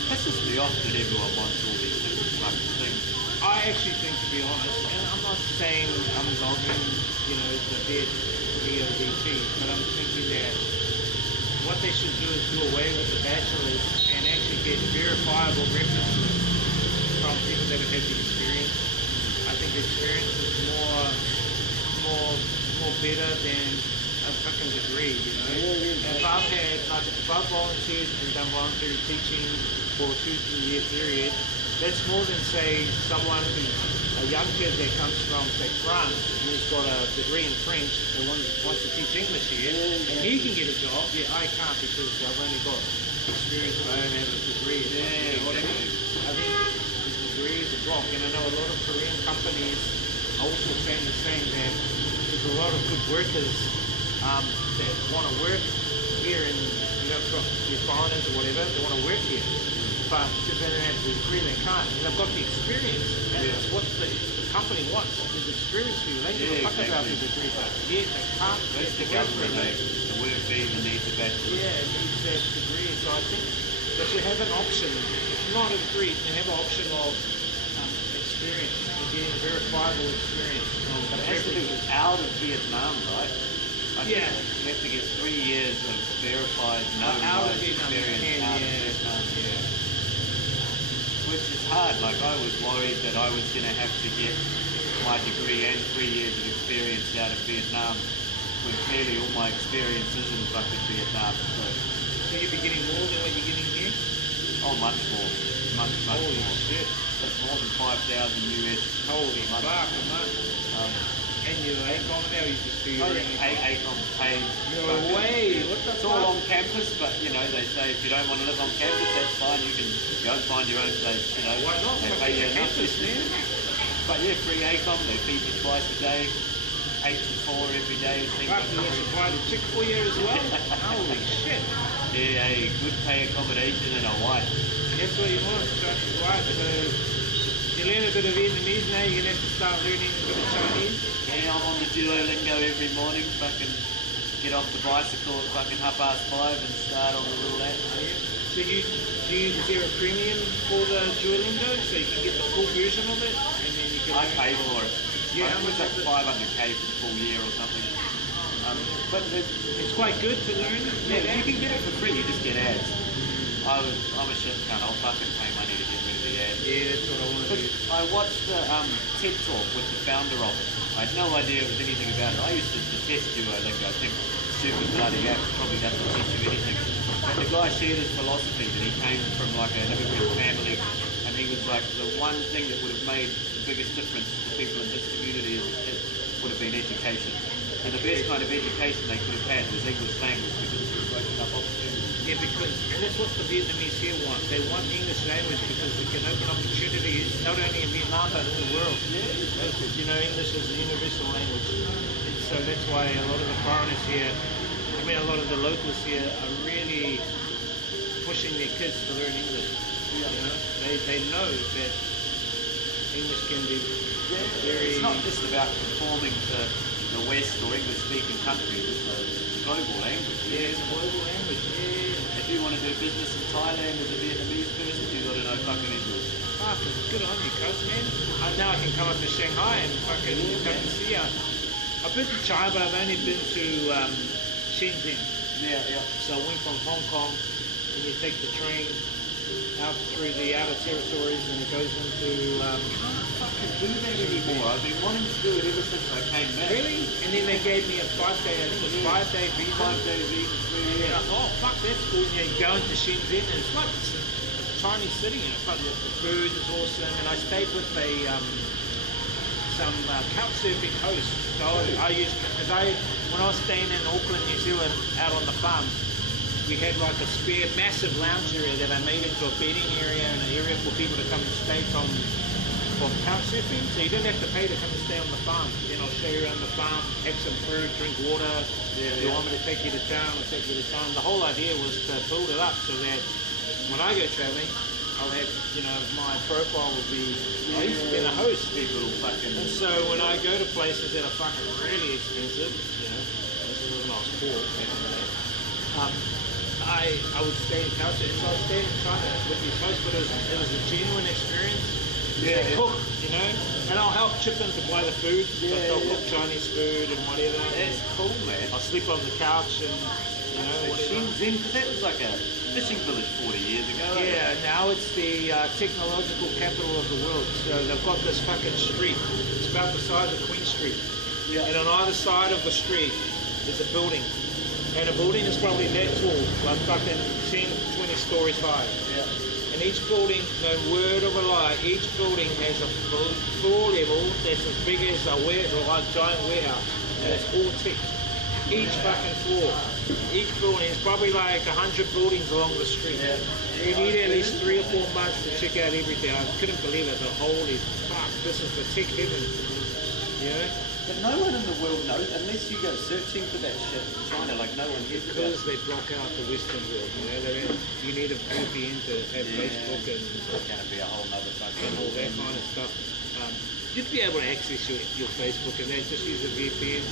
Pisses me off that everyone wants all these different fucking things. I actually think, to be honest, and I'm not saying I'm dogging, the dead DODT, but I'm thinking that what they should do is do away with the bachelors and actually get verifiable references from people that have had the experience. I think the experience is more better than a fucking degree, If I've volunteered and done voluntary teaching for a 2-3 year period, that's more than, say, someone who's a young kid that comes from, say, France, and he's got a degree in French and wants to teach English here, and he can get a job. Yeah, I can't because I've only got experience, but I don't have a degree. I think the degree is a block, and I know a lot of Korean companies are also saying the same, that there's a lot of good workers that want to work here in, from the foreigners or whatever, they want to work here. But if they don't have the degree, they can't. And they've got the experience. That's what the company wants, is experience for you. They give a fuck about the degree, but yet they can't get the work permit. The work visa needs a bachelor. Yeah, it needs that degree. So I think they should have an option. If not a degree, they have an option of experience, and getting verifiable experience. But it has to be out of Vietnam, right? You have to get 3 years of verified, out of experience Vietnam. out of Vietnam. Which is hard. Like, I was worried that I was going to have to get my degree and 3 years of experience out of Vietnam, when clearly all my experience is in fucking Vietnam. So you'd be getting more than what you're getting here? Oh, much more. Much Holy more. shit. That's more than 5,000 US. Holy fuck, a month. And your ACOM now, you just do your ACOM paid. No way! What the It's fuck? all on campus, but they say if you don't want to live on campus, that's fine. You can go and find your own place. Why not? They Fuck pay you your enough. campus, man. But yeah, free ACOM. They feed you twice a day, 8 to 4 every day. Fuck, do they supply the chick for you as well? Holy shit! Yeah, a good pay accommodation and a wife. That's what you want, trust your wife. So you learn a bit of Vietnamese now, you're going to have to start learning a bit of Chinese. Yeah, I'm on the Duolingo every morning. Fucking get off the bicycle at fucking 5:30 and start on the little app. So is there a premium for the Duolingo so you can get the full version of it? And then you can I pay for it. Yeah, I how much think is it's it? like 500k for the full year or something. But It's quite good to learn. yeah, you can get it for free. You just get ads. I'm a shit cunt. I'll fucking pay money to get rid of the ads. Yeah, that's what I want to do. I watched the TED Talk with the founder of it. I had no idea it was anything about it. I used to detest Duolingo. I think stupid bloody app probably doesn't teach you anything. But the guy shared his philosophy that he came from like an immigrant family, and he was like, the one thing that would have made the biggest difference to people in his community is would have been education. And the best kind of education they could have had was English language because it would have opened up opportunities. Yeah, and that's what the Vietnamese here want. They want English language because it can open opportunities not only in Vietnam but in the world. Because, you know, English is a universal language. And so that's why a lot of the foreigners here, a lot of the locals here are really pushing their kids to learn English. You know, they know that English can be very... It's not just about conforming to the West or English-speaking countries. It's a global language. Yeah, it's a global language. Yeah. If you want to do business in Thailand as a Vietnamese person, you've got to know fucking English. Fucking good on you, cuz, man. Now I can come up to Shanghai and fucking come and see you. I've been to China, but I've only been to Shenzhen. Yeah. So I went from Hong Kong, and you take the train out through the outer territories, and it goes into... Fucking do that anymore. I've been wanting to do it ever since I came back. Really? And then they gave me a 5-day, I think it was 5-day visa. 5-day visa. And then I thought, oh fuck, that's cool. And you go into Shenzhen, and it's like it's a tiny city, you know, but the food is awesome. And I stayed with some couch surfing hosts. So I used, because when I was staying in Auckland, New Zealand, out on the farm, we had like a spare massive lounge area that I made into a bedding area and an area for people to come and stay from couch surfing. So you didn't have to pay to come and stay on the farm. Then I'll show you around the farm, have some food, drink water. If you want me to take you to town, I'll take you to town. The whole idea was to build it up so that when I go traveling, I'll have, you know, my profile will be, I used to be a host. People will fucking... And so when I go to places that are fucking really expensive, you know, this is when I was poor, I would stay in couch. And so I stayed in China with these hosts, but it was a genuine experience. They cook, you know, and I'll help chip in to buy the food, but they'll cook Chinese food and whatever. That's cool, man. I'll sleep on the couch and, you know, whatever. Shenzhen, because that was like a fishing village 40 years ago. Yeah, now it's the technological capital of the world. So they've got this fucking street. It's about the size of Queen Street. Yeah. And on either side of the street is a building. And a building is probably that tall, like fucking 10, 20 stories high. Yeah. And each building, no word of a lie, each building has a floor level that's as big as a giant warehouse. And it's all tech. Each fucking floor. Each building is probably like 100 buildings along the street. Yeah. You need at least 3 or 4 months to check out everything. I couldn't believe it. The holy fuck, this is the tech heaven. You know? But no one in the world knows, unless you go searching for that shit in China, like no one hears about it. Because they block out the Western world, you know, you need a VPN to have Facebook and it's going to be a whole nother fucking... And all that kind of stuff. You'd be able to access your Facebook and then just use a VPN.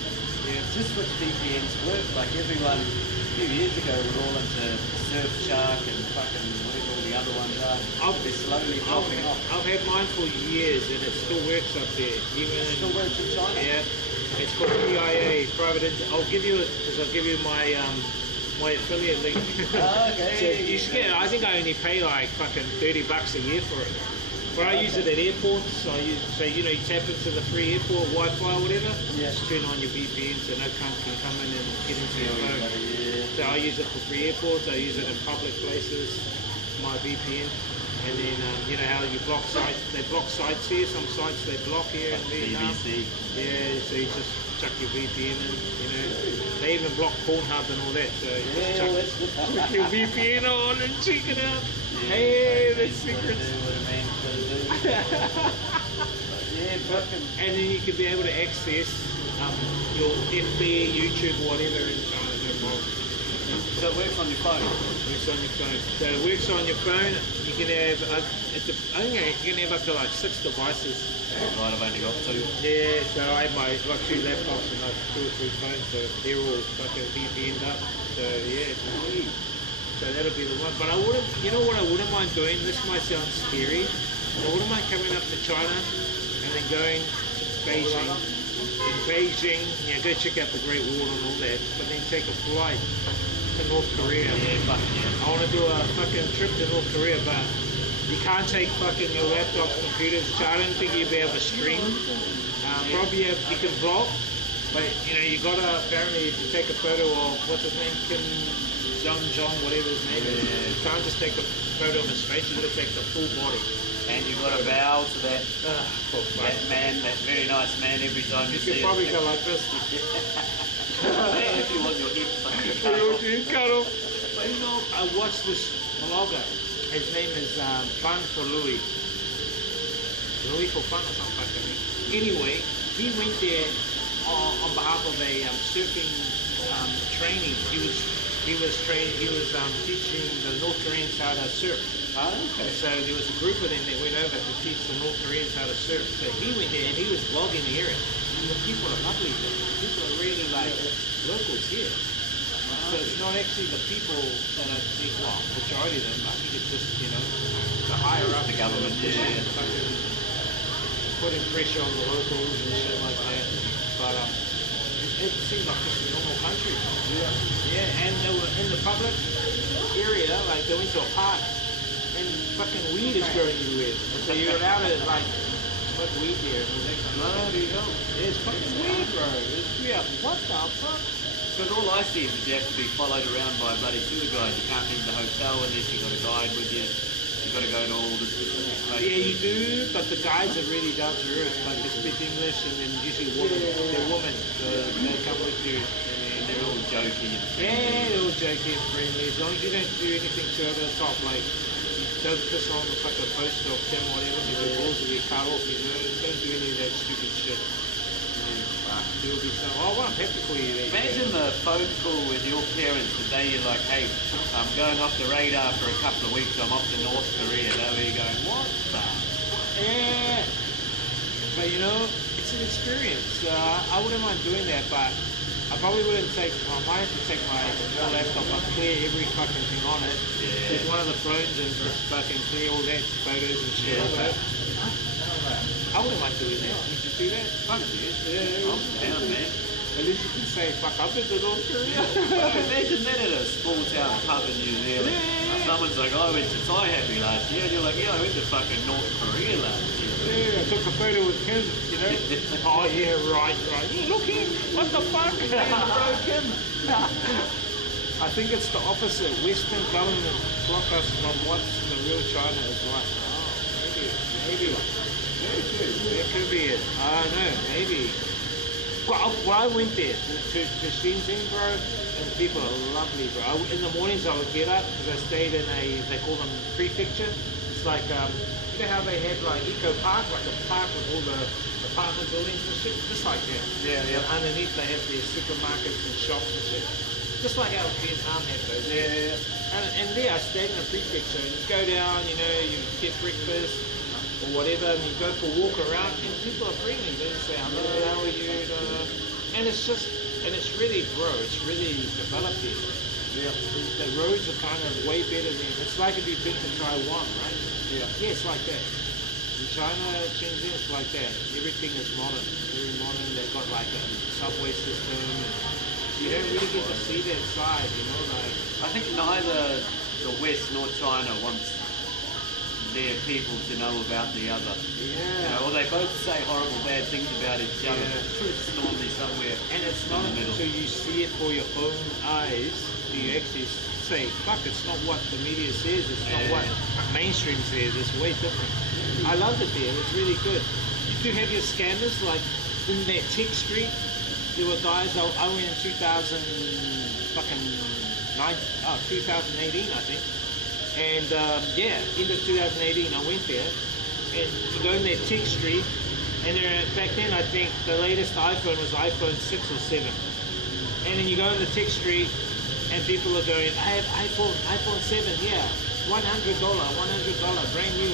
Yeah. Just which VPNs work, like everyone a few years ago were all into Surfshark and fucking whatever all the other ones are. They're slowly dropping off. I've had mine for years and it still works up there. It still works in China? Yeah. It's called PIA, private. I'll give you my my affiliate link. Oh, okay. So you should get it. I think I only pay like fucking $30 a year for it. But I use it at airports. So you tap into the free airport Wi-Fi or whatever. Yeah. Just turn on your VPN so no cunt can come in and get into your phone. Yeah. So I use it for free airports. I use it in public places. My VPN. And then you know how you block sites. They block sites here. Some sites they block here in Vietnam. BBC. Yeah. So you just chuck your VPN in. You know. They even block Pornhub and all that. So you chuck your VPN on and check it out. Yeah, hey, that's secrets. And then you could be able to access your FB, YouTube, whatever in China, no problem. So it works on your phone? It works on your phone. So it works on your phone. You can have, I think you can have up to like 6 devices. Right, I've only got 2. Yeah, so I have got 2 laptops and like 2 or 3 phones, so they're all fucking VPN'd up. So yeah, so that'll be the one. But I wouldn't, you know what I wouldn't mind doing? This might sound scary. I wouldn't mind coming up to China and then going to Beijing. In Beijing, go check out the Great Wall and all that, but then take a flight to North Korea. Yeah, fuck yeah. I want to do a fucking trip to North Korea, but you can't take fucking your laptops, computers. I don't think you'll be able to stream. Probably you can vlog, but you gotta apparently if you take a photo of what's his name, Kim Jong, whatever his name is. You can't just take a photo of his face. You gotta take the full body. And you've got to bow to that man, that very nice nice, man, every time you You see could it. probably go like this. If you want your hip fucking cut You off. you cut off. But you know, I watched this vlogger. His name is Fun for Louis. Louis for Fun or something like that. Anyway, he went there on behalf of a surfing training. He was teaching the North Koreans how to surf. Oh, okay. So there was a group of them that went over to teach the North Koreans how to surf. So he went there and he was vlogging the area. And the people are lovely there. People are really like locals here. So it's not actually the people that are big, well, majority of them. I think it's just, you know, the higher up The government, yeah. fucking putting pressure on the locals and shit like that. But it seems like just a normal country. Yeah, and they were in the public area, like they went to a park, and fucking weed is growing everywhere. So you're allowed to like smoke weed there. And they bloody hell, it's fucking weed, bro. It's weird. What the fuck? Because all I see is that you have to be followed around by a bloody tour guide. You can't leave the hotel unless you've got a guide with you. You've got to go to all this different places. Yeah, you do, but the guides are really down to earth. Like they speak English, and then usually women. They're women, so they come with you. And they're all jokey. Yeah, they're all jokey and friendly. As long as you don't do anything too over the top, like don't piss on the fucking poster of them or whatever, because your balls will be cut off, you know. Don't do any of that stupid shit. There'll be some. Oh, well, I'm happy for you there. Imagine the phone call with your parents the day you're like, hey, I'm going off the radar for a couple of weeks, I'm off to North Korea. They'll be going, what the? Yeah. But you know, it's an experience. I wouldn't mind doing that, but I probably wouldn't take. I might have to take my laptop and clear every fucking thing on it. Yeah. Take one of the phones and just fucking clear all that photos and shit. Yeah. I wouldn't mind doing that. Would you do that? Fuck it. Yeah. I'm down, man. At least you can say, fuck, I've been to North Korea. Imagine that at a small town pub in New Zealand. Someone's like, I went to Thai Happy last year, and you're like, yeah, I went to fucking North Korea last year. Yeah, I took a photo with Kim, you know. Oh yeah, right. Yeah, look Kim, what the fuck? Bro, Kim. I think it's the opposite. Western government block us from what's the real China is like. Oh, maybe. That could be it. I don't know, maybe. Well, I went there to Shenzhen, bro, and the people are lovely, bro. In the mornings I would get up because I stayed in they call them prefecture. It's like, you know how they have like eco park, like a park with all the apartment buildings and shit? Just like that. Yeah. And underneath they have their supermarkets and shops and shit. Just like how Vietnam had those. Yeah. And there I stayed in a prefecture and you go down, you know, you get breakfast or whatever, and you go for a walk around, and people are friendly. They just say, hello, how are you? And it's just, and it's really, bro, it's really developed here. Yeah. The roads are kind of way better than, it's like if you've been to Taiwan, right? Yeah, it's like that. In China, Shenzhen, it's like that. Everything is modern, very modern. They've got like a subway system. And you don't really get to see that side, you know, like. I think neither the West nor China wants their people to know about the other. Yeah. You know, or they both say horrible bad things about each other. Yeah. It's normally somewhere. And it's not in the middle. until you see it for your own eyes do you actually say, fuck, it's not what the media says, it's not what mainstream says, it's way different. I loved it there, it was really good. You do have your scammers, like in that Tech Street, there were guys, I went in 2018, I think. And yeah, end of 2018 I went there, and you go in that Tech Street, and back then I think the latest iPhone was iPhone 6 or 7. And then you go in the Tech Street, and people are going, I have iPhone 7 here, $100, brand new.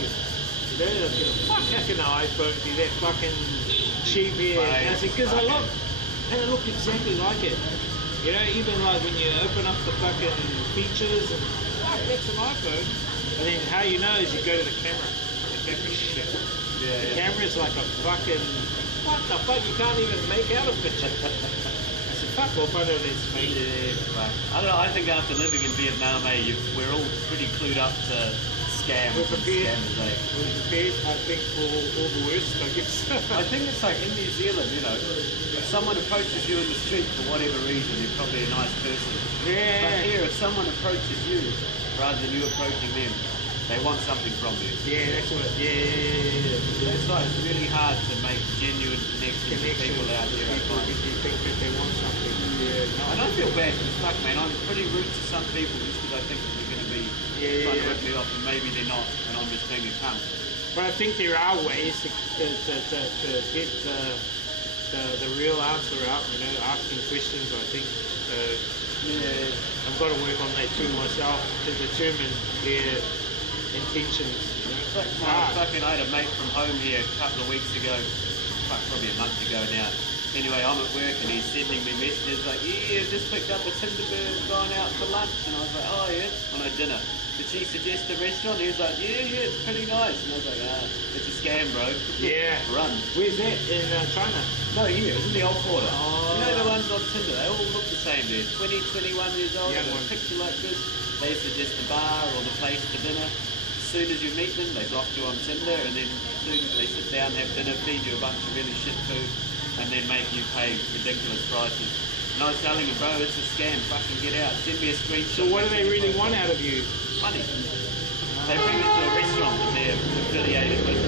They're like, fuck, how can an iPhone be that fucking cheap here? And I said, because I look, and it looked exactly like it. You know, even like when you open up the fucking features and that's an iPhone. And then how you know is you go to the camera. The camera's shit. The camera's like a fucking, what the fuck, you can't even make out a picture. I said, fuck off, I know that's fake. I don't know, I think after living in Vietnam, we're all pretty clued up to scams. We're prepared. Scammers, We're prepared, I think, for all the worst, I guess. I think it's like in New Zealand, you know, if someone approaches you in the street for whatever reason, you're probably a nice person. Yeah. But here, if someone approaches you, rather than you approaching them, they want something from you. Yeah, that's what, yeah. That's why it's really hard to make genuine connections connections with connection people out with there. I people find. because you think that they want something. Yeah, And I feel bad because fuck, man, I'm pretty rude to some people just because I think that they're going to be trying to rip me off, and maybe they're not, and I'm just being a cunt. But I think there are ways to get the real answer out, you know, asking questions, I think. I've got to work on that too myself to determine their intentions, you know. Fucking, I had a mate from home here a couple of weeks ago, probably a month ago now. Anyway, I'm at work and he's sending me messages like, yeah, just picked up a Tinderbird, gone out for lunch. And I was like, oh yeah, on a dinner. Did she suggest a restaurant? He was like, yeah, it's pretty nice. And I was like, it's a scam, bro. Yeah. Run. Where's that? In China? No, here, it's in the old quarter. Oh. You know the ones on Tinder, they all look the same. They're 20, 21 years old, Young they got ones. a picture like this. They suggest the bar or the place for dinner. As soon as you meet them, they block you on Tinder, and then as soon as they sit down, have dinner, feed you a bunch of really shit food, and then make you pay ridiculous prices. And I was telling him, bro, it's a scam, fucking get out, send me a screenshot. So what do they really want out of you? Money. They bring it to a restaurant that they're affiliated with.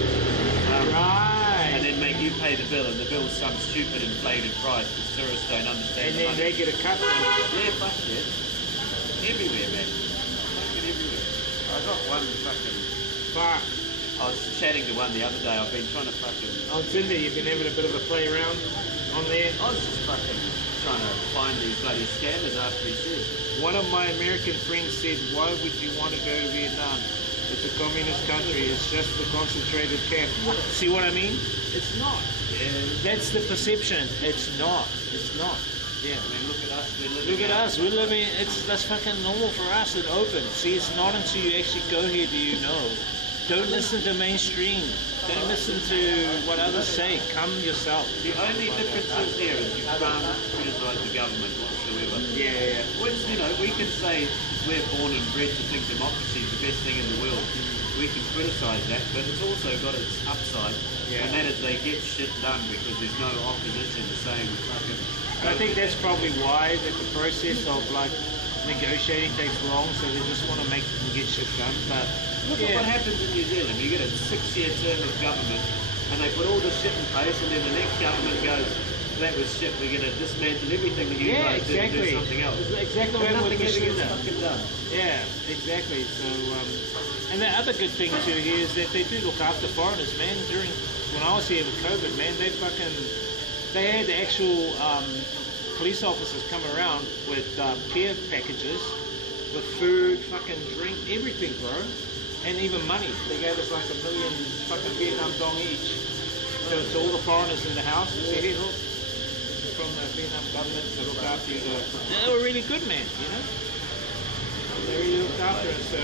Right. And then make you pay the bill, and the bill's some stupid inflated price because tourists don't understand And the then money. they get a cut from it. Yeah, fuck yeah. Everywhere, man. Fucking everywhere. I got one fucking... Fuck. I was chatting to one the other day. I've been trying to fucking... On Tinder, you've been having a bit of a play around on there. I was just fucking trying to find these bloody scammers after he said. One of my American friends said, why would you want to go to Vietnam? It's a communist country. It's just a concentrated camp. See what I mean? It's not. That's the perception. It's not. It's not. Yeah. I mean, look at us. We're living Look at out- us. We're living. That's fucking normal for us and open. See, it's not until you actually go here do you know. Don't listen to mainstream. Don't listen to what others say. Come yourself. The only difference is here is you can't criticise the government whatsoever. Yeah. Which, you know, we can say we're born and bred to think democracy is the best thing in the world. We can criticise that, but it's also got its upside, Yeah. and that is they get shit done because there's no opposition saying fucking... I think that's probably why that the process of like negotiating takes long. So they just want to make them get shit done. But Look at what happens in New Zealand. You get a 6-year term of government, and they put all this shit in place, and then the next government goes, that was shit, we're going to dismantle everything that you guys did and do something else. Exactly what And happened with nothing ever gets Machida. fucking done. Yeah, exactly. So, and the other good thing too here is that they do look after foreigners, man. When I was here with COVID, man, they had the actual police officers come around with care packages, with food, fucking drink, everything, bro. And even money. They gave us like $1 million fucking Vietnam dong each to all the foreigners in the house. Say, hey, look, this is from the Vietnam government to look after you. They were really good, man, you know? They really looked after us. So,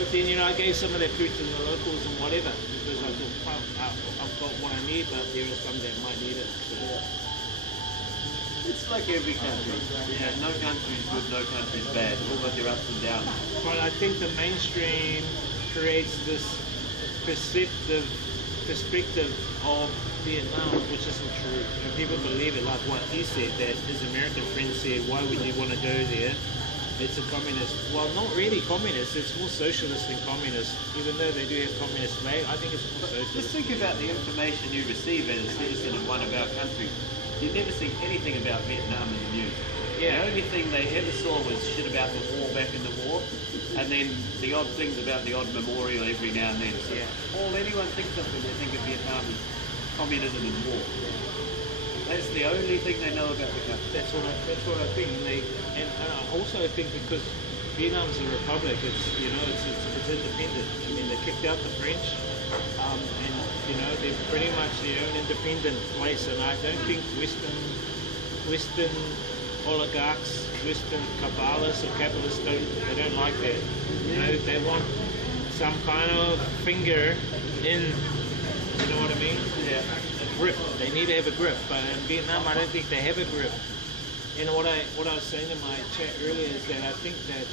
but then, you know, I gave some of that food to the locals and whatever, because I thought, I've got what I need, but there are some that might need it. So, It's like every country. Yeah, no country's good, no country's bad. All got their ups and downs. but I think the mainstream creates this perspective of Vietnam, which isn't true. And people believe it, like what he said, that his American friend said, why would you want to go there? It's a communist. Well, not really communist. It's more socialist than communist. Even though they do have communist flag, I think it's more Just socialist. think about the information you receive as a citizen of one of our countries. You never see anything about Vietnam in the news. Yeah. The only thing they ever saw was shit about the war back in the war, and then the odd things about the odd memorial every now and then. So Yeah. all anyone thinks of when they think of Vietnam is communism and war. That's the only thing they know about the country. That's what I think. And I also think because Vietnam is a republic, it's independent. I mean, they kicked out the French, and you know they're pretty much their own independent place. And I don't think Western oligarchs, Western cabalists or capitalists they don't like that. You know, they want some kind of finger in. You know what I mean? Yeah. A grip. They need to have a grip, but in Vietnam, I don't think they have a grip. And what I was saying in my chat earlier is that I think that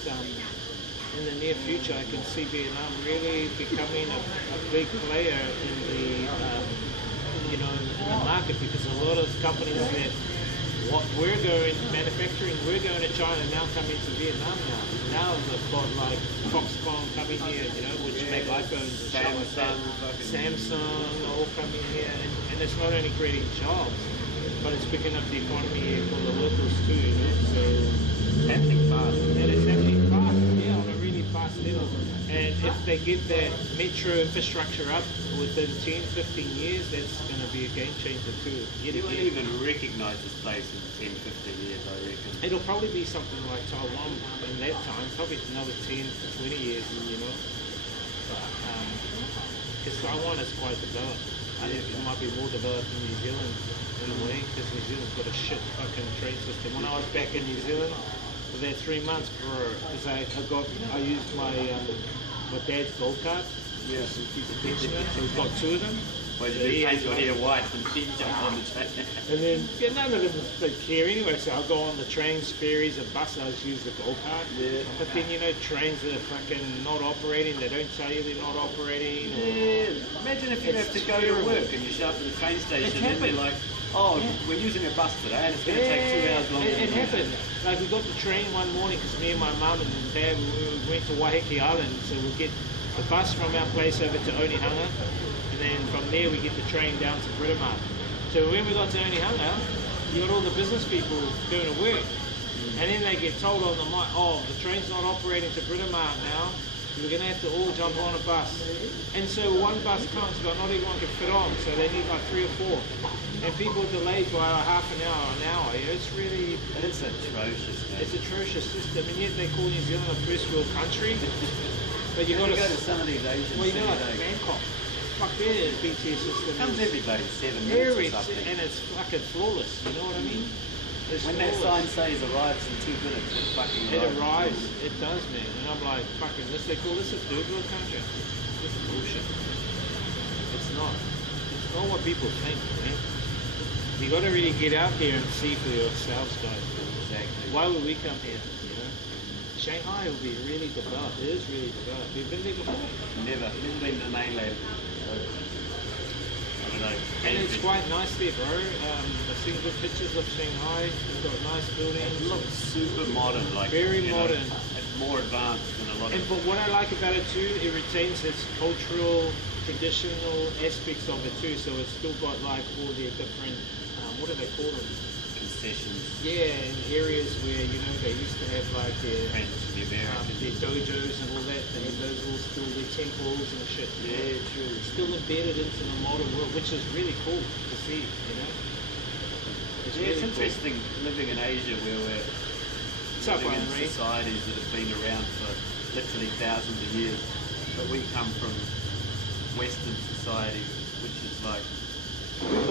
in the near future, I can see Vietnam really becoming a big player in the in the market, because a lot of companies that what we're going manufacturing, we're going to China now, coming to Vietnam now. Now they've got like Foxconn coming here, you know, which make iPhones and shit like that. Samsung all coming here, and it's not only creating jobs, but it's picking up the economy here for the locals too, you know. So Happening fast. and it's happening fast, yeah, on a really fast level. And if they get that metro infrastructure up within 10, 15 years, that's going to be a game changer too. Yet You won't again, even recognise this place in 10, 15 years, I reckon. it'll probably be something like Taiwan in that time, probably another 10, 20 years, you know. Because Taiwan is quite developed. I think it might be more developed than New Zealand in a way, because New Zealand's got a shit fucking train system. When I was back in New Zealand for that 3 months, because I used my dad's gold card. Yes. He's a pensioner, so we've got 2 of them. Well, So you he paint has your one. hair white and then jump on the train. And then, yeah, none of them don't care anyway, so I'll go on the trains, ferries, and buses, I'll just use the gold card. Yeah. But then, you know, trains that are fucking not operating, they don't tell you they're not operating. Or, Yeah. Imagine if you have It's to go terrible. to work and you show up at the train station and they're happened. like, oh, we're using a bus today and it's going to take 2 hours longer. It than happened. Like we got the train one morning because me and my mum and dad we went to Waiheke Island, so we get the bus from our place over to Onehunga, and then from there we get the train down to Britomart. So when we got to Onehunga, you got all the business people going to work, and then they get told on the mic, oh, the train's not operating to Britomart now. We're going to have to all jump on a bus. And so one bus comes, but not everyone can fit on, so they need like 3 or 4. And people are delayed by like half an hour. You know, it's really, It's atrocious, man. it's atrocious system, and yet they call New Zealand a first world country. But you got You to go to some of these Asian well, you know, cities, like Bangkok. Fuck, their BTS system. it comes is every bloody 7 minutes very, or something. and it's fucking flawless. You know what I mean? It's When that sign flawless. says arrives in 2 minutes, it fucking It arrives. It does, man. And I'm like, fucking this. They call this a third world country. This is bullshit. It's not. It's not what people think, man. You got to really get out there and see for yourselves, guys. Exactly. Why would we come here? You know, Shanghai will be really developed. It is really developed. You've been there before, Never been to the mainland. So, I don't know. and it's quite nice there, bro. I've seen good pictures of Shanghai. It's got nice buildings. It looks super modern, like Very you know, modern. it's more advanced than a lot And of. but what I like about it too, it retains its cultural, traditional aspects of it too. So it's still got like all the different, what do they call them? Concessions, Yeah, in areas where you know they used to have like their friends to the Americans. their dojos and all that. They have those all still their temples and shit. Yeah, true. It's still embedded into the modern world, which is really cool to see. You know. It's Yeah, really it's cool. interesting living in Asia where we're What's up, living in Henry? societies that have been around for literally thousands of years, but we come from Western society, which is like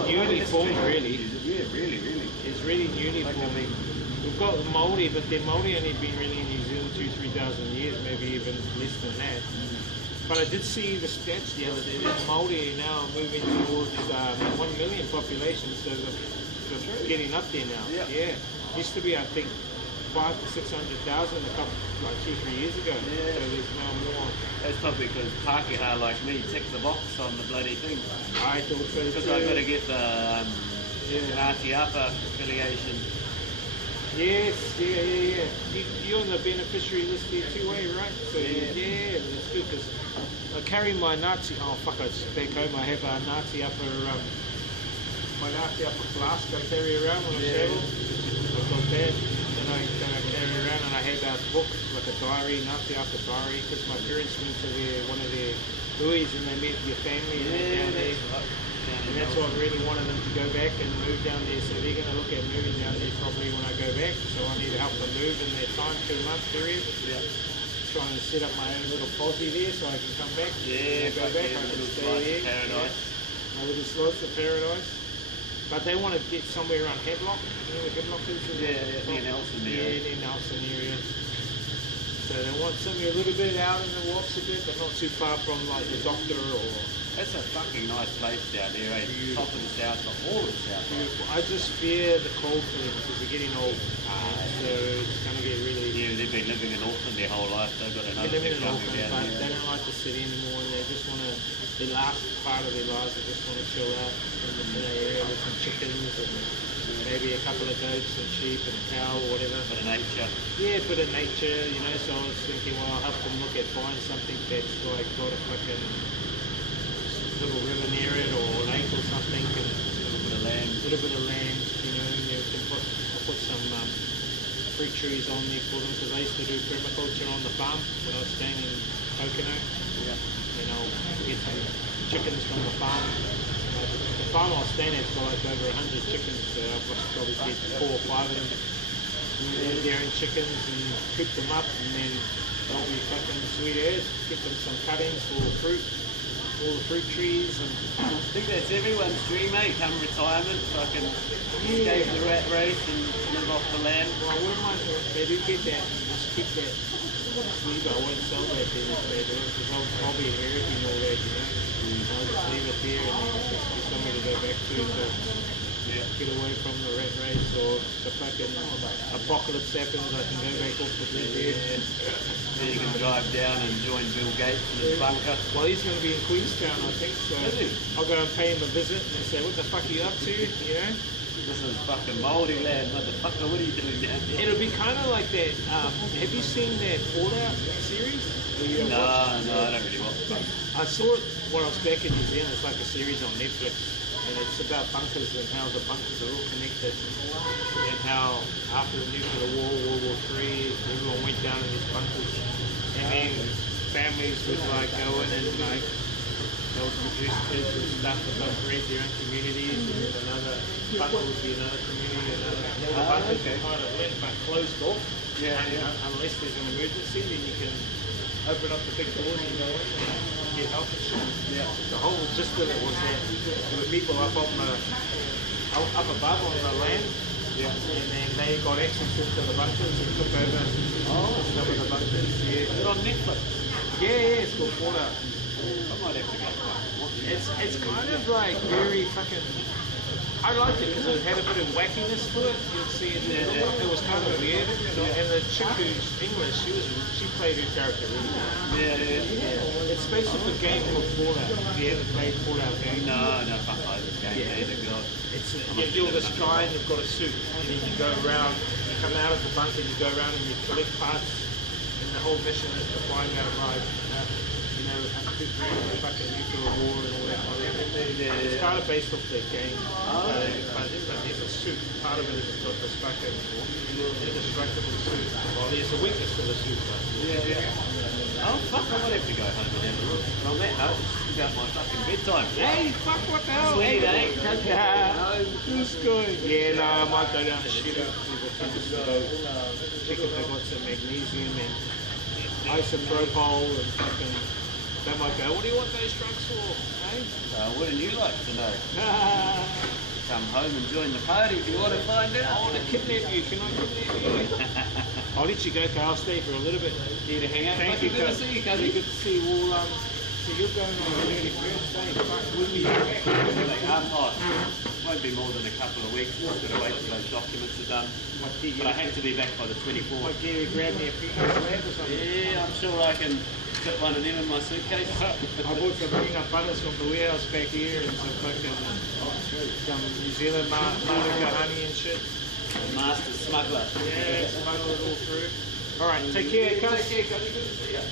Newly formed, really. Yeah, really. It's really newly Like, I formed. mean, We've got the Māori, but the Māori only been really in New Zealand 2,000-3,000 years, maybe even less than that. But I did see the stats the other day that Māori are now moving towards 1 million population, so they're getting up there now. Yeah. Used to be, I think, 500,000 to 600,000 a couple, like 2-3 years ago. Yeah. So there's now more. that's probably because Pākehā like me tick the box on the bloody thing. I thought so Because too. I've got to get the Yeah. Ngāti Apa affiliation. Yes, yeah. You're on the beneficiary list here too, eh, right? So yeah, that's good because I carry my Nazi. Oh fuck! I just back home. I have a Nazi upper, my Nazi upper flask I carry around when I travel. I've got that, and I carry around, and I have a book like a diary, Nazi upper diary, because my parents went to one of their buoys and they met your family and they're down there. And that's why I really wanted them to go back and move down there. So they're going to look at moving down there probably when I go back. So I need to help them move in their time, 2-month period. Yeah. Trying to set up my own little posse there so I can come back. Yeah, When I go back, I can little stay slice there. of paradise. Yeah. My little slice of paradise. But they want to get somewhere around Headlock. You know where Headlock is? Near Nelson there. Yeah, near Nelson area. So they want somewhere a little bit out in the walks a bit, but not too far from like the doctor or... That's a fucking nice place down there, eh? Top of the south, but all of the south. Beautiful. I just fear the cold for them because they're getting old. So it's going to get really... Yeah, they've been living in Auckland their whole life. They've got They another live thing in coming Auckland, down but they here. don't like the city anymore, and they just want to, the last part of their lives, they just want to chill out in the area with some chickens and maybe a couple of goats and sheep and a cow or whatever. Bit of nature. Yeah, a bit of nature, you know, so I was thinking, well, I'll help them look at buying something that's like got a fucking little river near it or lake or something, and A little bit of land. you know, and you can put some fruit trees on there for them, because I used to do permaculture on the farm when I was staying in Pocono. Yeah. You know, get some chickens from the farm. The farm I was staying at's got like over 100 chickens, so I've probably get 4 or 5 of them. Their own chickens and coop them up, and then they'll be fucking sweet as. Get them some cuttings for fruit, all the fruit trees, and I think that's everyone's dream, eh? Come retirement, fucking escape the rat race and live off the land. well, I wouldn't mind they do get that, just keep that sweet. I won't sell that then if they do it, because I'll be inheriting all that, you know. I'll just leave it there and then just be somewhere to go back to get away from the rat race, or the fucking apocalypse happens, I can go back off the grid there. Then you can drive down and join Bill Gates in his bunker. Well, he's going to be in Queenstown, I think, so Is he? I'll go and pay him a visit and say, what the fuck are you up to, you know? This is fucking mouldy land, motherfucker. What are you doing down here? It'll be kind of like that, have you seen that Fallout series? No, I don't really watch it. I saw it when I was back in New Zealand. It's like a series on Netflix, and it's about bunkers and how the bunkers are all connected, and how after the nuclear war, World War III, everyone went down in these bunkers, and then families would like go in and like they would produce kids and stuff that they'll create their own communities, and then another bunker would be another community, another. All the bunkers are kind of lit but closed off. Yeah, and, unless there's an emergency, then you can open up the big doors and go in and get help and shit. Yeah. The whole gist of it was that there were people up on the up above on the land, and then they got access into the bunkers and took over some of the bunkers. Yeah. Is it on Netflix? Yeah, it's called Fallout. I might have to go watch it. It's kind of like very fucking. I liked it because it had a bit of wackiness to it. You'd see it. It was kind of weird. And the chick who's English, she played her character really well. Yeah. It's based off a game called Fallout. Have you ever played Fallout game? No, fuck this game either, God. It's you're this guy and you've got a suit, and then you go around. You come out of the bunker, and you go around and you collect parts. And the whole mission is to find out like, you know, the fucking nuclear war and all that kind of thing. It's kind of based off that game. But there's a suit. Part of it is got this fucking indestructible suit. Well, there's a weakness to the suit, though. Oh, fuck, I might have to go home and have a look. And on that note, it's about my fucking bedtime. Hey, fuck, what the hell? Sweet, eh? Who's good? Yeah, no, I might go down to shoot up. Check if they've got some magnesium and isopropyl and fucking. They might go, what do you want those drugs for? Eh? Wouldn't you like to know? Come home and join the party if you want to find I out. want to kidnap you. Can I kidnap you? I'll let you go, Carl. I'll stay for a little bit. Here to hang out. Thank Fucking you, good to Carl. see you, Really Cuzzy. good to see you all. So you're going on a really first day. Fuck, when will you get back? Won't be more than a couple of weeks. Just got to wait till those documents are done. But I have to be back by the 24th. Might get you grab me a peanut slab or something. Yeah, I'm sure I can fit one of them in my suitcase. I bought some peanut butters from the warehouse back here and some fucking some New Zealand Manuka honey and shit. Master smuggler. Yeah, smuggle it all through. Alright, take care, cuz. Take care, Cuzzy. Good to see you.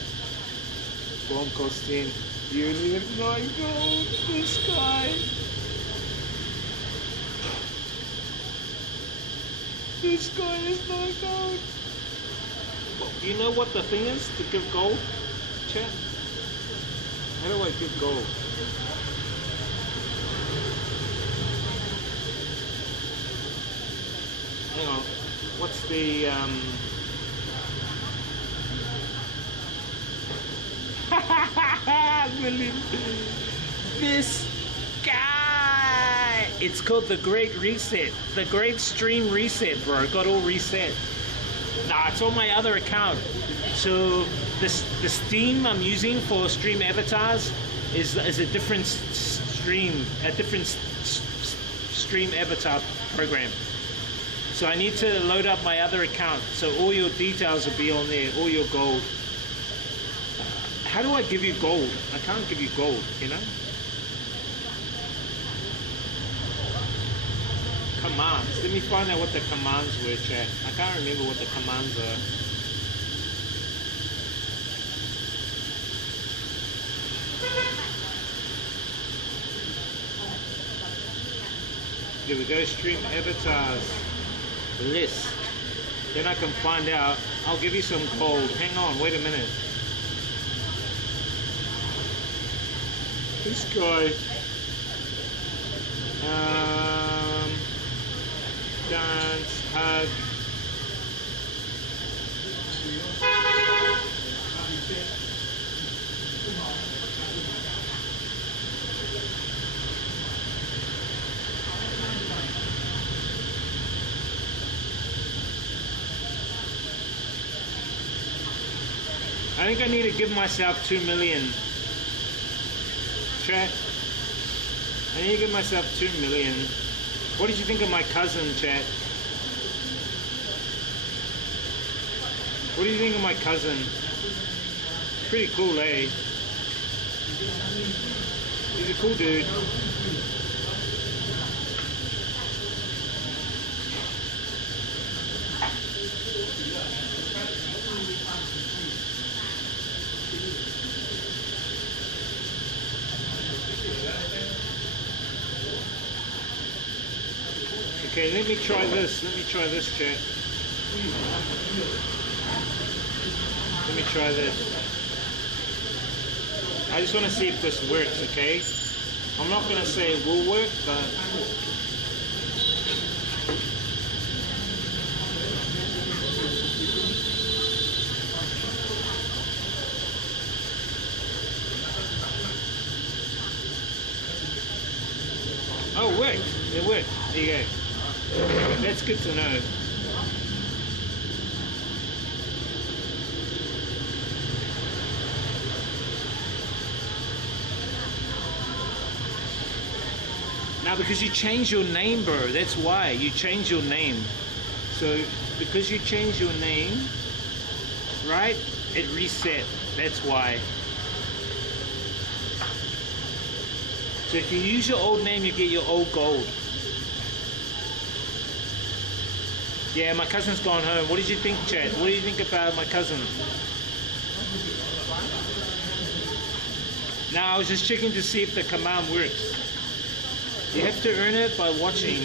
Bomb Costin, you live my gold, this guy. This guy is my gold. Do you know what the thing is to give gold, chat? How do I give gold? Hang on. What's the William, this guy. It's called the Great Reset. The Great Stream Reset, bro. Got all reset. Nah, it's on my other account. So the Steam I'm using for stream avatars is a different stream, stream avatar program. So I need to load up my other account. So all your details will be on there, all your gold. How do I give you gold? I can't give you gold, you know? commands. Let me find out what the commands were, chat. I can't remember what the commands are. Here we go, stream avatars list. Then I can find out. I'll give you some code. Hang on, wait a minute. This guy. Dance, hug. I think I need to give myself 2 million. Chat. I need to give myself 2 million. What did you think of my cousin, chat? What do you think of my cousin? Pretty cool, eh? He's a cool dude. Okay, let me try this. Let me try this, chat. Let me try this. I just want to see if this works, okay? I'm not going to say it will work, but... Oh, it worked. It worked. There you go. That's good to know. Now, because you changed your name, bro, that's why. You changed your name. So, because you changed your name, right, it reset. That's why. So if you use your old name, you get your old gold. Yeah, my cousin's gone home. What did you think, Chad? What do you think about my cousin? Now, I was just checking to see if the command works. You have to earn it by watching.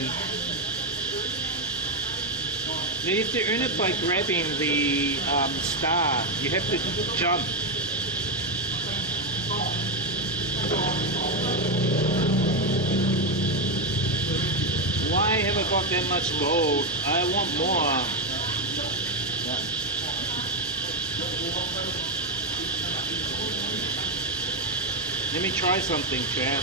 You have to earn it by grabbing the star. You have to jump. Why have I got that much gold? I want more. Let me try something, chat.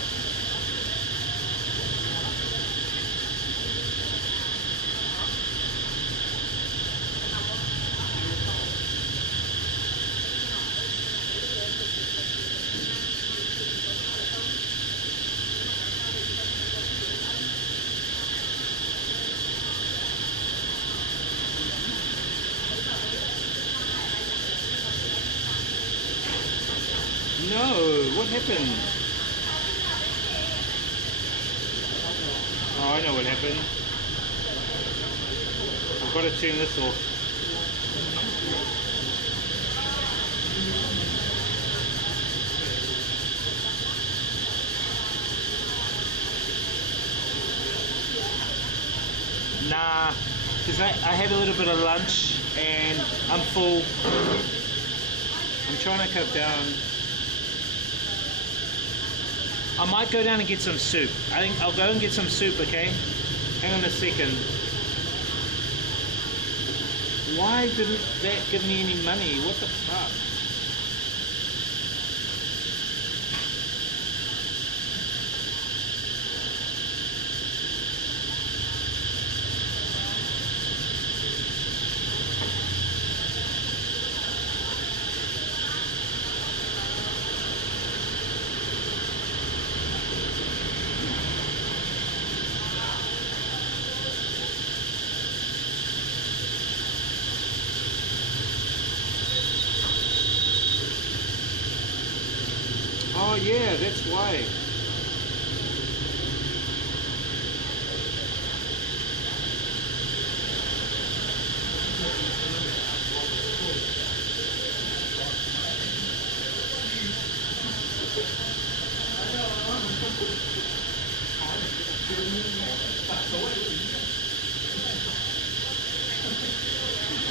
No, what happened? Oh, I know what happened. I've got to turn this off. Nah, because I had a little bit of lunch and I'm full. I'm trying to cut down. I might go down and get some soup. I think I'll go and get some soup, okay? Hang on a second. Why didn't that give me any money? What the fuck? Oh yeah, that's why.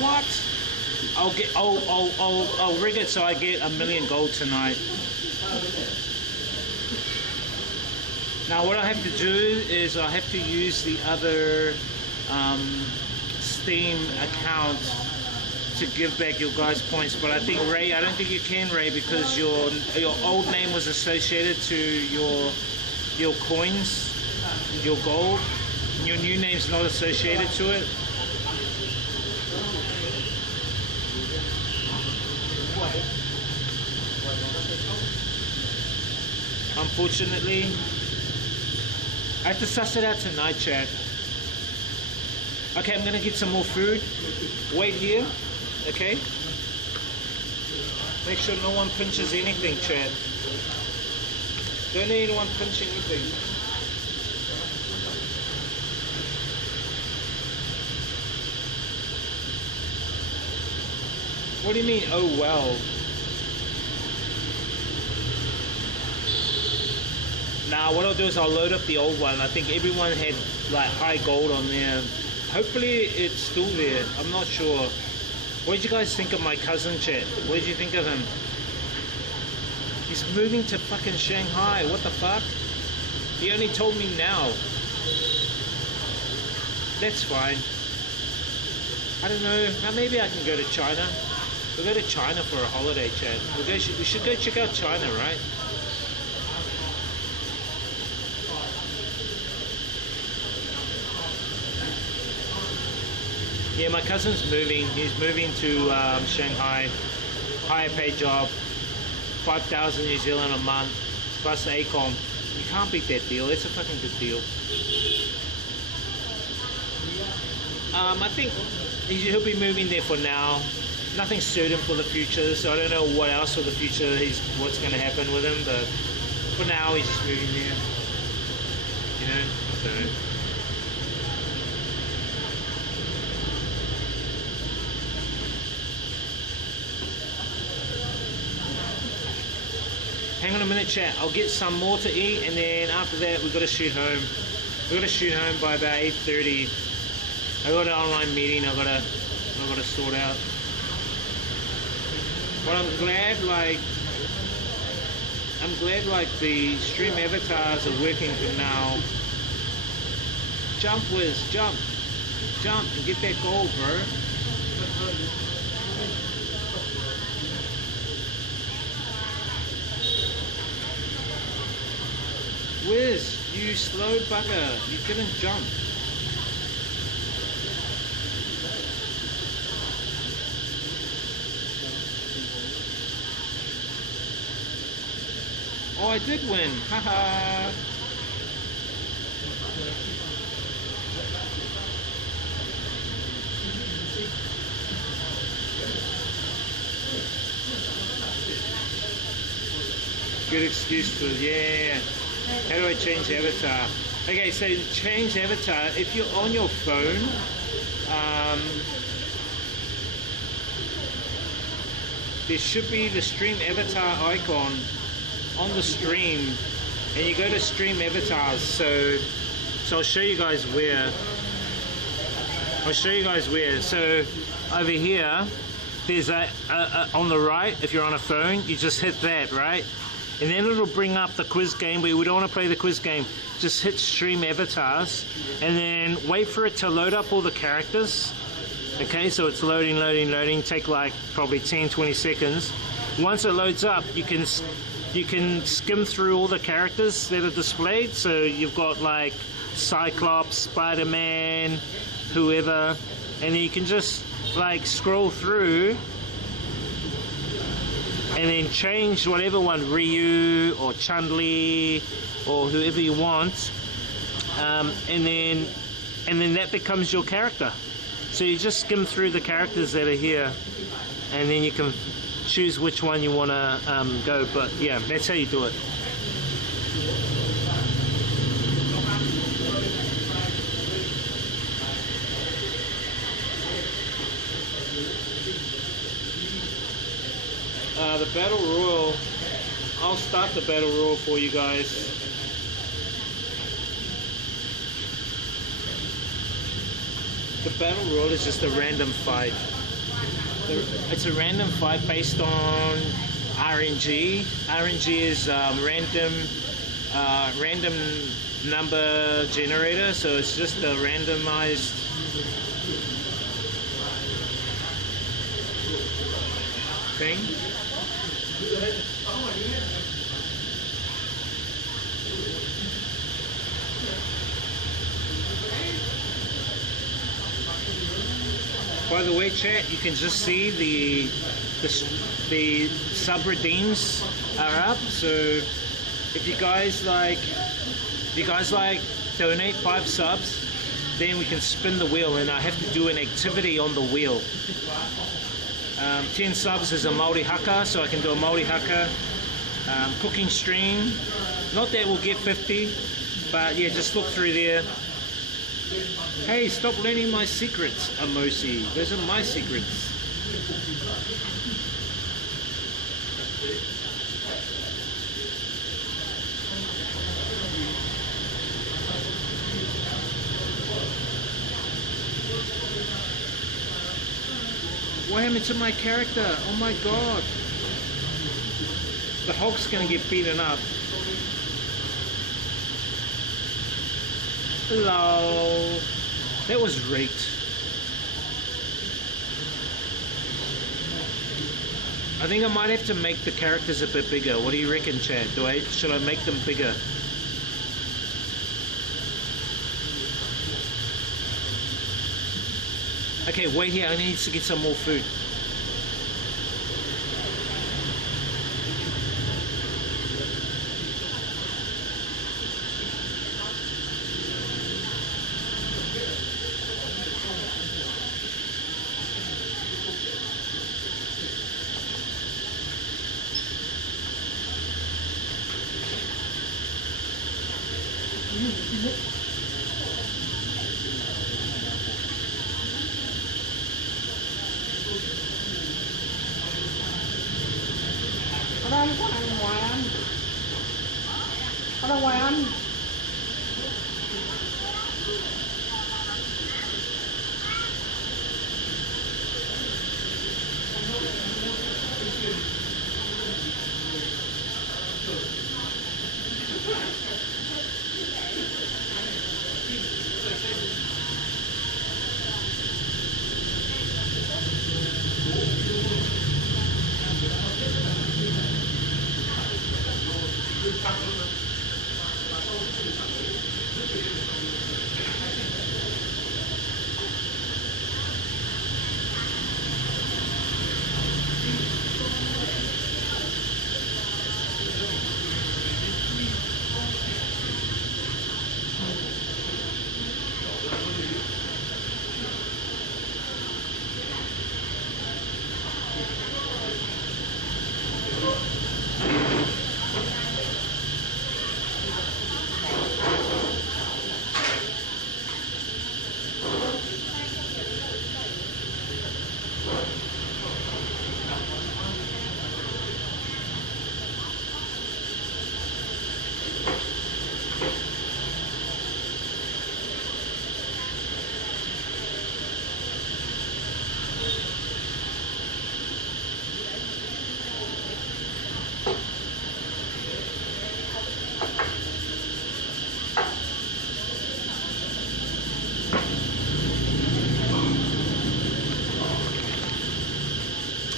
What? I'll rig it so I get 1 million gold tonight. Now what I have to do is I have to use the other Steam account to give back your guys' points, but I think Ray, I don't think you can, Ray, because your old name was associated to your coins, your gold. Your new name's not associated to it. Unfortunately, I have to suss it out tonight, chat. Okay, I'm gonna get some more food. Wait here, okay? Make sure no one pinches anything, chat. Don't let anyone pinch anything. What do you mean, oh well? Nah, what I'll do is I'll load up the old one. I think everyone had like high gold on there. Hopefully it's still there. I'm not sure. What did you guys think of my cousin, chat? What did you think of him? He's moving to fucking Shanghai. What the fuck? He only told me now. That's fine. I don't know. Maybe I can go to China. We'll go to China for a holiday, chat. We should go check out China, right? Yeah, my cousin's moving. He's moving to Shanghai. Higher paid job. 5,000 New Zealand a month. Plus ACOM. You can't beat that deal. It's a fucking good deal. I think he'll be moving there for now. Nothing's certain for the future, so I don't know what else for the future what's going to happen with him, but for now he's just moving there. You know, so. Hang on a minute, chat. I'll get some more to eat, and then after that we've got to shoot home. We've got to shoot home by about 8:30. I got an online meeting I've got to sort out. But I'm glad the stream avatars are working for now. Jump, Wiz, jump and get that gold, bro. Wiz, you slow bugger, you didn't jump. Oh, I did win, haha. Good excuse for, yeah. How do I change the avatar? Okay, so change avatar. If you're on your phone, there should be the stream avatar icon on the stream, and you go to stream avatars. So I'll show you guys where. So over here, there's on the right. If you're on a phone, you just hit that, right? And then it'll bring up the quiz game, but we don't want to play the quiz game. Just hit stream avatars, and then wait for it to load up all the characters. Okay, so it's loading. Take like probably 10-20 seconds. Once it loads up, you can skim through all the characters that are displayed. So you've got like Cyclops, Spider-Man, whoever, and then you can just like scroll through and then change whatever one, Ryu or Chun-Li or whoever you want, and then that becomes your character. So you just skim through the characters that are here, and then you can choose which one you want to go. But yeah, that's how you do it. The Battle Royal, I'll start the Battle Royal for you guys. The Battle Royal is just a random fight. It's a random fight based on RNG. RNG is random number generator, so it's just a randomized thing. By the way, chat, you can just see the sub redeems are up. So if you guys like donate 5 subs, then we can spin the wheel, and I have to do an activity on the wheel. 10 subs is a Māori haka, so I can do a Māori haka. Cooking stream, not that we'll get 50, but yeah, just look through there. Hey, stop learning my secrets, Amosi. Those are my secrets. What happened to my character? Oh my god. The Hulk's gonna get beaten up. Hello. That was rigged. I think I might have to make the characters a bit bigger. What do you reckon, Chad? Should I make them bigger? Okay, wait here. I need to get some more food.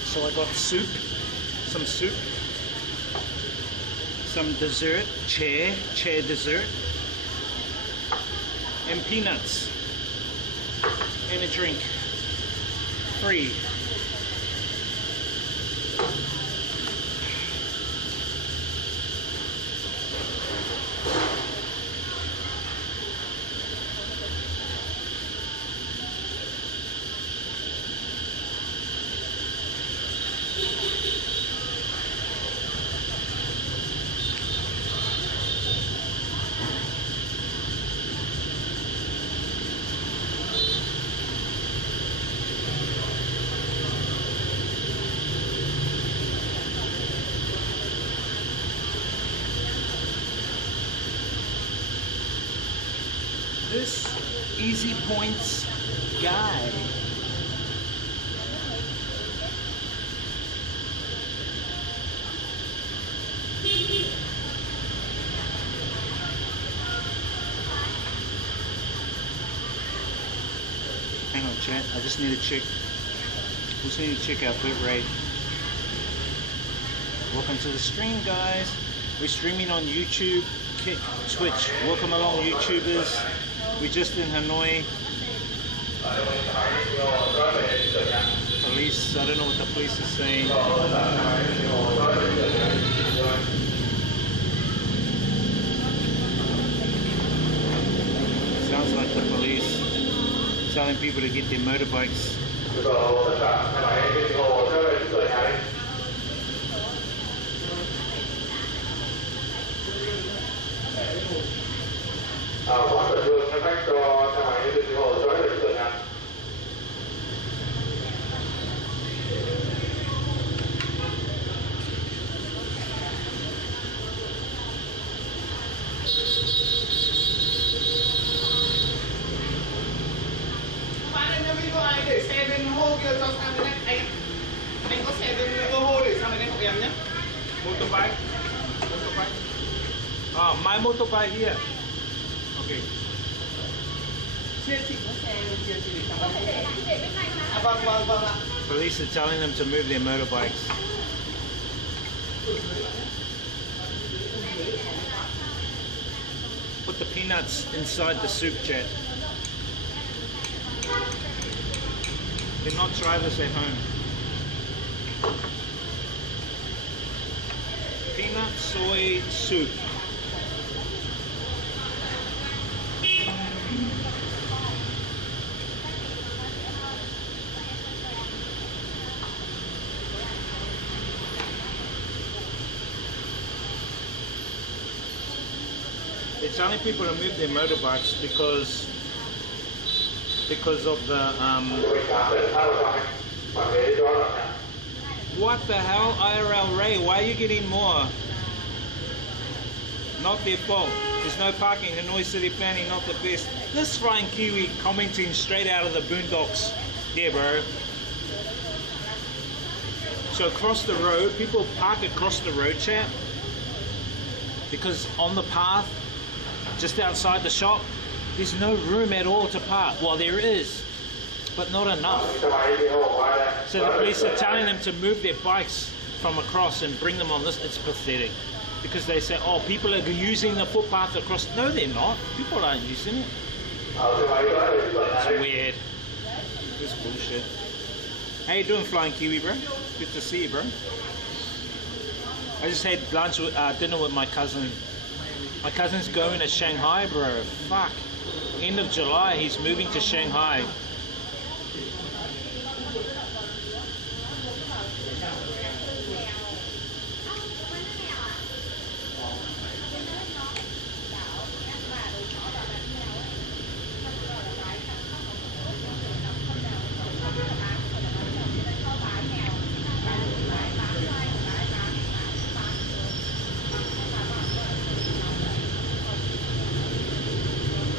So I got soup, some dessert, chair dessert, and peanuts, and a drink, free. This Easy Points guy. Hang on, chat. I just need to check. Just need to check our bit rate. Welcome to the stream, guys. We're streaming on YouTube, Kick, Twitch. Welcome along, YouTubers. We're just in Hanoi. Police, I don't know what the police is saying. Sounds like the police telling people to get their motorbikes. Motorbike? Ah, my motorbike here. Okay. Police are telling them to move their motorbikes. Put the peanuts inside the soup, chat. They're not drivers at home. Peanut soy soup. They're telling people to move their motorbikes because of the what the hell, IRL Ray? Why are you getting more? Not their fault. There's no parking. Hanoi City planning not the best. This Flying Kiwi commenting straight out of the boondocks. Yeah, bro. So across the road, people park across the road, chat, because on the path, just outside the shop, there's no room at all to park. Well, there is, but not enough. So the police are telling them to move their bikes from across and bring them on this. It's pathetic. Because they say, oh, people are using the footpath across. No, they're not. People aren't using it. It's weird. It's bullshit. How you doing, Flying Kiwi, bro? Good to see you, bro. I just had lunch, dinner with my cousin. My cousin's going to Shanghai, bro. Fuck. End of July, he's moving to Shanghai.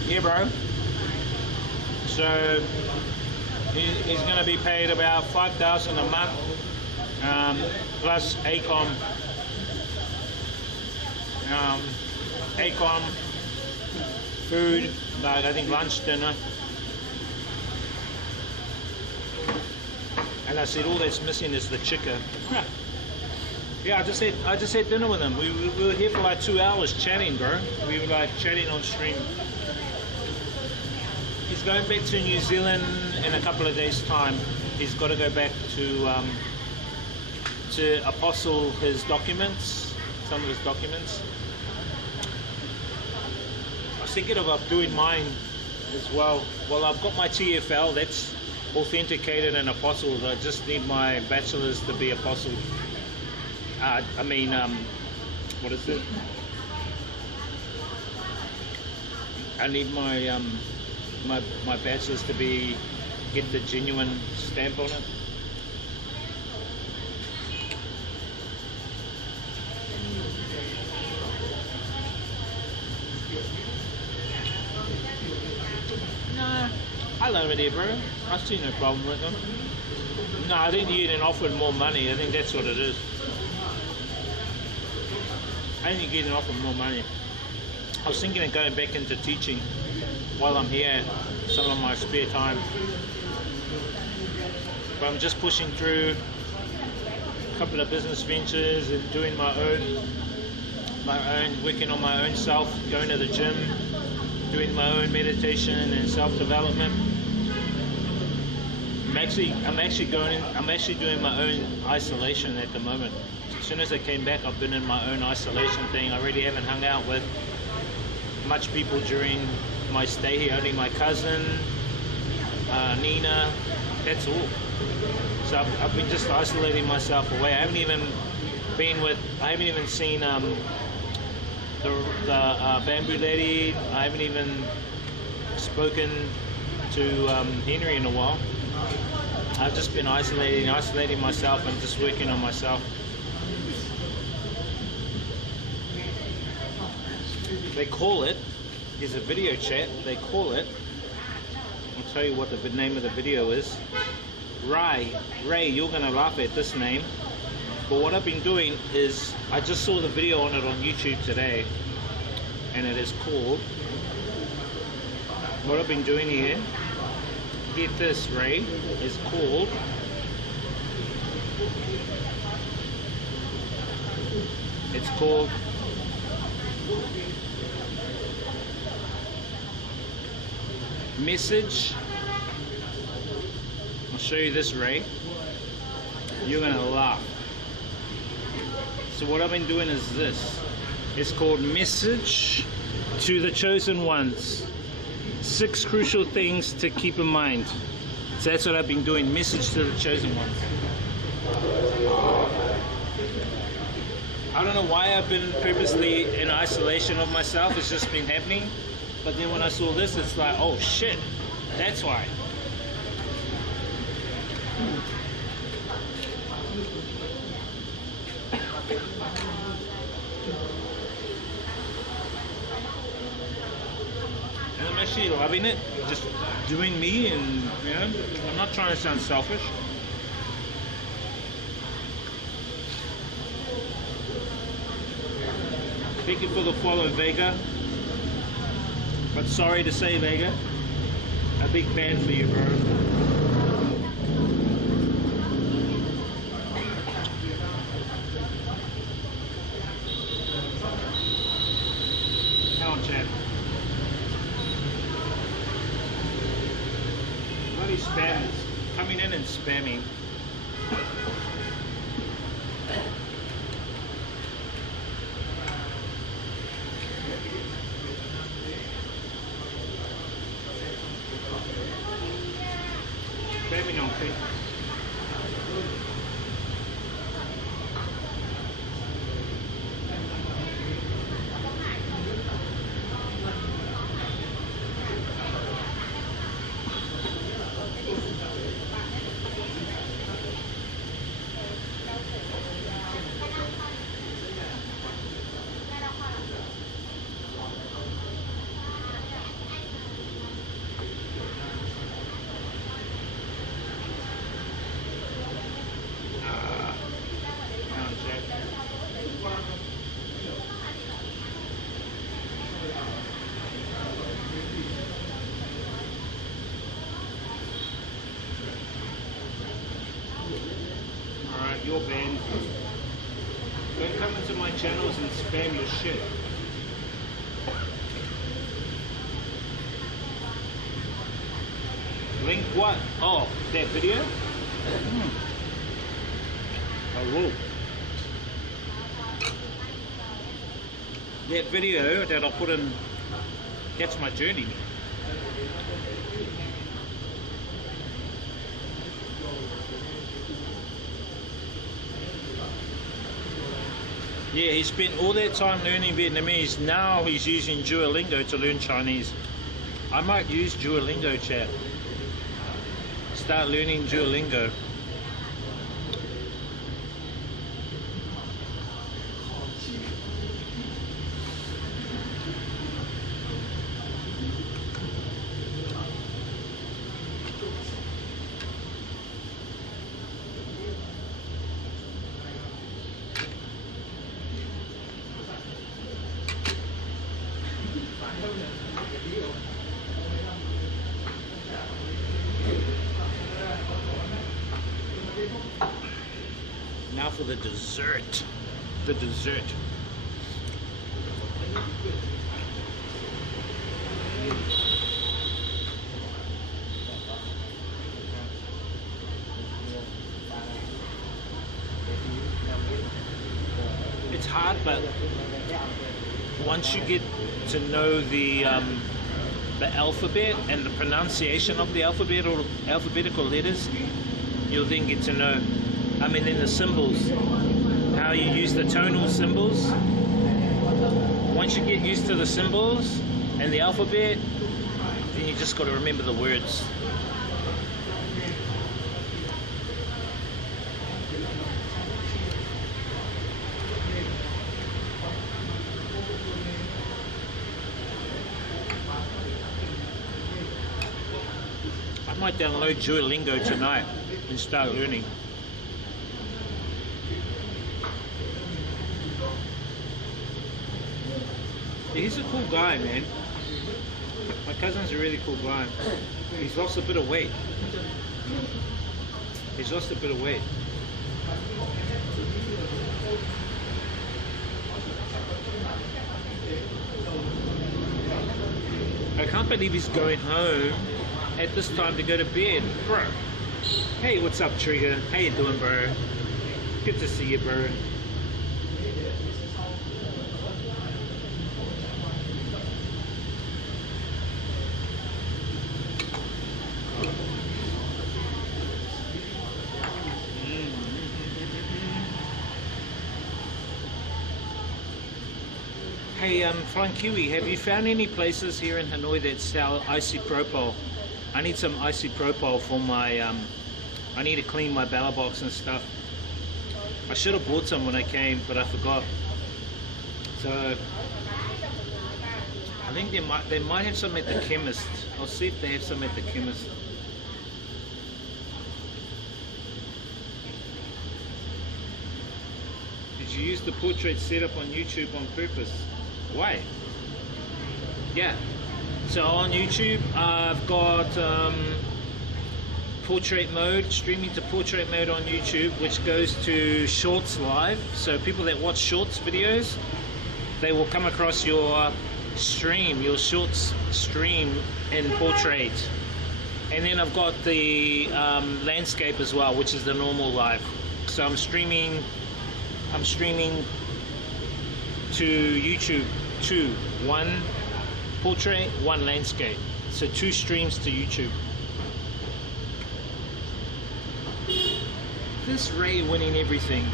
Yeah, bro. So he's going to be paid about $5,000 a month, plus ACOM, food, like I think lunch, dinner. And I said, all that's missing is the chicken. Yeah, I just had dinner with him. We were here for like 2 hours chatting, bro. We were like chatting on stream. He's going back to New Zealand in a couple of days' time. He's got to go back to apostle his documents, some of his documents. I was thinking about doing mine as well. Well, I've got my TFL, that's authenticated and apostles. I just need my bachelor's to be apostle. What is it? I need my my bachelor's to get the genuine stamp on it. Nah, I love it here, bro. I see no problem with them. No, I think you're getting offered more money. I think that's what it is. I think you're getting offered more money. I was thinking of going back into teaching while I'm here, some of my spare time. But I'm just pushing through a couple of business ventures and doing my own, working on my own self, going to the gym, doing my own meditation and self-development. I'm actually doing my own isolation at the moment. As soon as I came back, I've been in my own isolation thing. I really haven't hung out with much people during my stay here. Only my cousin, Nina, that's all. So I've been just isolating myself away. I haven't even seen the bamboo lady. I haven't even spoken to Henry in a while. I've just been isolating myself and just working on myself. They call it, there's a video chat, they call it, I'll tell you what the name of the video is. Ray, you're gonna laugh at this name, but what I've been doing is, I just saw the video on it on YouTube today, and it is called, what I've been doing here, get this, Ray, is called message. I'll show you this, Ray. You're gonna laugh. So what I've been doing is this. It's called Message to the Chosen Ones. 6 crucial things to keep in mind. So that's what I've been doing. Message to the Chosen Ones. I don't know why I've been purposely in isolation of myself. It's just been happening. But then when I saw this, it's like, oh shit, that's why. And I'm actually loving it, just doing me, and you know, I'm not trying to sound selfish. Thank you for the follow, Vega. But sorry to say, Vega, a big fan for you, bro. Come on, champ. Bloody spammers coming in and spamming. Your band. Don't come into my channels and spam your shit. Link what? Oh, that video? I will. That video that I put in, that's my journey. Yeah, he spent all that time learning Vietnamese. Now he's using Duolingo to learn Chinese. I might use Duolingo, chat. Start learning Duolingo. for the dessert. The dessert. It's hard, but once you get to know the alphabet and the pronunciation of the alphabet or alphabetical letters, you'll then get to know, I mean, in the symbols, how you use the tonal symbols. Once you get used to the symbols and the alphabet, then you just got to remember the words. I might download Duolingo tonight and start learning. He's a cool guy, man. My cousin's a really cool guy. He's lost a bit of weight. He's lost a bit of weight. I can't believe he's going home at this time to go to bed, bro. Hey, what's up, Trigger? How you doing, bro? Good to see you, bro. Hey, Frankiwi, have you found any places here in Hanoi that sell isopropyl? I need some isopropyl for my, I need to clean my ballot box and stuff. I should have bought some when I came, but I forgot. So, I think they might have some at the chemist. I'll see if they have some at the chemist. Did you use the portrait setup on YouTube on purpose? Why? Yeah. So on YouTube, I've got portrait mode, streaming to portrait mode on YouTube, which goes to Shorts Live. So people that watch Shorts videos, they will come across your stream, your Shorts stream in portrait. And then I've got the landscape as well, which is the normal live. So I'm streaming to YouTube, one portrait, one landscape. So 2 streams to YouTube. This Ray winning everything.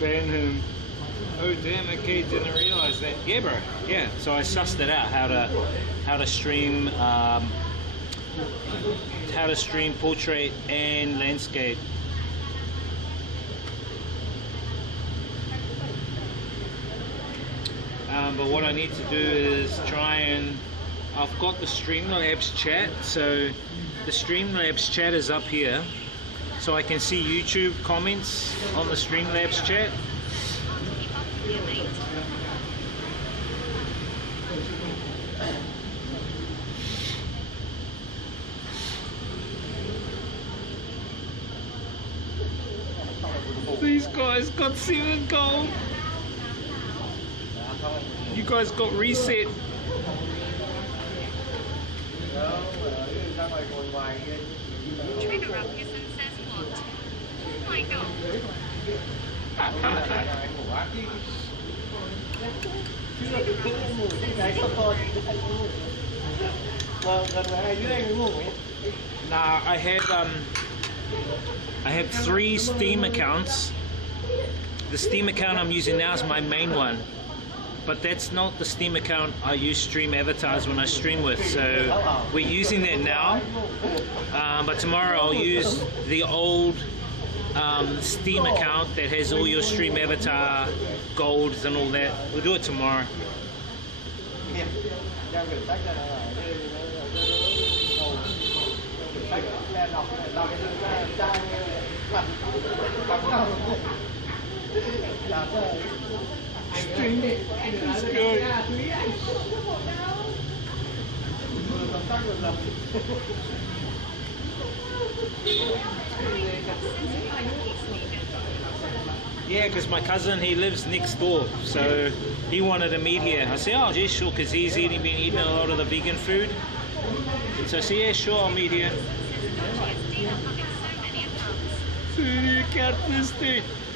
Ban him. Oh damn, okay, didn't realize that. Yeah, bro. Yeah. So I sussed it out how to stream portrait and landscape. But what I need to do is try and I've got the Streamlabs chat. So the Streamlabs chat is up here. So I can see YouTube comments on the Streamlabs chat. These guys got 7 gold. You guys got reset. Trigger up isn't says what? Oh my god. Nah, I have 3 Steam accounts. The Steam account I'm using now is my main one. but that's not the Steam account I use stream avatars when I stream with. So we're using that now, but tomorrow I'll use the old Steam account that has all your stream avatar golds and all that. We'll do it tomorrow. Yeah, because my cousin, he lives next door, so he wanted to meet here. I said, oh, yeah, sure, because he's been eating a lot of the vegan food. And so I said, yeah, sure, I'll meet here.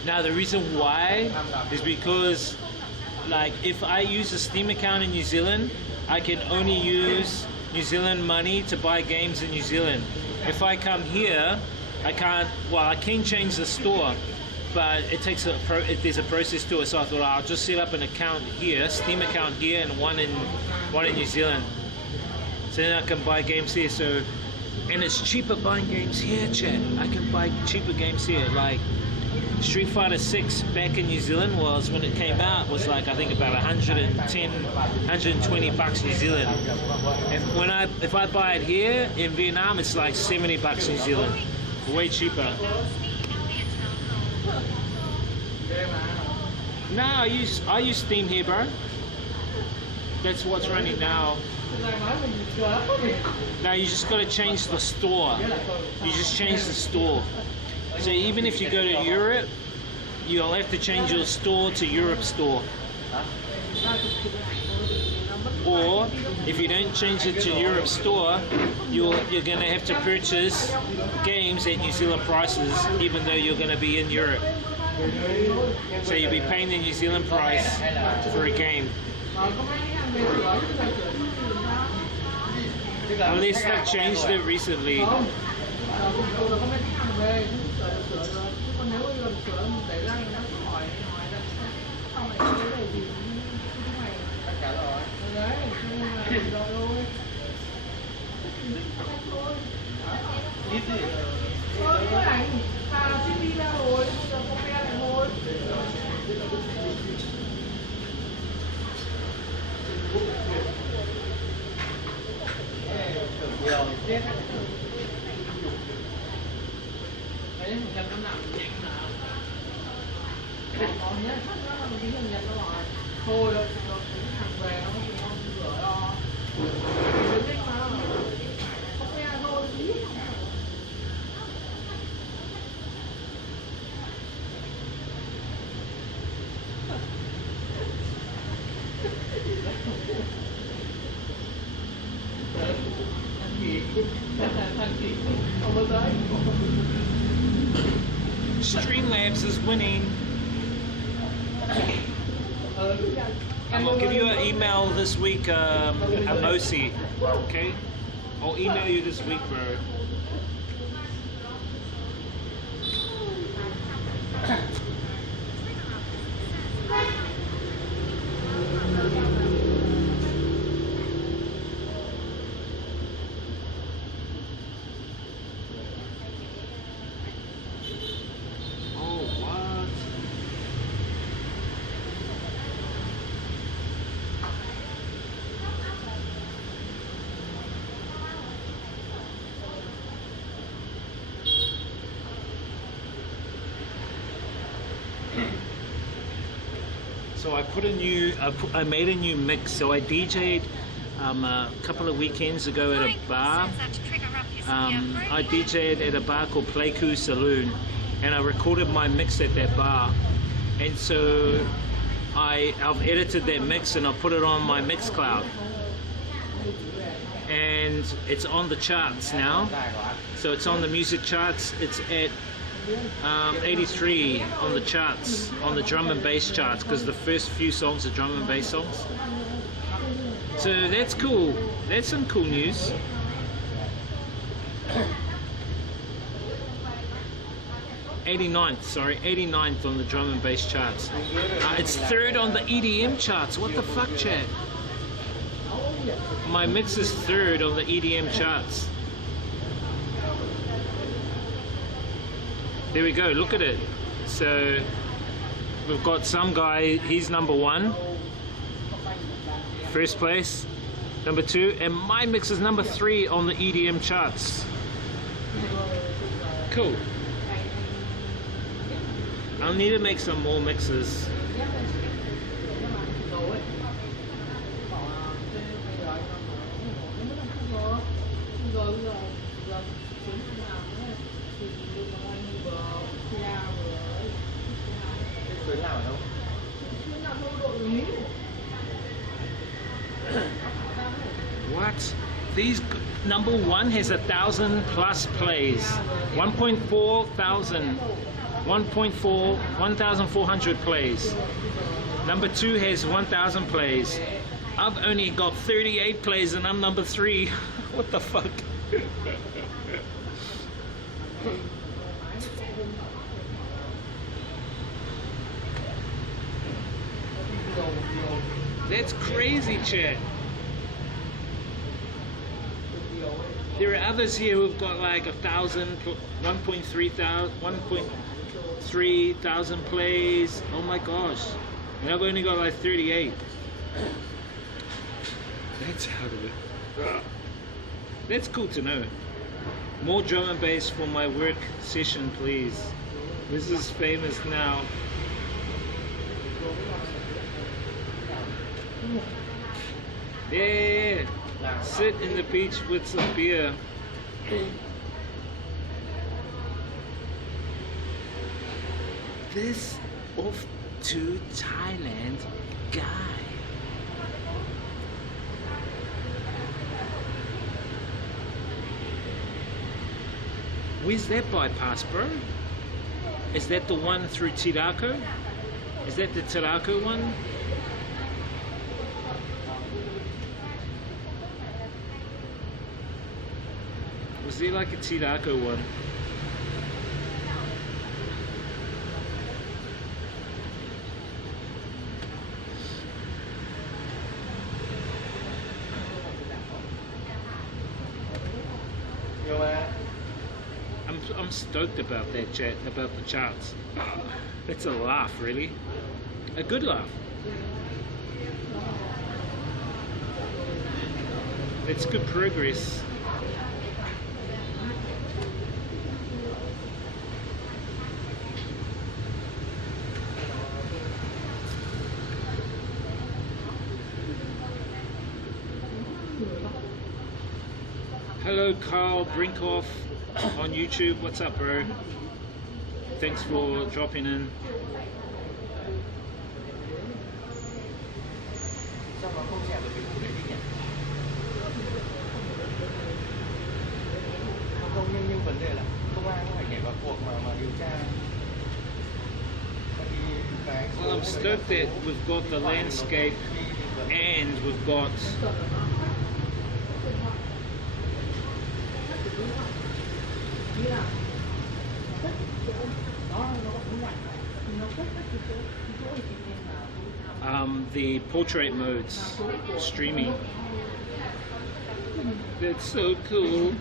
Now, the reason why is because, like, if I use a Steam account in New Zealand, I can only use New Zealand money to buy games in New Zealand. If I come here, I can't, well, I can change the store, but it takes there's a process to it. So I thought I'll just set up an account here, Steam account here, and one in New Zealand. So then I can buy games here. So, and it's cheaper buying games here, chat. I can buy cheaper games here. Like Street Fighter 6 back in New Zealand was, when it came out, was like, I think about 110, 120 bucks New Zealand. And if I buy it here in Vietnam, it's like 70 bucks New Zealand. Way cheaper. No, I use Steam here, bro. That's what's running now. Now you just got to change the store. You just change the store. So even if you go to Europe, you'll have to change your store to Europe store. Or if you don't change it to Europe store, you're going to have to purchase games at New Zealand prices, even though you're going to be in Europe. So you'll be paying the New Zealand price for a game. Unless they've changed it recently. Streamlabs is winning. I'll give you an email this week, Amosi. Okay? I'll email you this week, bro. So I made a new mix. So I DJ'd a couple of weekends ago at a bar. I DJ'd at a bar called Pleiku Saloon, and I recorded my mix at that bar. And so I've edited that mix and I've put it on my Mixcloud. And it's on the charts now. So it's on the music charts. It's at 83 on the charts, on the drum and bass charts, because the first few songs are drum and bass songs. So that's cool. That's some cool news. 89th, sorry, 89th on the drum and bass charts. It's 3rd on the EDM charts. What the fuck, chat? My mix is 3rd on the EDM charts. There we go, look at it. So we've got some guy, he's number 1, 1st place, number 2, and my mix is number 3 on the EDM charts. Cool. I'll need to make some more mixes. What? These number 1 has 1,000 plus plays. 1.4 thousand. 1,400 plays. Number 2 has 1,000 plays. I've only got 38 plays and I'm number 3. What the fuck? That's crazy, chat. There are others here who've got like 1,000, 1.3 thousand plays. Oh my gosh. And I've only got like 38. That's out of it. That's cool to know. More drum and bass for my work session, please. This is famous now. Yeah. Sit in the beach with some beer. This off to Thailand guy. Where's that bypass, bro? Is that the one through Tirako? Is that the Tirako one? Was there like a Tirako one? I'm stoked about that, chat, about the charts. It's a laugh, really. A good laugh. It's good progress. Hello, Carl Brinkoff on YouTube. What's up, bro? Thanks for dropping in. Well, I'm stoked that we've got the landscape and we've got the portrait modes streaming. That's so cool.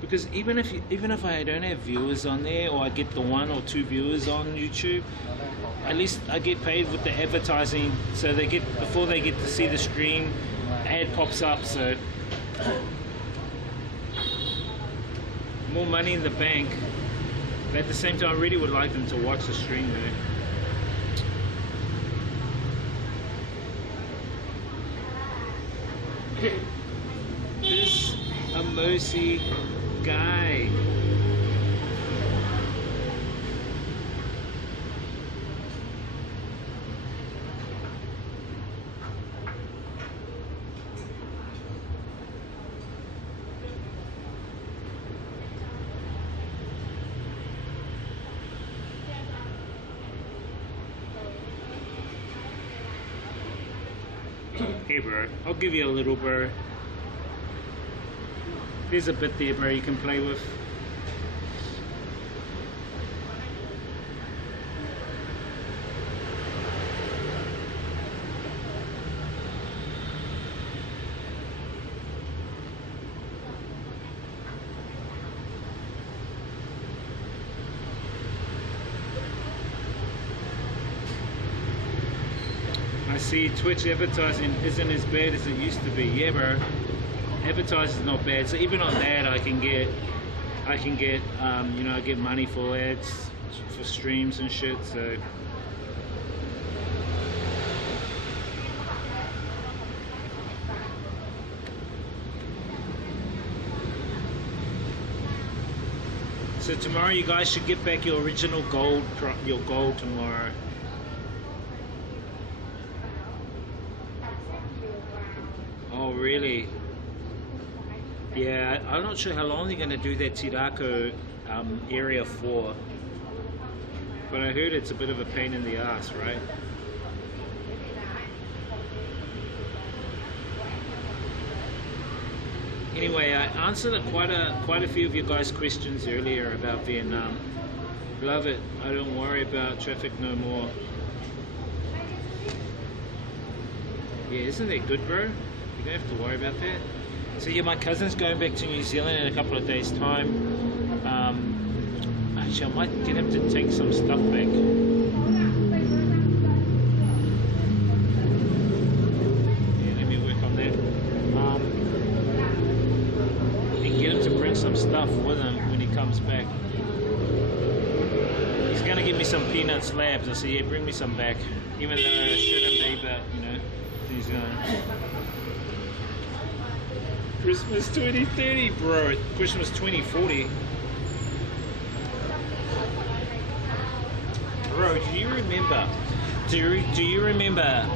Because even if I don't have viewers on there, or I get the 1 or 2 viewers on YouTube, at least I get paid with the advertising. So they get, before they get to see the stream, ad pops up. So more money in the bank. But at the same time, I really would like them to watch the stream, though. This a mercy guy. Here, bro. I'll give you a little, bro. There's a bit there, bro, you can play with. I see Twitch advertising isn't as bad as it used to be. Yeah, bro. Advertising's not bad. So even on that, I can get, you know, I get money for ads, for streams and shit. So tomorrow, you guys should get back your original gold, your gold tomorrow. Oh, really? Yeah, I'm not sure how long they're going to do that Tirako area for. But I heard it's a bit of a pain in the ass, right? Anyway, I answered quite a few of you guys' questions earlier about Vietnam. Love it. I don't worry about traffic no more. Yeah, isn't that good, bro? You don't have to worry about that. So yeah, my cousin's going back to New Zealand in a couple of days' time. Actually, I might get him to take some stuff back. Yeah, let me work on that. And get him to bring some stuff with him when he comes back. He's gonna give me some peanut slabs. I said, yeah, bring me some back. Even though I shouldn't be, but you know, he's gonna. Christmas 2030, bro. Christmas 2040. Bro, do you remember? Do you remember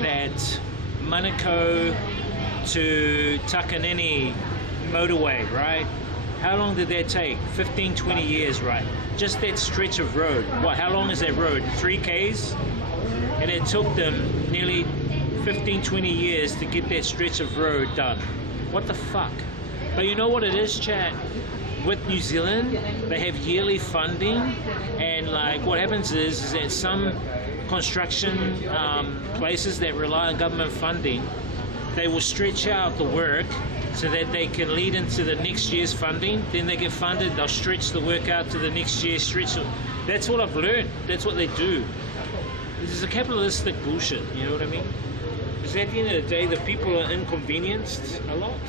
that Manukau to Takanini motorway, right? How long did that take? 15, 20 years, right? Just that stretch of road. What? How long is that road? 3 Ks? And it took them nearly 15, 20 years to get that stretch of road done. What the fuck? But you know what it is, chat? With New Zealand, they have yearly funding, and like what happens is that some construction places that rely on government funding, they will stretch out the work so that they can lead into the next year's funding. Then they get funded, they'll stretch the work out to the next year, stretch it. That's what I've learned. That's what they do. This is a capitalistic bullshit, you know what I mean? Because at the end of the day, the people are inconvenienced a lot.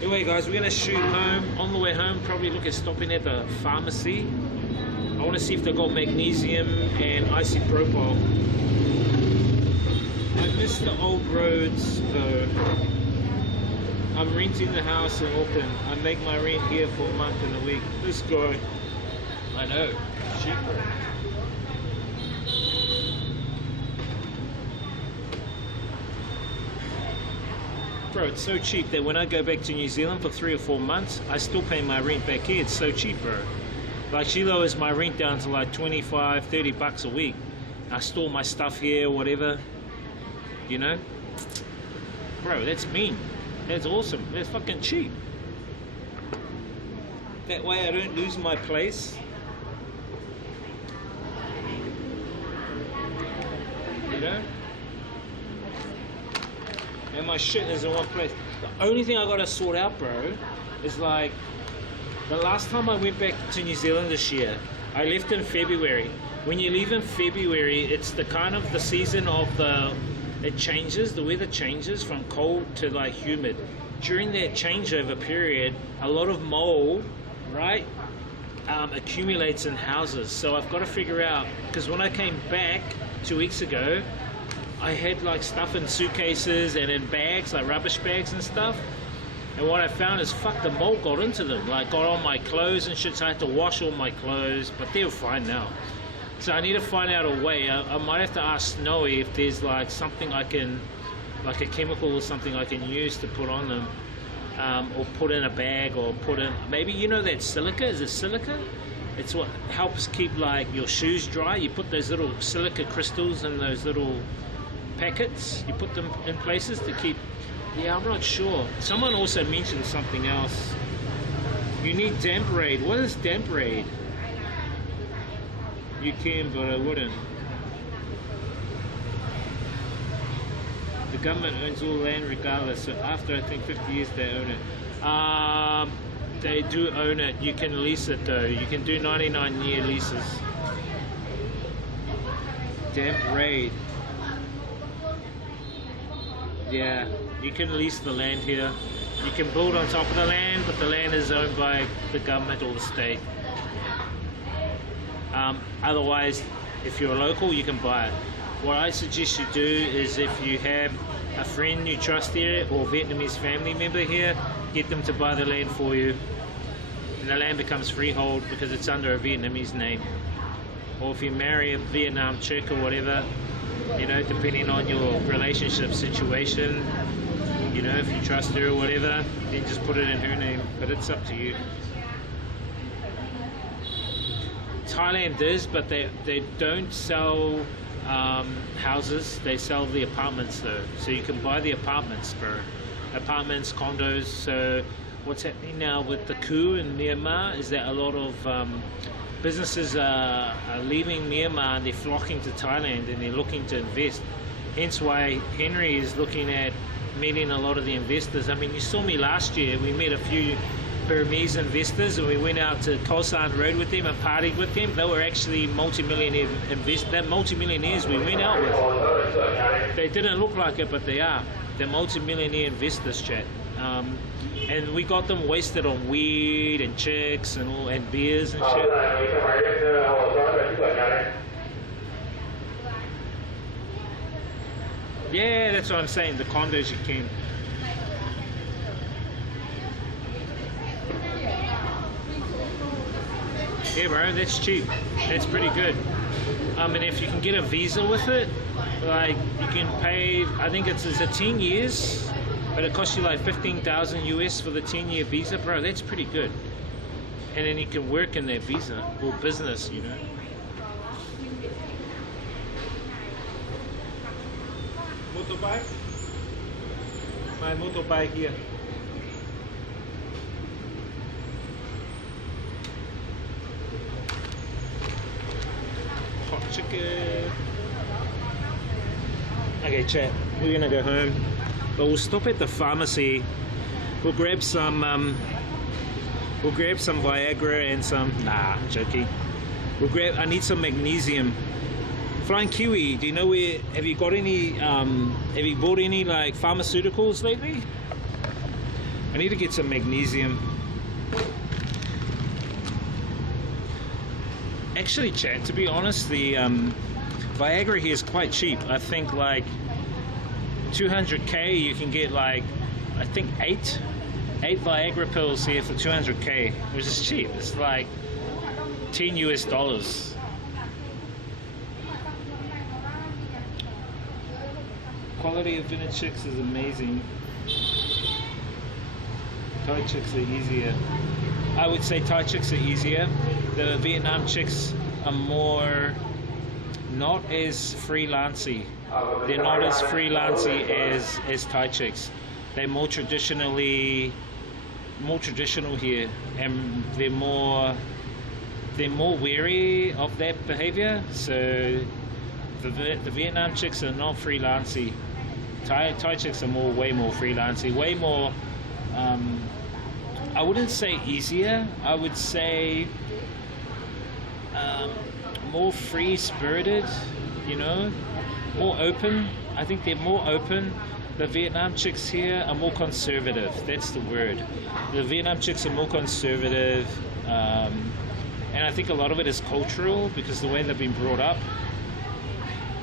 Anyway, guys, we're going to shoot home. On the way home, probably look at stopping at the pharmacy. I want to see if they've got magnesium and isopropyl. I miss the old roads, though. I'm renting the house in Auckland. I make my rent here for a month and a week. This guy. I know. Cheaper. Bro, it's so cheap that when I go back to New Zealand for 3 or 4 months, I still pay my rent back here. It's so cheap, bro. Like, she lowers my rent down to like 25, 30 bucks a week. I store my stuff here, whatever. You know? Bro, that's mean. That's awesome. That's fucking cheap. That way I don't lose my place. You know? And my shit is in one place. The only thing I gotta sort out, bro, is like the last time I went back to New Zealand this year, I left in February. When you leave in February, it's the kind of the season of it changes, the weather changes from cold to like humid. During that changeover period, a lot of mold, right, accumulates in houses. So I've got to figure out, because when I came back 2 weeks ago, I had like stuff in suitcases and in bags, like rubbish bags and stuff. And what I found is, fuck, the mold got into them, like got on my clothes and shit, so I had to wash all my clothes, but they're fine now. So I need to find out a way. I might have to ask Snowy if there's like something I can, like a chemical or something I can use to put on them, or put in a bag, or put in, maybe, you know that silica, is it silica? It's what helps keep like your shoes dry. You put those little silica crystals in those little packets. You put them in places to keep. Yeah, I'm not sure. Someone also mentioned something else. You need damp raid. What is damp raid? You can, but I wouldn't. The government owns all land regardless, so after I think 50 years they own it. They do own it. You can lease it though. You can do 99-year leases. Damp raid. Yeah, you can lease the land here. You can build on top of the land, but the land is owned by the government or the state. Otherwise, if you're a local, you can buy it. What I suggest you do is if you have a friend you trust here or Vietnamese family member here, get them to buy the land for you. And the land becomes freehold because it's under a Vietnamese name. Or if you marry a Vietnam chick or whatever, you know, depending on your relationship situation, you know, if you trust her or whatever, then just put it in her name, but it's up to you. Thailand is, but they don't sell houses, they sell the apartments though. So you can buy the apartments, bro. Apartments, condos. So what's happening now with the coup in Myanmar is that a lot of businesses are leaving Myanmar and they're flocking to Thailand and they're looking to invest. Hence why Henry is looking at meeting a lot of the investors. I mean, you saw me last year, we met a few Burmese investors and we went out to Khao San Road with them and partied with them. They were actually multi-millionaire multi-millionaires we went out with. They didn't look like it, but they are. They're multi-millionaire investors, chat. And we got them wasted on weed and chicks and all, and beers and shit. Yeah, that's what I'm saying. The condos you can. Yeah, bro, that's cheap. That's pretty good. And if you can get a visa with it, like you can pay, I think it's a 10 years, but it costs you like 15,000 US for the 10-year visa, bro. That's pretty good. And then you can work in that visa or business, you know. Motorbike? My motorbike here. Hot chicken. Okay, chat. We're gonna go home, but we'll stop at the pharmacy. We'll grab some Viagra and some. Nah, I'm joking. I need some magnesium. Flying Kiwi, do you know where? Have you got any? Have you bought any like pharmaceuticals lately? I need to get some magnesium. Actually, chat, to be honest, the Viagra here is quite cheap. I think like 200k you can get like, I think 8 Viagra pills here for 200k, which is cheap. It's like $10 US. Quality of vintage chicks is amazing. Thai chicks are easier. I would say Thai chicks are easier. The Vietnam chicks are more, not as freelancey. They're not as freelancey as Thai chicks. They're more traditional here, and they're more wary of that behavior. So the Vietnam chicks are not freelancey. Thai chicks are way more freelancey, way more. I wouldn't say easier. I would say more free-spirited, you know, more open. I think they're more open. The Vietnam chicks here are more conservative. That's the word. The Vietnam chicks are more conservative, and I think a lot of it is cultural because the way they've been brought up.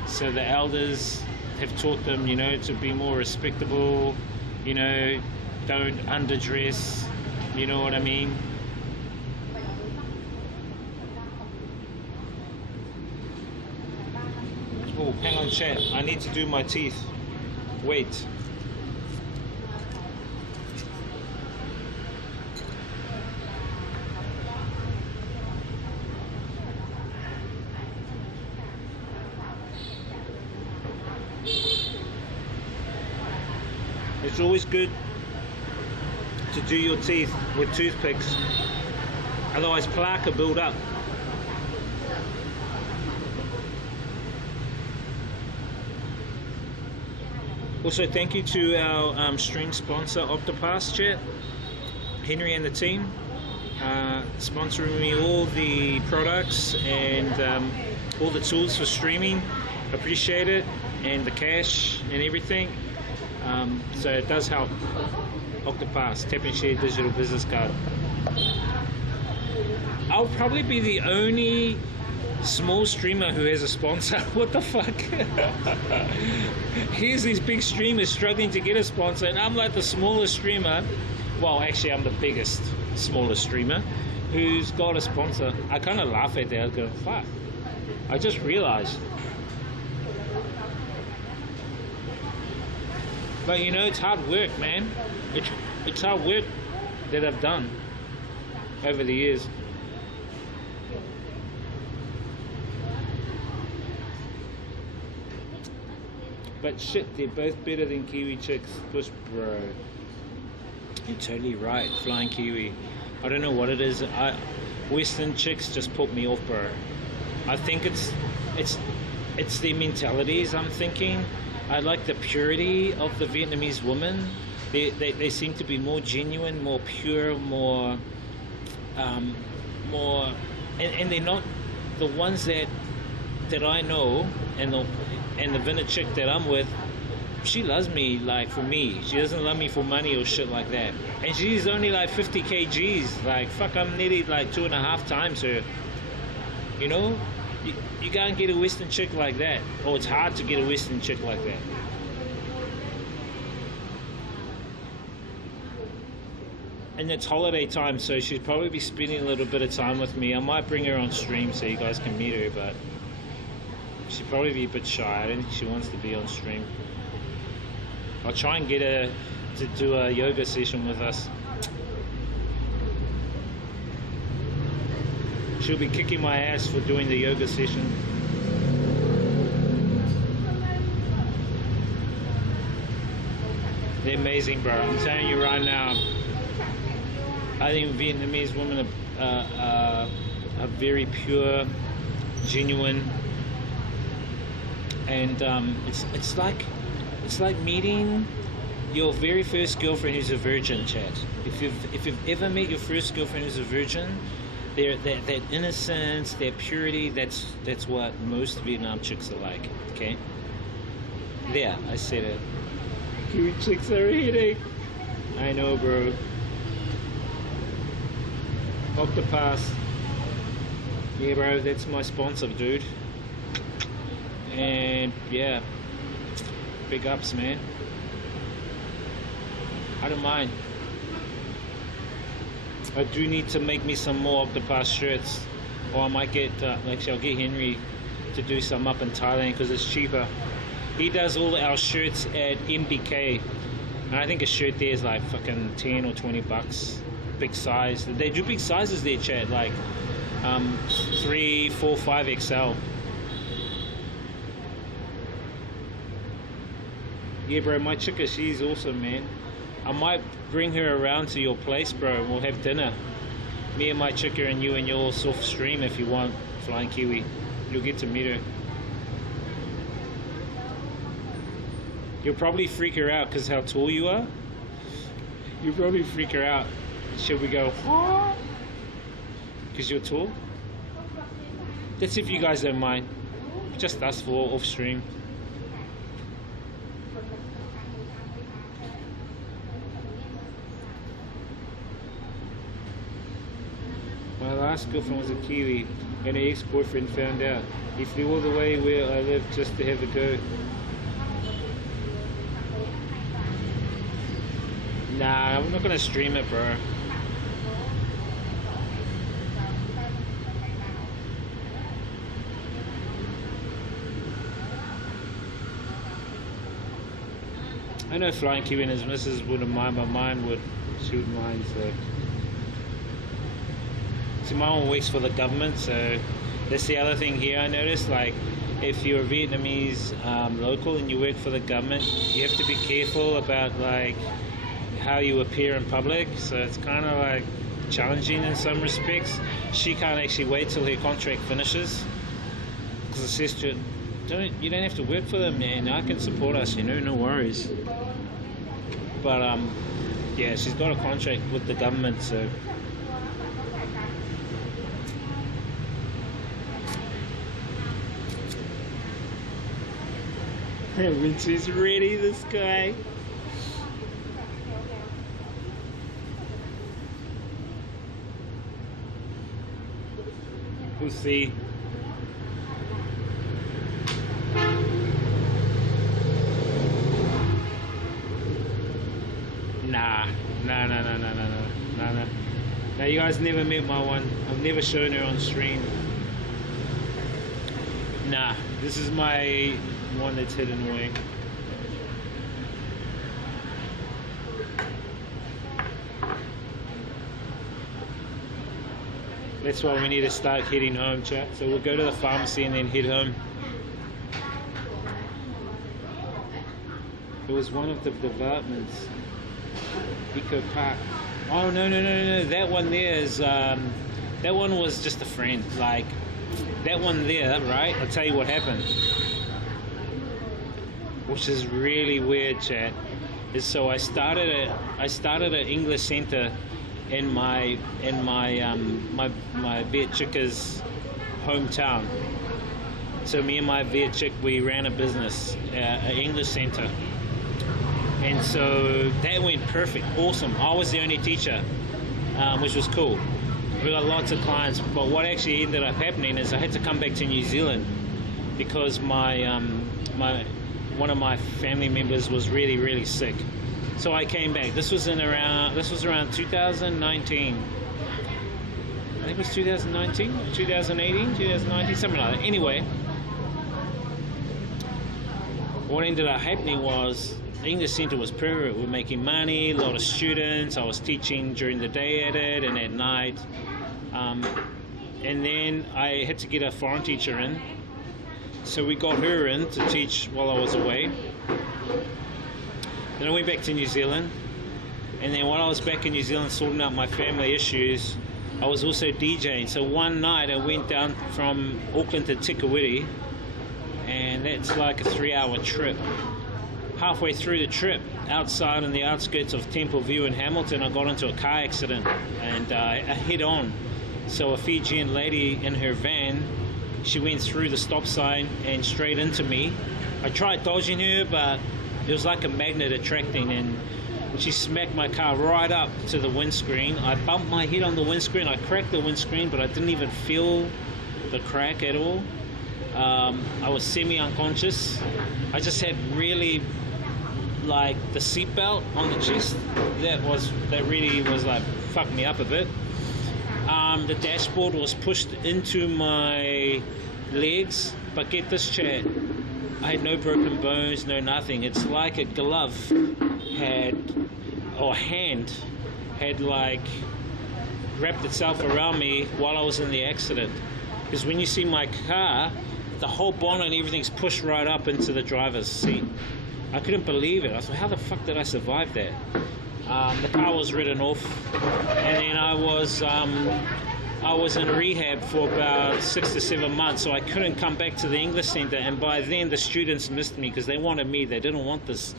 So the elders have taught them, you know, to be more respectable, you know, don't underdress, you know what I mean? Oh, hang on, chat. I need to do my teeth. Wait. It's always good to do your teeth with toothpicks, otherwise plaque will build up. Also, thank you to our stream sponsor Octopass chat, Henry and the team, sponsoring me all the products and all the tools for streaming. Appreciate it, and the cash and everything. So it does help. Octopass, Tap and Share digital business card. I'll probably be the only small streamer who has a sponsor. What the fuck? Here's these big streamers struggling to get a sponsor, and I'm like the smallest streamer. Well, actually, I'm the biggest, smallest streamer who's got a sponsor. I kind of laugh at that. I go, fuck. I just realized. But you know, it's hard work, man. It's hard work that I've done over the years. But shit, they're both better than Kiwi chicks. Push, bro. You're totally right, flying Kiwi. I don't know what it is. Western chicks just put me off, bro. I think it's their mentalities. I'm thinking. I like the purity of the Vietnamese women. They seem to be more genuine, more pure, more, and they're not the ones that I know, and the Vietnamese chick that I'm with. She loves me like for me. She doesn't love me for money or shit like that. And she's only like 50 kgs. Like fuck, I'm nearly like 2.5 times her. You know. You can't get a Western chick like that, or it's hard to get a Western chick like that. And it's holiday time, so she'd probably be spending a little bit of time with me. I might bring her on stream so you guys can meet her, but she'd probably be a bit shy. I don't think she wants to be on stream. I'll try and get her to do a yoga session with us. She'll be kicking my ass for doing the yoga session. They're amazing, bro. I'm telling you right now. I think Vietnamese women are very pure, genuine, and it's like meeting your very first girlfriend who's a virgin, chat. If you've ever met your first girlfriend who's a virgin. That innocence, that purity, that's what most Vietnam chicks are like, okay? Yeah, I said it. Kiwi chicks are eating. I know, bro. Octopass. Yeah, bro, that's my sponsor, dude. And, yeah. Big ups, man. I don't mind. I do need to make me some more Octopass shirts, or I might get, actually I'll get Henry to do some up in Thailand because it's cheaper. He does all our shirts at MBK, and I think a shirt there is like fucking 10 or 20 bucks, big size. They do big sizes there, chat, like 3, 4, 5 XL. Yeah, bro, my chicka, she's awesome, man. I might bring her around to your place, bro, and we'll have dinner. Me and my chicka and you'll soft stream if you want, Flying Kiwi. You'll get to meet her. You'll probably freak her out because how tall you are. You'll probably freak her out. Should we go, because you're tall? That's if you guys don't mind. Just us four off stream. My last girlfriend was a Kiwi, and her ex-boyfriend found out. He flew all the way where I live just to have a go. Nah, I'm not gonna stream it, bro. I know Flying Kiwi and his missus wouldn't mind, but mine would. She would mind, so. See, my one works for the government, so that's the other thing here I noticed. Like, if you're a Vietnamese local and you work for the government, you have to be careful about like how you appear in public. So it's kind of like challenging in some respects. She can't actually wait till her contract finishes because the sister, you don't have to work for them, man. I can support us, you know, no worries. But yeah, she's got a contract with the government, so. When she's ready, this guy. We'll see. Nah. Now you guys never met my one. I've never shown her on stream. Nah, this is my one that's hidden away. That's why we need to start heading home, chat. So we'll go to the pharmacy and then head home. It was one of the developments. Eco Park. Oh no! That one there is that one was just a friend. Like that one there, right? I'll tell you what happened, which is really weird, chat. Is so I started an English center in my Viet Chicka's hometown. So me and my Viet Chick, we ran a business, an English center. And so that went perfect, awesome. I was the only teacher, which was cool. We got lots of clients, but what actually ended up happening is I had to come back to New Zealand because my one of my family members was really sick. So I came back. This was around 2019. I think it was 2019, 2018, 2019, something like that. Anyway, what ended up happening was the English Centre was perfect. We were making money, a lot of students. I was teaching during the day at it and at night. And then I had to get a foreign teacher in. So we got her in to teach while I was away. Then I went back to New Zealand. And then while I was back in New Zealand sorting out my family issues, I was also DJing. So one night I went down from Auckland to Tikawiti. And that's like a 3-hour trip. Halfway through the trip, outside in the outskirts of Temple View in Hamilton, I got into a car accident and I hit on. So a Fijian lady in her van, she went through the stop sign and straight into me. I tried dodging her, but it was like a magnet attracting, and she smacked my car right up to the windscreen. I bumped my head on the windscreen. I cracked the windscreen, but I didn't even feel the crack at all. I was semi-unconscious. I just had really like the seatbelt on the chest. That really was like fucked me up a bit. The dashboard was pushed into my legs, but get this, chat, I had no broken bones, no nothing. It's like a glove hand had like wrapped itself around me while I was in the accident. Because when you see my car, the whole bonnet and everything's pushed right up into the driver's seat. I couldn't believe it. I was like, how the fuck did I survive that? The car was written off, and then I was in rehab for about 6 to 7 months, so I couldn't come back to the English Centre. And by then, the students missed me because they wanted me. They didn't want this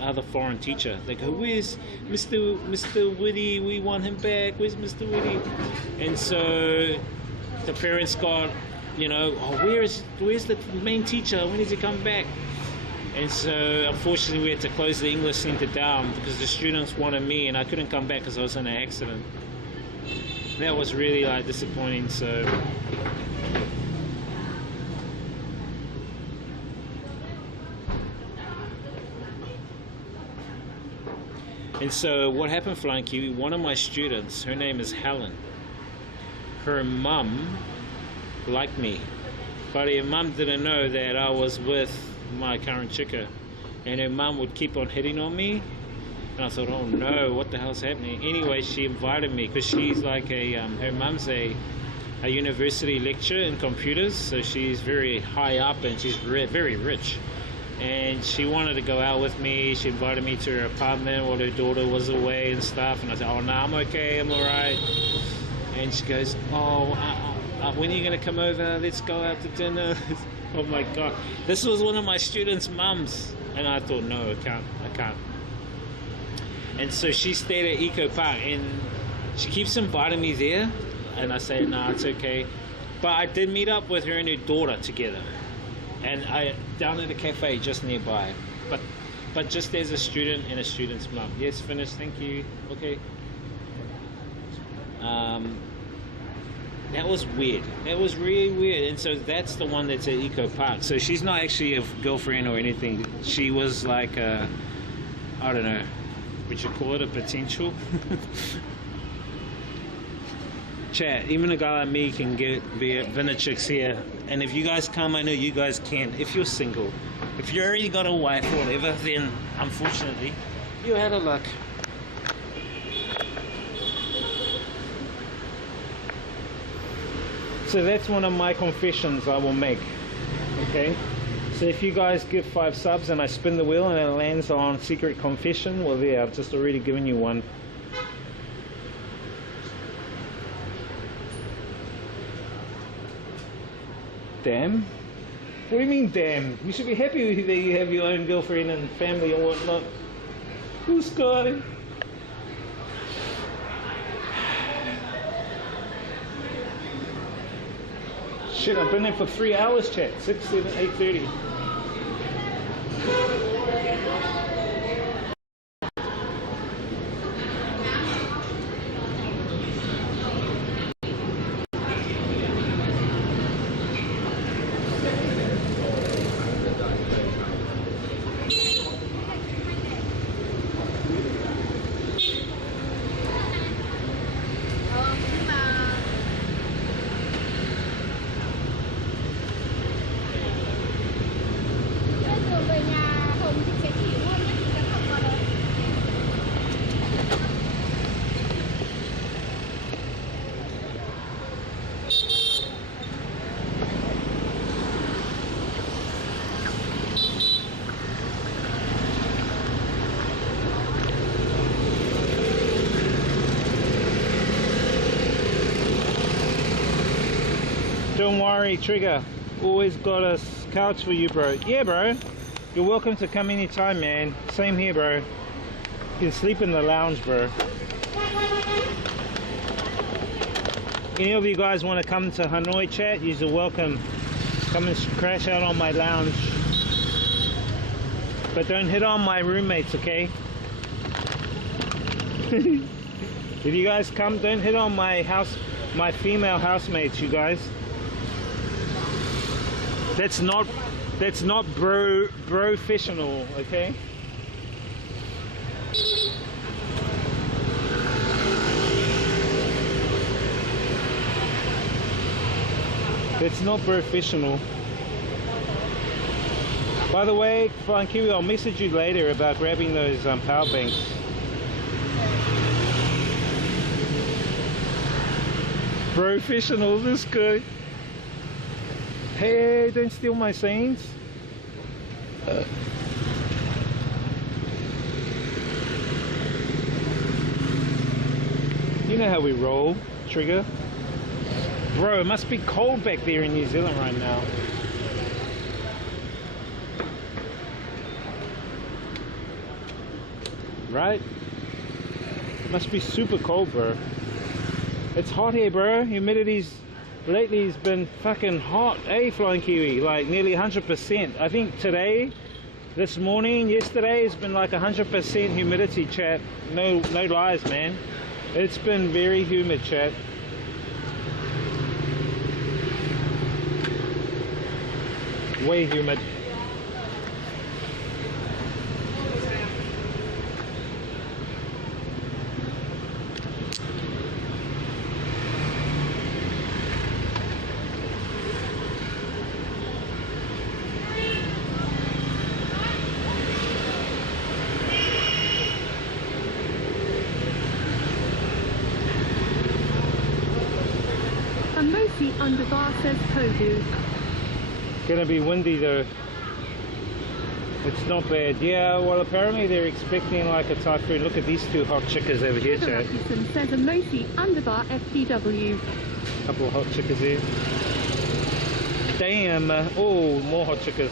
other foreign teacher. They go, "Where's Mr. Woody? We want him back. Where's Mr. Woody?" And so the parents got, where's the main teacher? When does he come back? And so unfortunately we had to close the English Centre down because the students wanted me and I couldn't come back because I was in an accident. That was really like disappointing. So and so what happened, Flunky, one of my students, her name is Helen, her mum liked me, but her mum didn't know that I was with my current chicka, and her mum would keep on hitting on me, and I thought, oh no, what the hell's happening? Anyway, she invited me because she's like her mum's a a university lecturer in computers, so she's very high up and she's very rich. And she wanted to go out with me. She invited me to her apartment while her daughter was away and stuff. And I said, oh, no, I'm okay, I'm all right. And she goes, oh, when are you going to come over? Let's go out to dinner. Oh, my God. This was one of my students' mums. And I thought, no, I can't. And so she stayed at Eco Park. And she keeps inviting me there. And I say, no, it's okay. But I did meet up with her and her daughter together. And down at a cafe just nearby, but just as a student and a student's mum. Yes, finished. Thank you. Okay. That was weird. That was really weird. And so that's the one that's at Eco Park. So she's not actually a girlfriend or anything. She was like I don't know. Would you call it a potential? Chat, even a guy like me can get Vinna chicks here, and if you guys come, I know you guys can. If you're single, if you already got a wife or whatever, then unfortunately you're out of luck. So that's one of my confessions I will make. Okay, so if you guys give 5 subs and I spin the wheel and it lands on secret confession, well, there, I've just already given you one. Damn? What do you mean, damn? You should be happy that you have your own girlfriend and family and whatnot. Who's guy? Shit, I've been there for 3 hours, chat. 6, 7, 8:30. Don't worry, Trigger. Always got a couch for you, bro. Yeah, bro. You're welcome to come anytime, man. Same here, bro. You can sleep in the lounge, bro. Any of you guys want to come to Hanoi, chat? You're welcome. Come and crash out on my lounge. But don't hit on my roommates, okay? If you guys come, don't hit on my female housemates, you guys. That's not bro-fictional, okay? It's not professional. By the way, Flying Kiwi, I'll message you later about grabbing those power banks. Professional, this guy. Hey, don't steal my sayings. You know how we roll, Trigger. Bro, it must be cold back there in New Zealand right now. Right? It must be super cold, bro. It's hot here, bro. Humidity's lately has been fucking hot, eh, Flying Kiwi? Like nearly 100%. I think today, this morning, yesterday has been like 100% humidity, chat. No lies, man. It's been very humid, chat. Way humid. And most Underbar says Kodu. Gonna be windy though. It's not bad. Yeah, well apparently they're expecting like a typhoon. Look at these two hot chickers over here, Heather Chad. Atkinson says Emosi Underbar FTW. Couple of hot chickers here. Damn. Oh, more hot chickers.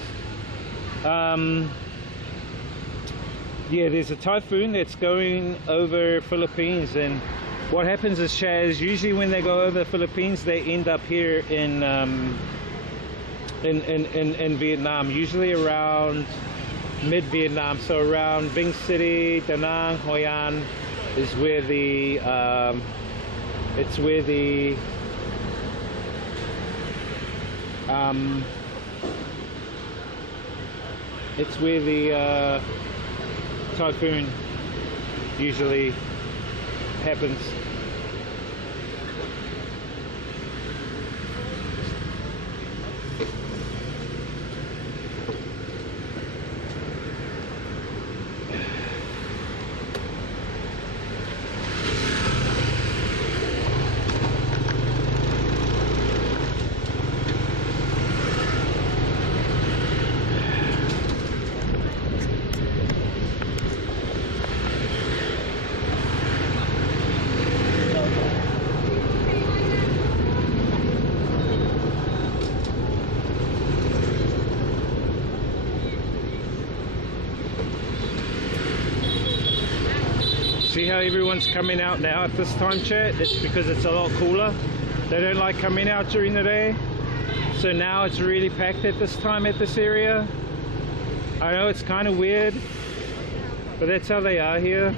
Yeah, there's a typhoon that's going over Philippines, and what happens is, Chaz, usually when they go over the Philippines, they end up here in Vietnam, usually around mid-Vietnam, so around Vinh City, Da Nang, Hoi An is where the it's where the typhoon usually happens. See how everyone's coming out now at this time, chat? It's because it's a lot cooler. They don't like coming out during the day. So now it's really packed at this time at this area. I know it's kind of weird, but that's how they are here.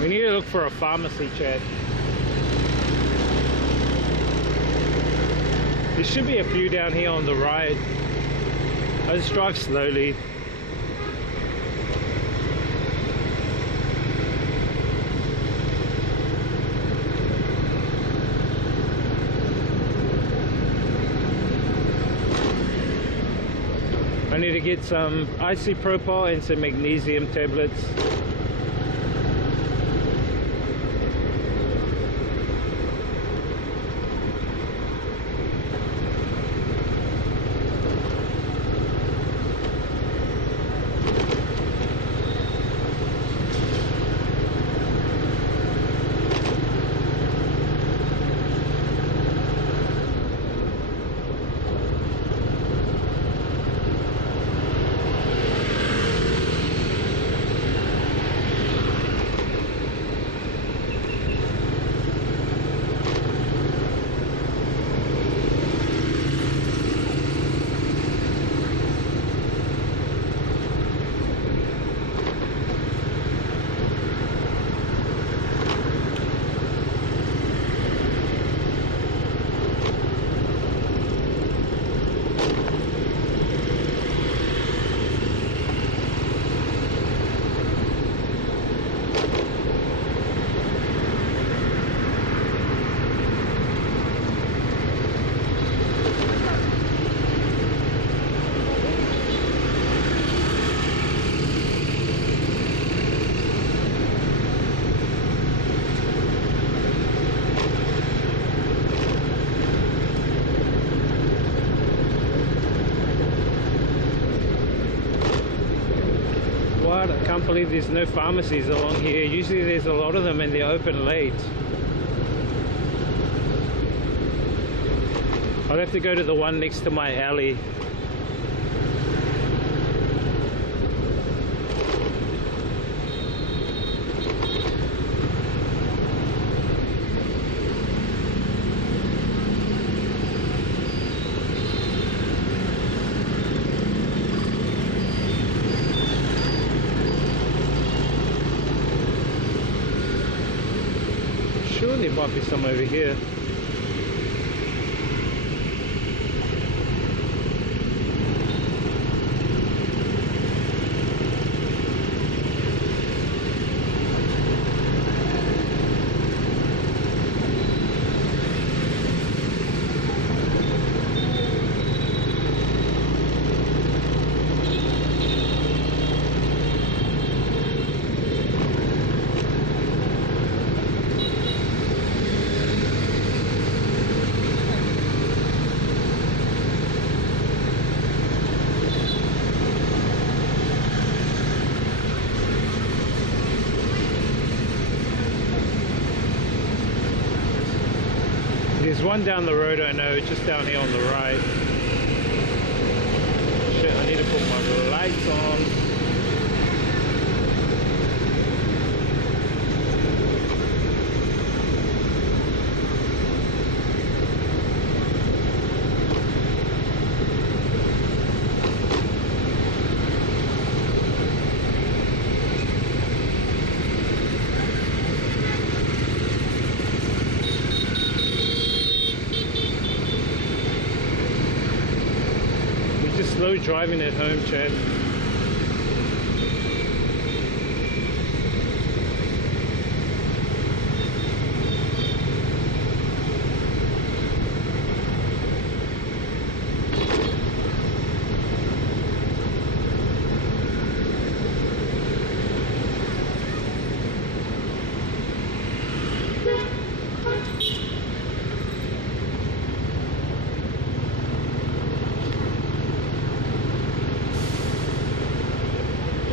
We need to look for a pharmacy, Chad. There should be a few down here on the right. I just drive slowly. I need to get some isopropyl and some magnesium tablets. I can't believe there's no pharmacies along here. Usually there's a lot of them and they're open late. I'll have to go to the one next to my alley. Sure, there might be some over here. one down the road I know, just down here on the right. Shit, I need to put my lights on. Slow driving at home, Chad.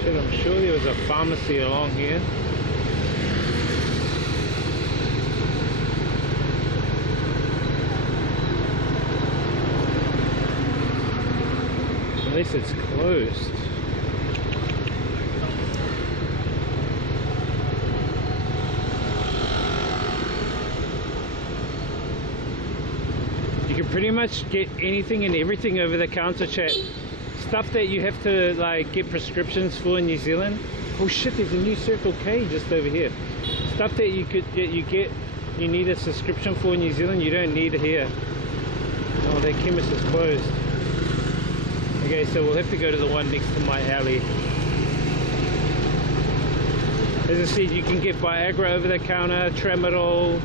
I'm sure there was a pharmacy along here. Unless it's closed. You can pretty much get anything and everything over the counter, chat. Stuff that you have to like get prescriptions for in New Zealand. Oh shit, there's a new Circle K just over here. Stuff that you need a subscription for in New Zealand, you don't need it here. Oh, that chemist is closed. Okay, so we'll have to go to the one next to my alley. As I said, you can get Viagra over the counter, Tramadol,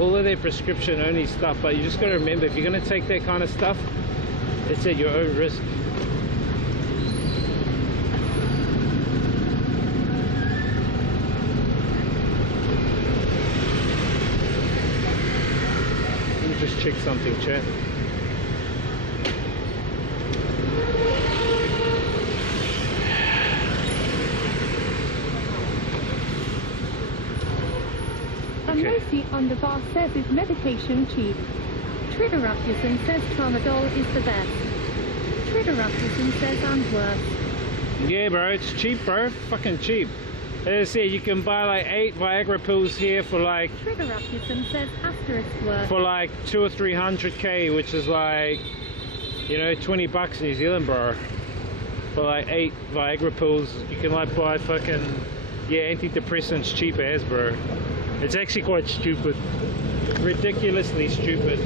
all of their prescription only stuff, but you just got to remember, if you're going to take that kind of stuff, it's at your own risk. Let me just check something, chat. A Mosi on the bar says is medication cheap. Trideraptison says Tramadol is the best. Trideraptison says and worse. Yeah, bro, it's cheap, bro. Fucking cheap. As I said, you can buy like 8 Viagra pills here for like... Trideraptison says asterisk worse. For like 200 or 300k, which is like, you know, 20 bucks New Zealand, bro. For like 8 Viagra pills, you can like buy fucking, yeah, antidepressants cheap as, bro. It's actually quite stupid. Ridiculously stupid.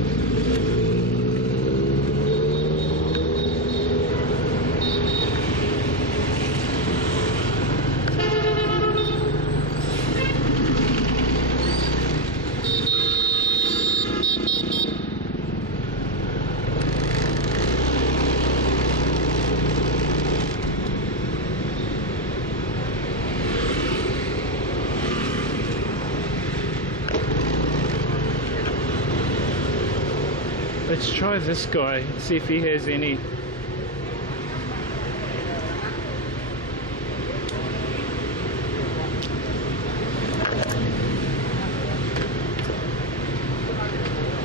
Let's try this guy, see if he has any. A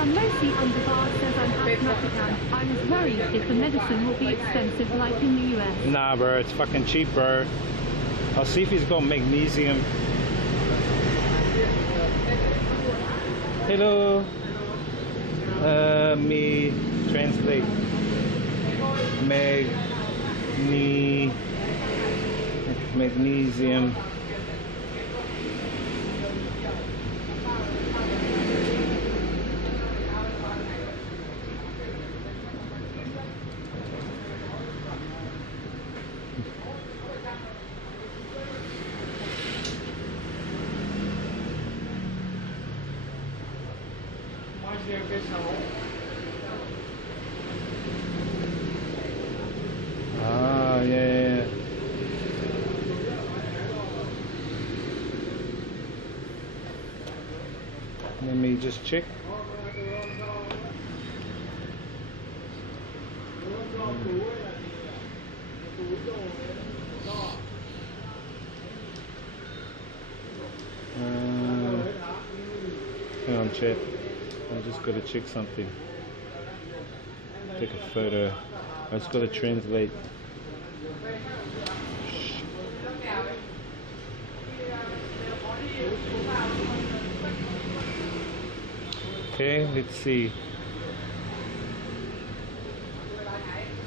Mosi on the bar says I'm asthmatic and I was worried if the medicine will be expensive like in the US. Nah, bro, it's fucking cheap, bro. I'll see if he's got magnesium. Hello. Me translate. Magnesium. Ah, yeah. Let me just check. Hang on, chat. I just got to check something. Take a photo. I just got to translate. Okay, let's see.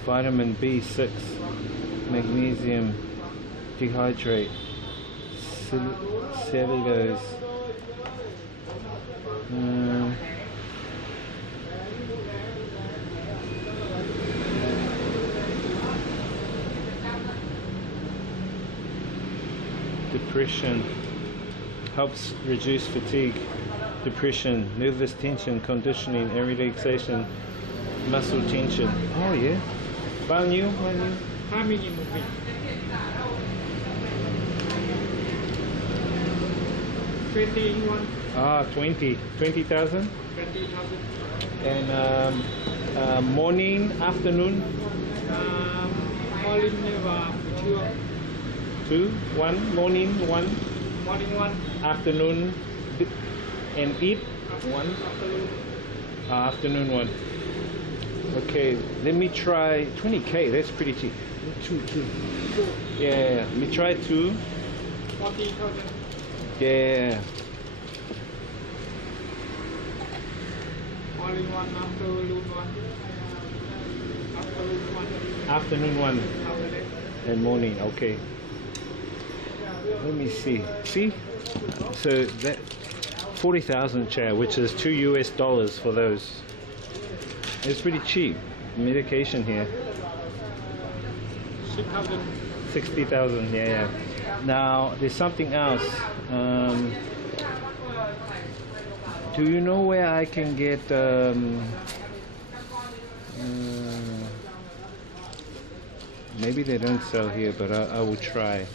Vitamin B6, magnesium, dehydrate, cellulose. Depression, helps reduce fatigue, depression, nervous tension, conditioning, and relaxation, muscle tension. Oh yeah. Bao nhiêu? How many movie? Ah, 20,000. 20,000. And morning, afternoon. Morning, Two, one, morning, one, morning one. afternoon, and eat one. Afternoon one. Okay, let me try 20K. That's pretty cheap. Two. Yeah, let me try 2. 40,000. Yeah. Morning one, afternoon one. Afternoon one. After that. And morning. Okay. Let me see. See? So that 40,000 chair, which is $2 for those. It's pretty cheap. Medication here. 6,000. 60,000. Yeah. Now there's something else. Do you know where I can get? Maybe they don't sell here, but I will try.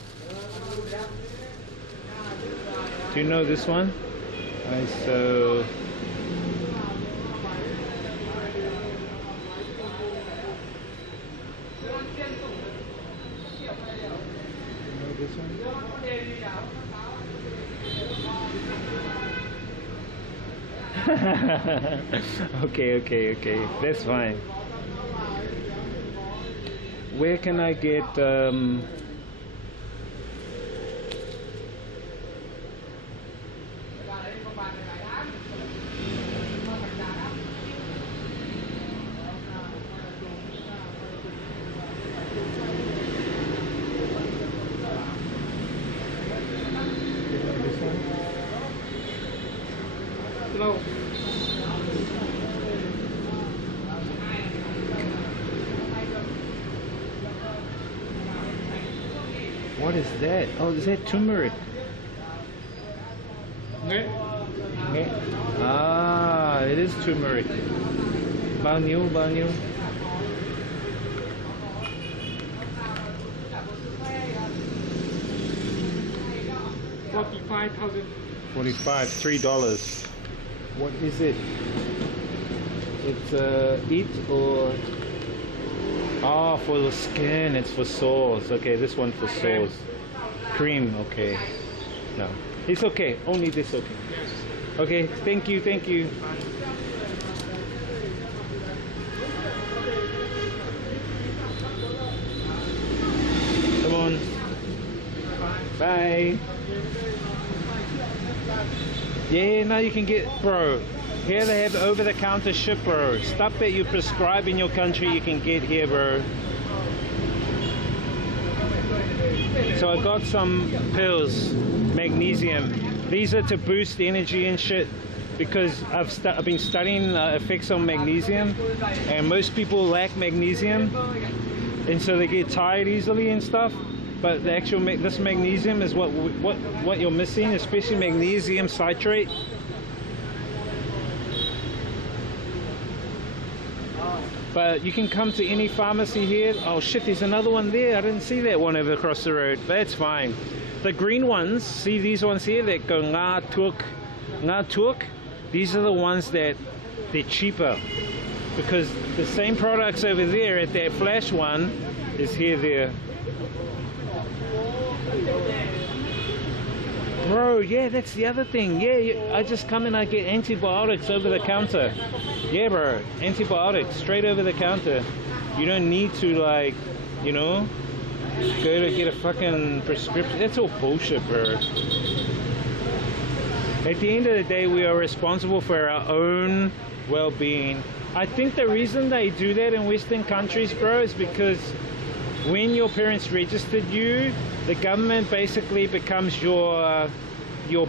Do you know this one? So. This one? Okay. That's fine. Where can I get Hello. what is that? Oh, is that turmeric? Okay. Ah, it is turmeric. Bao nhiêu? 45,000. 45, $3. What is it? It's eat or for the skin. It's for sores. Okay, this one for sores. Cream. Okay. No, it's okay. Only this. Okay. Okay. Thank you. Come on. Bye. Yeah, now you can get, bro. Here they have over-the-counter ship, bro. Stuff that you prescribe in your country, you can get here, bro. So I got some pills, magnesium. These are to boost energy and shit, because I've been studying effects on magnesium, and most people lack magnesium, and so they get tired easily and stuff. But the actual this magnesium is what you're missing, especially magnesium citrate. But you can come to any pharmacy here. Oh shit, there's another one there. I didn't see that one over across the road. That's fine. The green ones, see these ones here that go Nga Tuk? These are the ones that they're cheaper, because the same products over there at that flash one is here there. Bro, yeah, that's the other thing. Yeah, I just come and I get antibiotics over the counter. Yeah, bro, antibiotics straight over the counter. You don't need to, like, you know, go to get a fucking prescription. That's all bullshit, bro. At the end of the day, we are responsible for our own well-being. I think the reason they do that in Western countries, bro, is because when your parents registered you, the government basically becomes your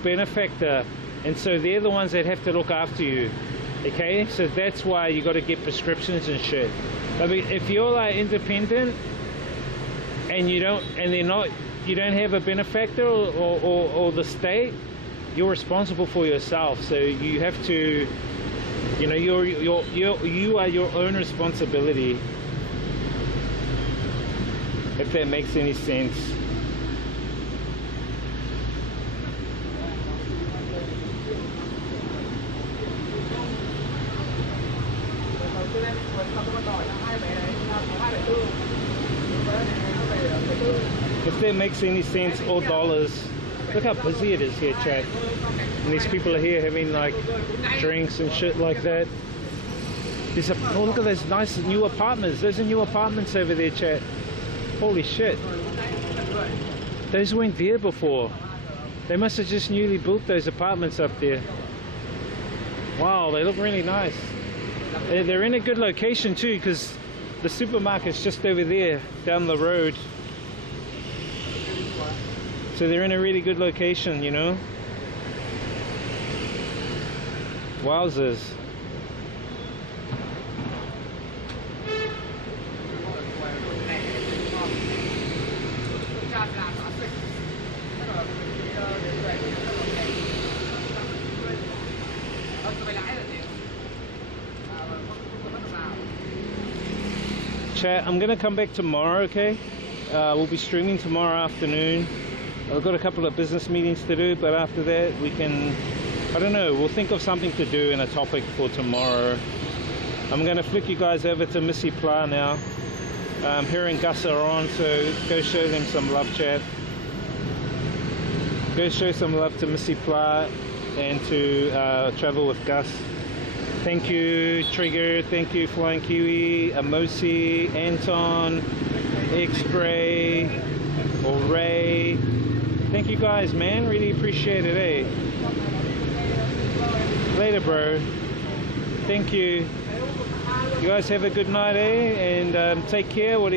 benefactor, and so they're the ones that have to look after you. Okay, so that's why you got to get prescriptions and shit. But if you're like independent and you don't have a benefactor or the state, you're responsible for yourself. So you have to, you know, you are your own responsibility. If that makes any sense. If that makes any sense, all dollars. Look how busy it is here, chat. And these people are here having like drinks and shit like that. Oh, look at those nice new apartments. Those are new apartments over there, chat. Holy shit. Those weren't there before. They must have just newly built those apartments up there. Wow, they look really nice. They're in a good location too, because the supermarket's just over there down the road. So they're in a really good location, you know. Wowzers. Chat, I'm gonna come back tomorrow, okay? We'll be streaming tomorrow afternoon. I've got a couple of business meetings to do, but after that we can, I don't know, we'll think of something to do and a topic for tomorrow. I'm gonna flick you guys over to Missy Pla now. Her and Gus are on, so go show them some love, chat. Go show some love to Missy Pla and to Travel with Gus. Thank you, Trigger. Thank you, Flying Kiwi, Amosi, Anton, X-Bray, or Ray. Thank you guys, man. Really appreciate it, eh? Later, bro. Thank you. You guys have a good night, eh? And take care.